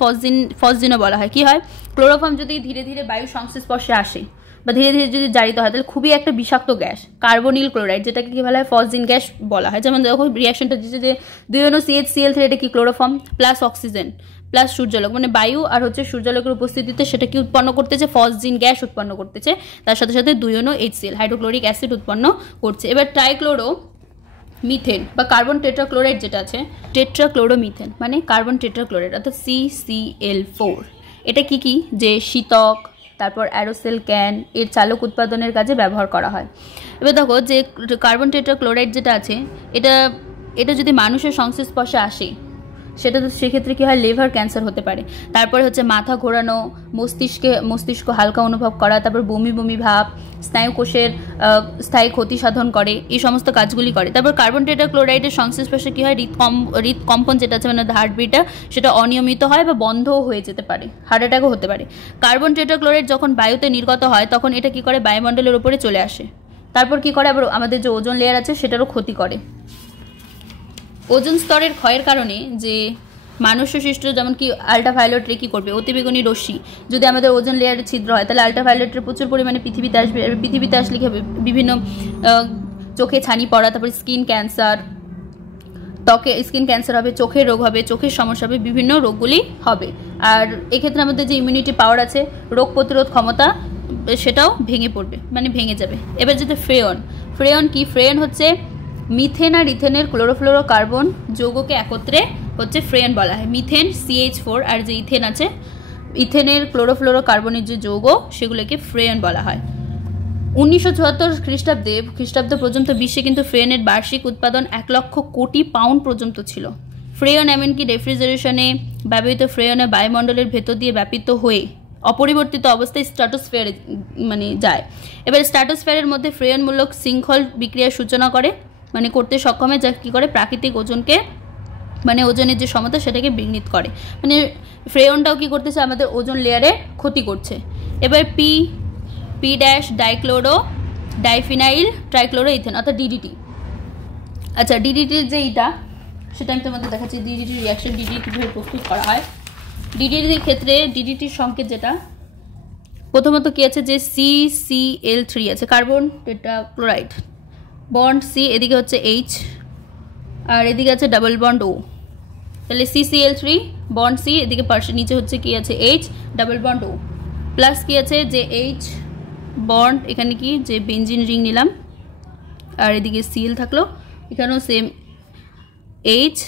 ফসজিনও বলা হয়। কি হয়, ক্লোরোফর্ম যদি ধীরে ধীরে বায়ুর সংস্পর্শে আসে বা ধীরে ধীরে যদি জারিত হয় তাহলে খুবই একটা বিষাক্ত গ্যাস কার্বনিল ক্লোরাইড, যেটাকে কি বলা হয়, ফসজিন গ্যাস বলা হয়। যেমন দেখো রিয়াকশনটা দিচ্ছে যে 2 অণু CH3Cl3, এটা কি ক্লোরোফর্ম প্লাস অক্সিজেন প্লাস সূর্যালোক, মানে বায়ু আর হচ্ছে সূর্যালোকের উপস্থিতিতে সেটা কি উৎপন্ন করতেছে, ফসজিন গ্যাস উৎপন্ন করতেছে, তার সাথে সাথে 2 অণু HCl হাইড্রোক্লোরিক অ্যাসিড উৎপন্ন করছে। এবার ট্রাইক্লোরো মিথেন বা কার্বন টেট্রাক্লোরাইড যেটা আছে, টেট্রাক্লোরোমিথেন মানে কার্বন টেট্রাক্লোরাইড অর্থাৎ CCl4, এটা কি যে শীতক, তারপর অ্যারোসেল ক্যান এর চালক উৎপাদনের কাজে ব্যবহার করা হয়। এবার দেখো যে কার্বন টেট্রাক্লোরাইড যেটা আছে এটা যদি মানুষের সংস্পর্শে আসে সেটা তো সেক্ষেত্রে কি হয়, লিভার ক্যান্সার হতে পারে। তারপরে হচ্ছে মাথা ঘোরানো, মস্তিষ্ক হালকা অনুভব করা, তারপর বমি ভাব, স্নায়ুকোষের স্থায়ী ক্ষতি সাধন করে, এই সমস্ত কাজগুলি করে। তারপর কার্বন টেট্রাক্লোরাইডের সংস্পর্শে কি হয়, হৃদকম্পন যেটা আছে মানে হার্টবিটটা সেটা অনিয়মিত হয় বা বন্ধও হয়ে যেতে পারে, হার্ট অ্যাটাকও হতে পারে। কার্বন টেট্রাক্লোরাইড যখন বায়ুতে নির্গত হয় তখন এটা কি করে, বায়ুমণ্ডলের উপরে চলে আসে, তারপর কি করে আবার আমাদের যে ওজোন লেয়ার আছে সেটারও ক্ষতি করে। ওজোন স্তরের ক্ষয়ের কারণে যে মানুষ সৃষ্ট যেমন কি আল্ট্রাভায়োলেট রে কি করবে, অতিবেগুনি রশ্মি যদি আমাদের ওজোন লেয়ারে ছিদ্র হয় তাহলে আল্ট্রাভায়োলেটের প্রচুর পরিমাণে পৃথিবীতে আসবে। পৃথিবীতে আসলে কি হবে, বিভিন্ন চোখে ছানি পড়া, তারপর স্কিন ক্যান্সার হবে, চোখের রোগ হবে, চোখের সমস্যা হবে, বিভিন্ন রোগগুলি হবে। আর এক্ষেত্রে আমাদের যে ইমিউনিটি পাওয়ার আছে, রোগ প্রতিরোধ ক্ষমতা, সেটাও ভেঙে যাবে। এবার যেটা ফ্রেয়ন কি, ফ্রেয়ন হচ্ছে মিথেন আর ইথেনের ক্লোরোফ্লোরোকার্বন যৌগকে একত্রে হচ্ছে ফ্রেয়ন বলা হয়। মিথেন CH4 আর যে ইথেন আছে ইথেনের ক্লোরোফ্লোরোকার্বনের যে যৌগ সেগুলোকে ফ্রেয়ন বলা হয়। 1974 খ্রিস্টাব্দ পর্যন্ত বিশ্বে কিন্তু ফ্রেয়নের বার্ষিক উৎপাদন 1 লক্ষ কোটি পাউন্ড পর্যন্ত ছিল। ফ্রেয়ন এমনকি রেফ্রিজারেশনে ব্যবহৃত ফ্রেয়নে বায়ুমণ্ডলের ভেতর দিয়ে ব্যাপিত হয়ে অপরিবর্তিত অবস্থায় স্ট্র্যাটোস্ফিয়ারে যায়। এবার স্ট্র্যাটোস্ফিয়ারের মধ্যে ফ্রেয়নমূলক শৃঙ্খল বিক্রিয়ার সূচনা করে করতে সক্ষম হয়, যা কী করে প্রাকৃতিক ওজনকে ওজনের যে সমতা সেটাকে বিঘ্নিত করে। ফ্রেয়নটাও কী করতেছে, আমাদের ওজন লেয়ারে ক্ষতি করছে। এবার P dash dichloro diphenyl trichloro ethane অর্থাৎ ডিডিটি। আচ্ছা, ডিডিটির যে এইটা সেটা আমি তোমাদের দেখাচ্ছি। ডিডিটির রিয়াকশন, ডিডিটি কীভাবে প্রস্তুত করা হয়। ডিডিটির ক্ষেত্রে ডিডিটির সংকেত যেটা প্রথমত কী আছে, যে CCl3 আছে, কার্বন টেট্রাক্লোরাইড, বন্ড সি, এদিকে হচ্ছে H আর এদিকে আছে ডাবল বন্ড O। তাহলে CCl3 বন্ড সি, এদিকে নিচে হচ্ছে কি আছে H double bond O, plus কি আছে যে H বন্ড, এখানে কি যে বেনজিন রিং নিলাম আর এদিকে Cl থাকলো, এখানেও সেম H,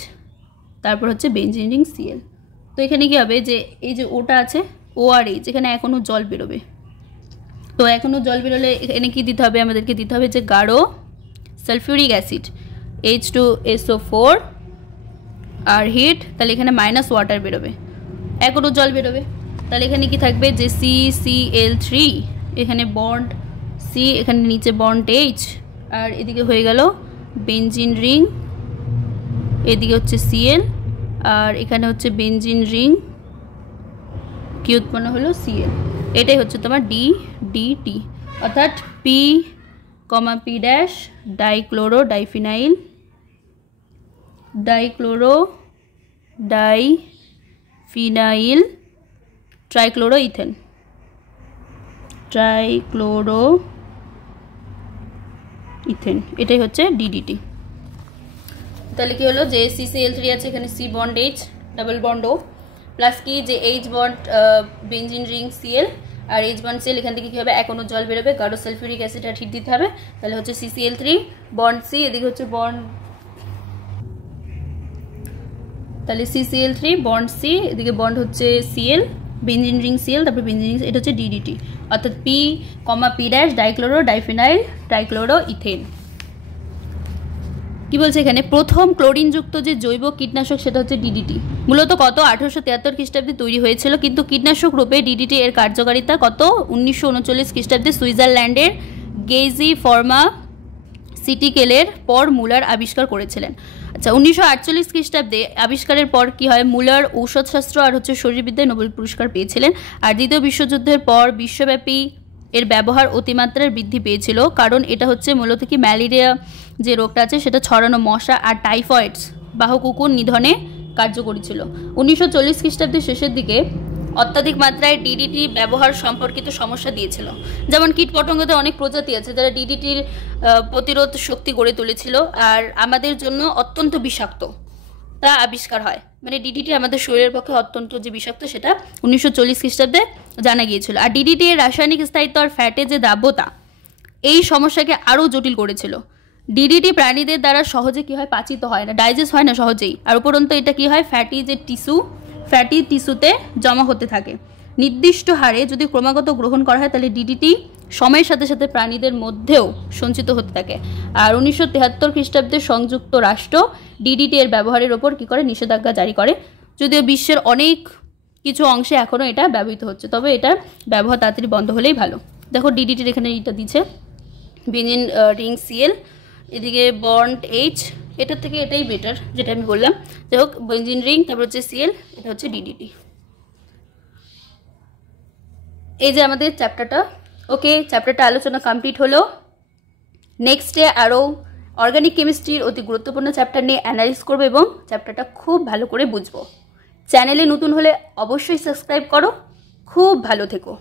তারপর হচ্ছে বেনজিন রিং Cl। তো এখানে কি হবে, যে এই যে ওটা আছে O আর H, এখানে এখনও জল বেরোবে। তো এখনও জল বেরোলে এখানে কি দিতে হবে, আমাদেরকে দিতে হবে যে গাঢ় সালফিউরিক অ্যাসিড H2SO4 আর হিট, তাহলে এখানে মাইনাস ওয়াটার বেরোবে, এখনও জল বেরোবে। তাহলে এখানে কি থাকবে, যে CCl3, এখানে বন্ড C, এখানে নিচে বন্ড H আর এদিকে হয়ে গেল বেনজিন রিং, এদিকে হচ্ছে Cl আর এখানে হচ্ছে বেনজিন রিং, কি উৎপন্ন হলো Cl। এটাই হচ্ছে তোমার DDT, অর্থাৎ P, P dash dichloro diphenyl trichloro ethane, এটাই হচ্ছে DDT। তাহলে কি হলো, যে CCl3 আছে, এখানে C bond H double bond O, plus কি যে H bond benzene ring Cl আর H বন্ড Cl, এখান থেকে কি হবে, এখনও জল বেরোবে, গাঢ় সালফিউরিক অ্যাসিড আর হিট দিতে হবে। তাহলে হচ্ছে CCl3 বন্ড C, এদিকে হচ্ছে বন্ড, তাহলে CCl3 বন্ড C, এদিকে বন্ড হচ্ছে Cl, বেনজিন রিং Cl, তারপর বেনজিন রিং, এটা হচ্ছে DDT, অর্থাৎ P, P dash dichloro diphenyl trichloro ethane. কি বলছে এখানে, প্রথম ক্লোরিনযুক্ত যে জৈব কীটনাশক সেটা হচ্ছে ডিডিটি। মূলত কত 1873 খ্রিস্টাব্দে তৈরি হয়েছিল, কিন্তু কীটনাশক রূপে ডিডিটি এর কার্যকারিতা কত 1939 খ্রিস্টাব্দে সুইজারল্যান্ডের গেইজি ফার্মাসিউটিক্যালের পর মুলার আবিষ্কার করেছিলেন। আচ্ছা, 1948 খ্রিস্টাব্দে আবিষ্কারের পর কি হয়, মুলার ঔষধশাস্ত্র আর হচ্ছে শরীরবিদ্যায় নোবেল পুরস্কার পেয়েছিলেন। আর দ্বিতীয় বিশ্বযুদ্ধের পর বিশ্বব্যাপী এর ব্যবহার অতিমাত্রায় বৃদ্ধি পেয়েছিল, কারণ এটা হচ্ছে মূলত কি ম্যালেরিয়া যে রোগটা আছে সেটা ছড়ানো মশা আর টাইফয়েডস বাহক কুকুর নিধনে কার্যকরী ছিল। 1940 খ্রিস্টাব্দের শেষের দিকে অত্যাধিক মাত্রায় ডিডিটি ব্যবহার সম্পর্কিত সমস্যা দিয়েছিল, যেমন কীটপতঙ্গদের অনেক প্রজাতি আছে যারা ডিডিটির প্রতিরোধ শক্তি গড়ে তুলেছিল, আর আমাদের জন্য অত্যন্ত বিষাক্ত তা আবিষ্কার হয়। ডিডিটি আমাদের শরীরের পক্ষে অত্যন্ত যে বিষাক্ত সেটা 1940 খ্রিস্টাব্দে জানা গিয়েছিল। আর ডিডিটি এর রাসায়নিক স্থায়িত্ব আর ফ্যাটের যে দ্রাব্যতা এই সমস্যাকে আরও জটিল করেছিল। ডিডিটি প্রাণীদের দ্বারা সহজে কি হয়, পাচিত হয় না, ডাইজেস্ট হয় না সহজেই, আর উপরন্তু এটা কি হয়, ফ্যাটি টিস্যুতে জমা হতে থাকে। নির্দিষ্ট হারে যদি ক্রমাগত গ্রহণ করা হয় তাহলে ডিডিটি সময়ের সাথে সাথে প্রাণীদের মধ্যেও সঞ্চিত হতে থাকে। আর 1973 খ্রিস্টাব্দে সংযুক্ত রাষ্ট্র ডিডিটি এর ব্যবহারের ওপর কি করে, নিষেধাজ্ঞা জারি করে, যদিও বিশ্বের অনেক কিছু অংশে এখনও এটা ব্যবহৃত হচ্ছে, তবে এটার ব্যবহার তাড়াতাড়ি বন্ধ হলেই ভালো। দেখো ডিডিটির এখানে এটা দিচ্ছে বেনজিন রিং Cl, এদিকে বন্ড H, এটার থেকে এটাই বেটার যেটা আমি বললাম। যাই হোক, বেনজিন রিং, তারপর হচ্ছে Cl, এটা হচ্ছে ডিডিটি। এই যে আমাদের চ্যাপ্টারটা, ওকে, চ্যাপ্টারটা আলোচনা কমপ্লিট হলো। নেক্সটে আরও অর্গানিক কেমিস্ট্রির অতি গুরুত্বপূর্ণ চ্যাপ্টার নিয়ে অ্যানালাইজ করবো এবং চ্যাপ্টারটা খুব ভালো করে বুঝবো। চ্যানেলে নতুন হলে অবশ্যই সাবস্ক্রাইব করো। খুব ভালো থেকো।